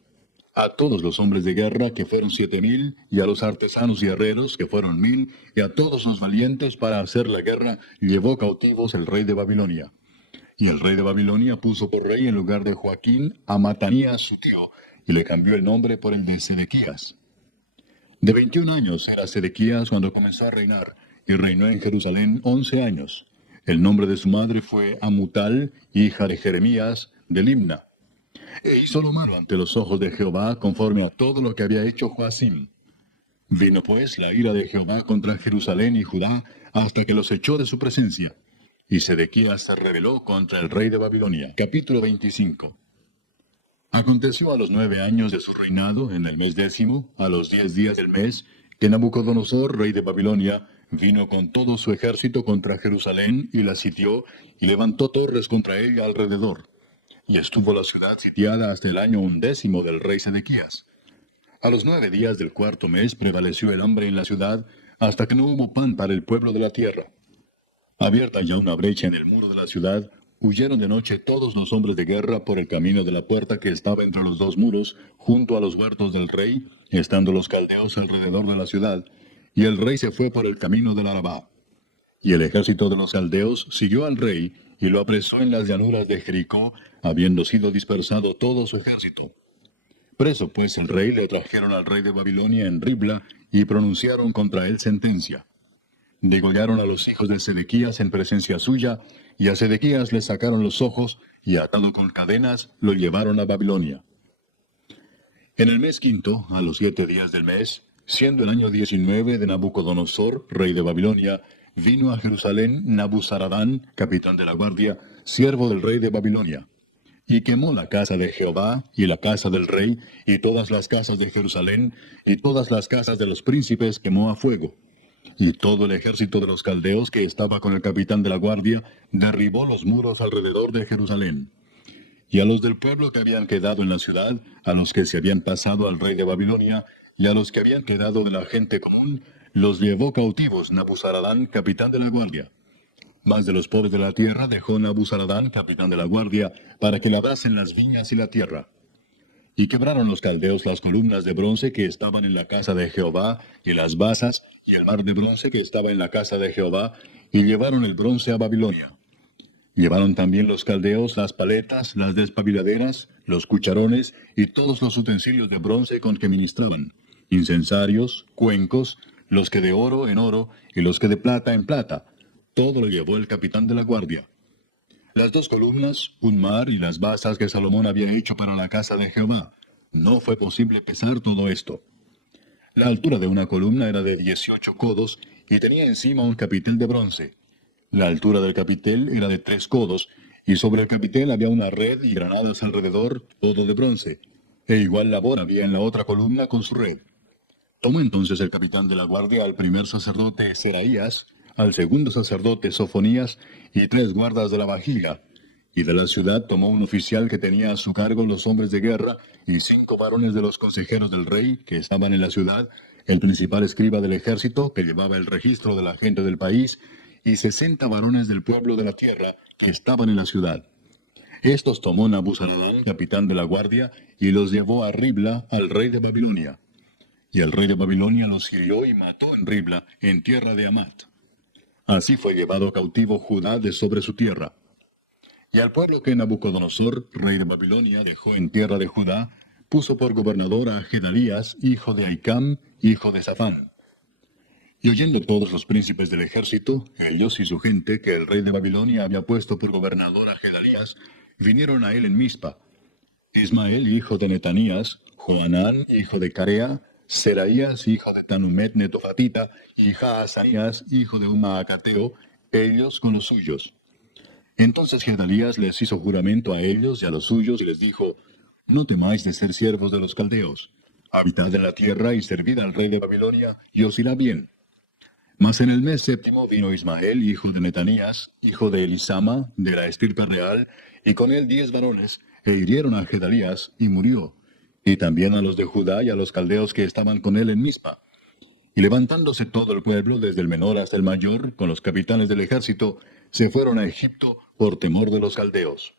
A todos los hombres de guerra, que fueron 7,000, y a los artesanos y herreros, que fueron 1,000, y a todos los valientes para hacer la guerra, llevó cautivos el rey de Babilonia. Y el rey de Babilonia puso por rey en lugar de Joaquín a Matanías su tío, y le cambió el nombre por el de Sedequías. De 21 años era Sedequías cuando comenzó a reinar, y reinó en Jerusalén 11 años. El nombre de su madre fue Amutal, hija de Jeremías, de Limna. E hizo lo malo ante los ojos de Jehová, conforme a todo lo que había hecho Joacim. Vino pues la ira de Jehová contra Jerusalén y Judá, hasta que los echó de su presencia. Y Sedequías se rebeló contra el rey de Babilonia. Capítulo 25. Aconteció a los 9 años de su reinado, en el mes 10º, a los 10 días del mes, que Nabucodonosor, rey de Babilonia, vino con todo su ejército contra Jerusalén, y la sitió, y levantó torres contra ella alrededor. Y estuvo la ciudad sitiada hasta el año 11º del rey Sedequías. A los 9 días del 4º mes prevaleció el hambre en la ciudad, hasta que no hubo pan para el pueblo de la tierra. Abierta ya una brecha en el muro de la ciudad, huyeron de noche todos los hombres de guerra por el camino de la puerta que estaba entre los 2 muros, junto a los huertos del rey, estando los caldeos alrededor de la ciudad, y el rey se fue por el camino del Arabá. Y el ejército de los caldeos siguió al rey, y lo apresó en las llanuras de Jericó, habiendo sido dispersado todo su ejército. Preso pues el rey le trajeron al rey de Babilonia en Ribla, y pronunciaron contra él sentencia. Degollaron a los hijos de Sedequías en presencia suya, y a Sedequías le sacaron los ojos, y atado con cadenas, lo llevaron a Babilonia. En el mes 5º, a los 7 días del mes, siendo el año 19 de Nabucodonosor, rey de Babilonia, vino a Jerusalén Nabuzaradán, capitán de la guardia, siervo del rey de Babilonia, y quemó la casa de Jehová, y la casa del rey, y todas las casas de Jerusalén, y todas las casas de los príncipes quemó a fuego. Y todo el ejército de los caldeos que estaba con el capitán de la guardia derribó los muros alrededor de Jerusalén. Y a los del pueblo que habían quedado en la ciudad, a los que se habían pasado al rey de Babilonia, y a los que habían quedado de la gente común, los llevó cautivos Nabuzaradán, capitán de la guardia. Mas de los pobres de la tierra dejó Nabuzaradán, capitán de la guardia, para que labrasen las viñas y la tierra. Y quebraron los caldeos las columnas de bronce que estaban en la casa de Jehová, y las basas, y el mar de bronce que estaba en la casa de Jehová, y llevaron el bronce a Babilonia. Llevaron también los caldeos las paletas, las despabiladeras, los cucharones, y todos los utensilios de bronce con que ministraban, incensarios, cuencos, los que de oro en oro, y los que de plata en plata. Todo lo llevó el capitán de la guardia. Las 2 columnas, un mar y las basas que Salomón había hecho para la casa de Jehová. No fue posible pesar todo esto. La altura de una columna era de 18 codos y tenía encima un capitel de bronce. La altura del capitel era de 3 codos, y sobre el capitel había una red y granadas alrededor, todo de bronce. E igual labor había en la otra columna con su red. Tomó entonces el capitán de la guardia al primer sacerdote Seraías, al segundo sacerdote Sofonías, y 3 guardas de la vajiga. Y de la ciudad tomó un oficial que tenía a su cargo los hombres de guerra, y 5 varones de los consejeros del rey, que estaban en la ciudad, el principal escriba del ejército, que llevaba el registro de la gente del país, y 60 varones del pueblo de la tierra, que estaban en la ciudad. Estos tomó Nabuzaradán, capitán de la guardia, y los llevó a Ribla, al rey de Babilonia. Y el rey de Babilonia los hirió y mató en Ribla, en tierra de Amat. Así fue llevado cautivo Judá de sobre su tierra. Y al pueblo que Nabucodonosor, rey de Babilonia, dejó en tierra de Judá, puso por gobernador a Gedalías, hijo de Ahicam, hijo de Safán. Y oyendo todos los príncipes del ejército, ellos y su gente, que el rey de Babilonia había puesto por gobernador a Gedalías, vinieron a él en Mizpa. Ismael, hijo de Netanías, Joanán, hijo de Carea, Seraías, hijo de Tanumet Netofatita, y Jaazanías, hijo de Maacateo, ellos con los suyos. Entonces Gedalías les hizo juramento a ellos y a los suyos, y les dijo: No temáis de ser siervos de los caldeos. Habitad en la tierra y servid al rey de Babilonia, y os irá bien. Mas en el mes 7 vino Ismael, hijo de Netanías, hijo de Elisama, de la estirpe real, y con él 10 varones, e hirieron a Gedalías, y murió, y también a los de Judá y a los caldeos que estaban con él en Mizpa. Y levantándose todo el pueblo, desde el menor hasta el mayor, con los capitanes del ejército, se fueron a Egipto por temor de los caldeos.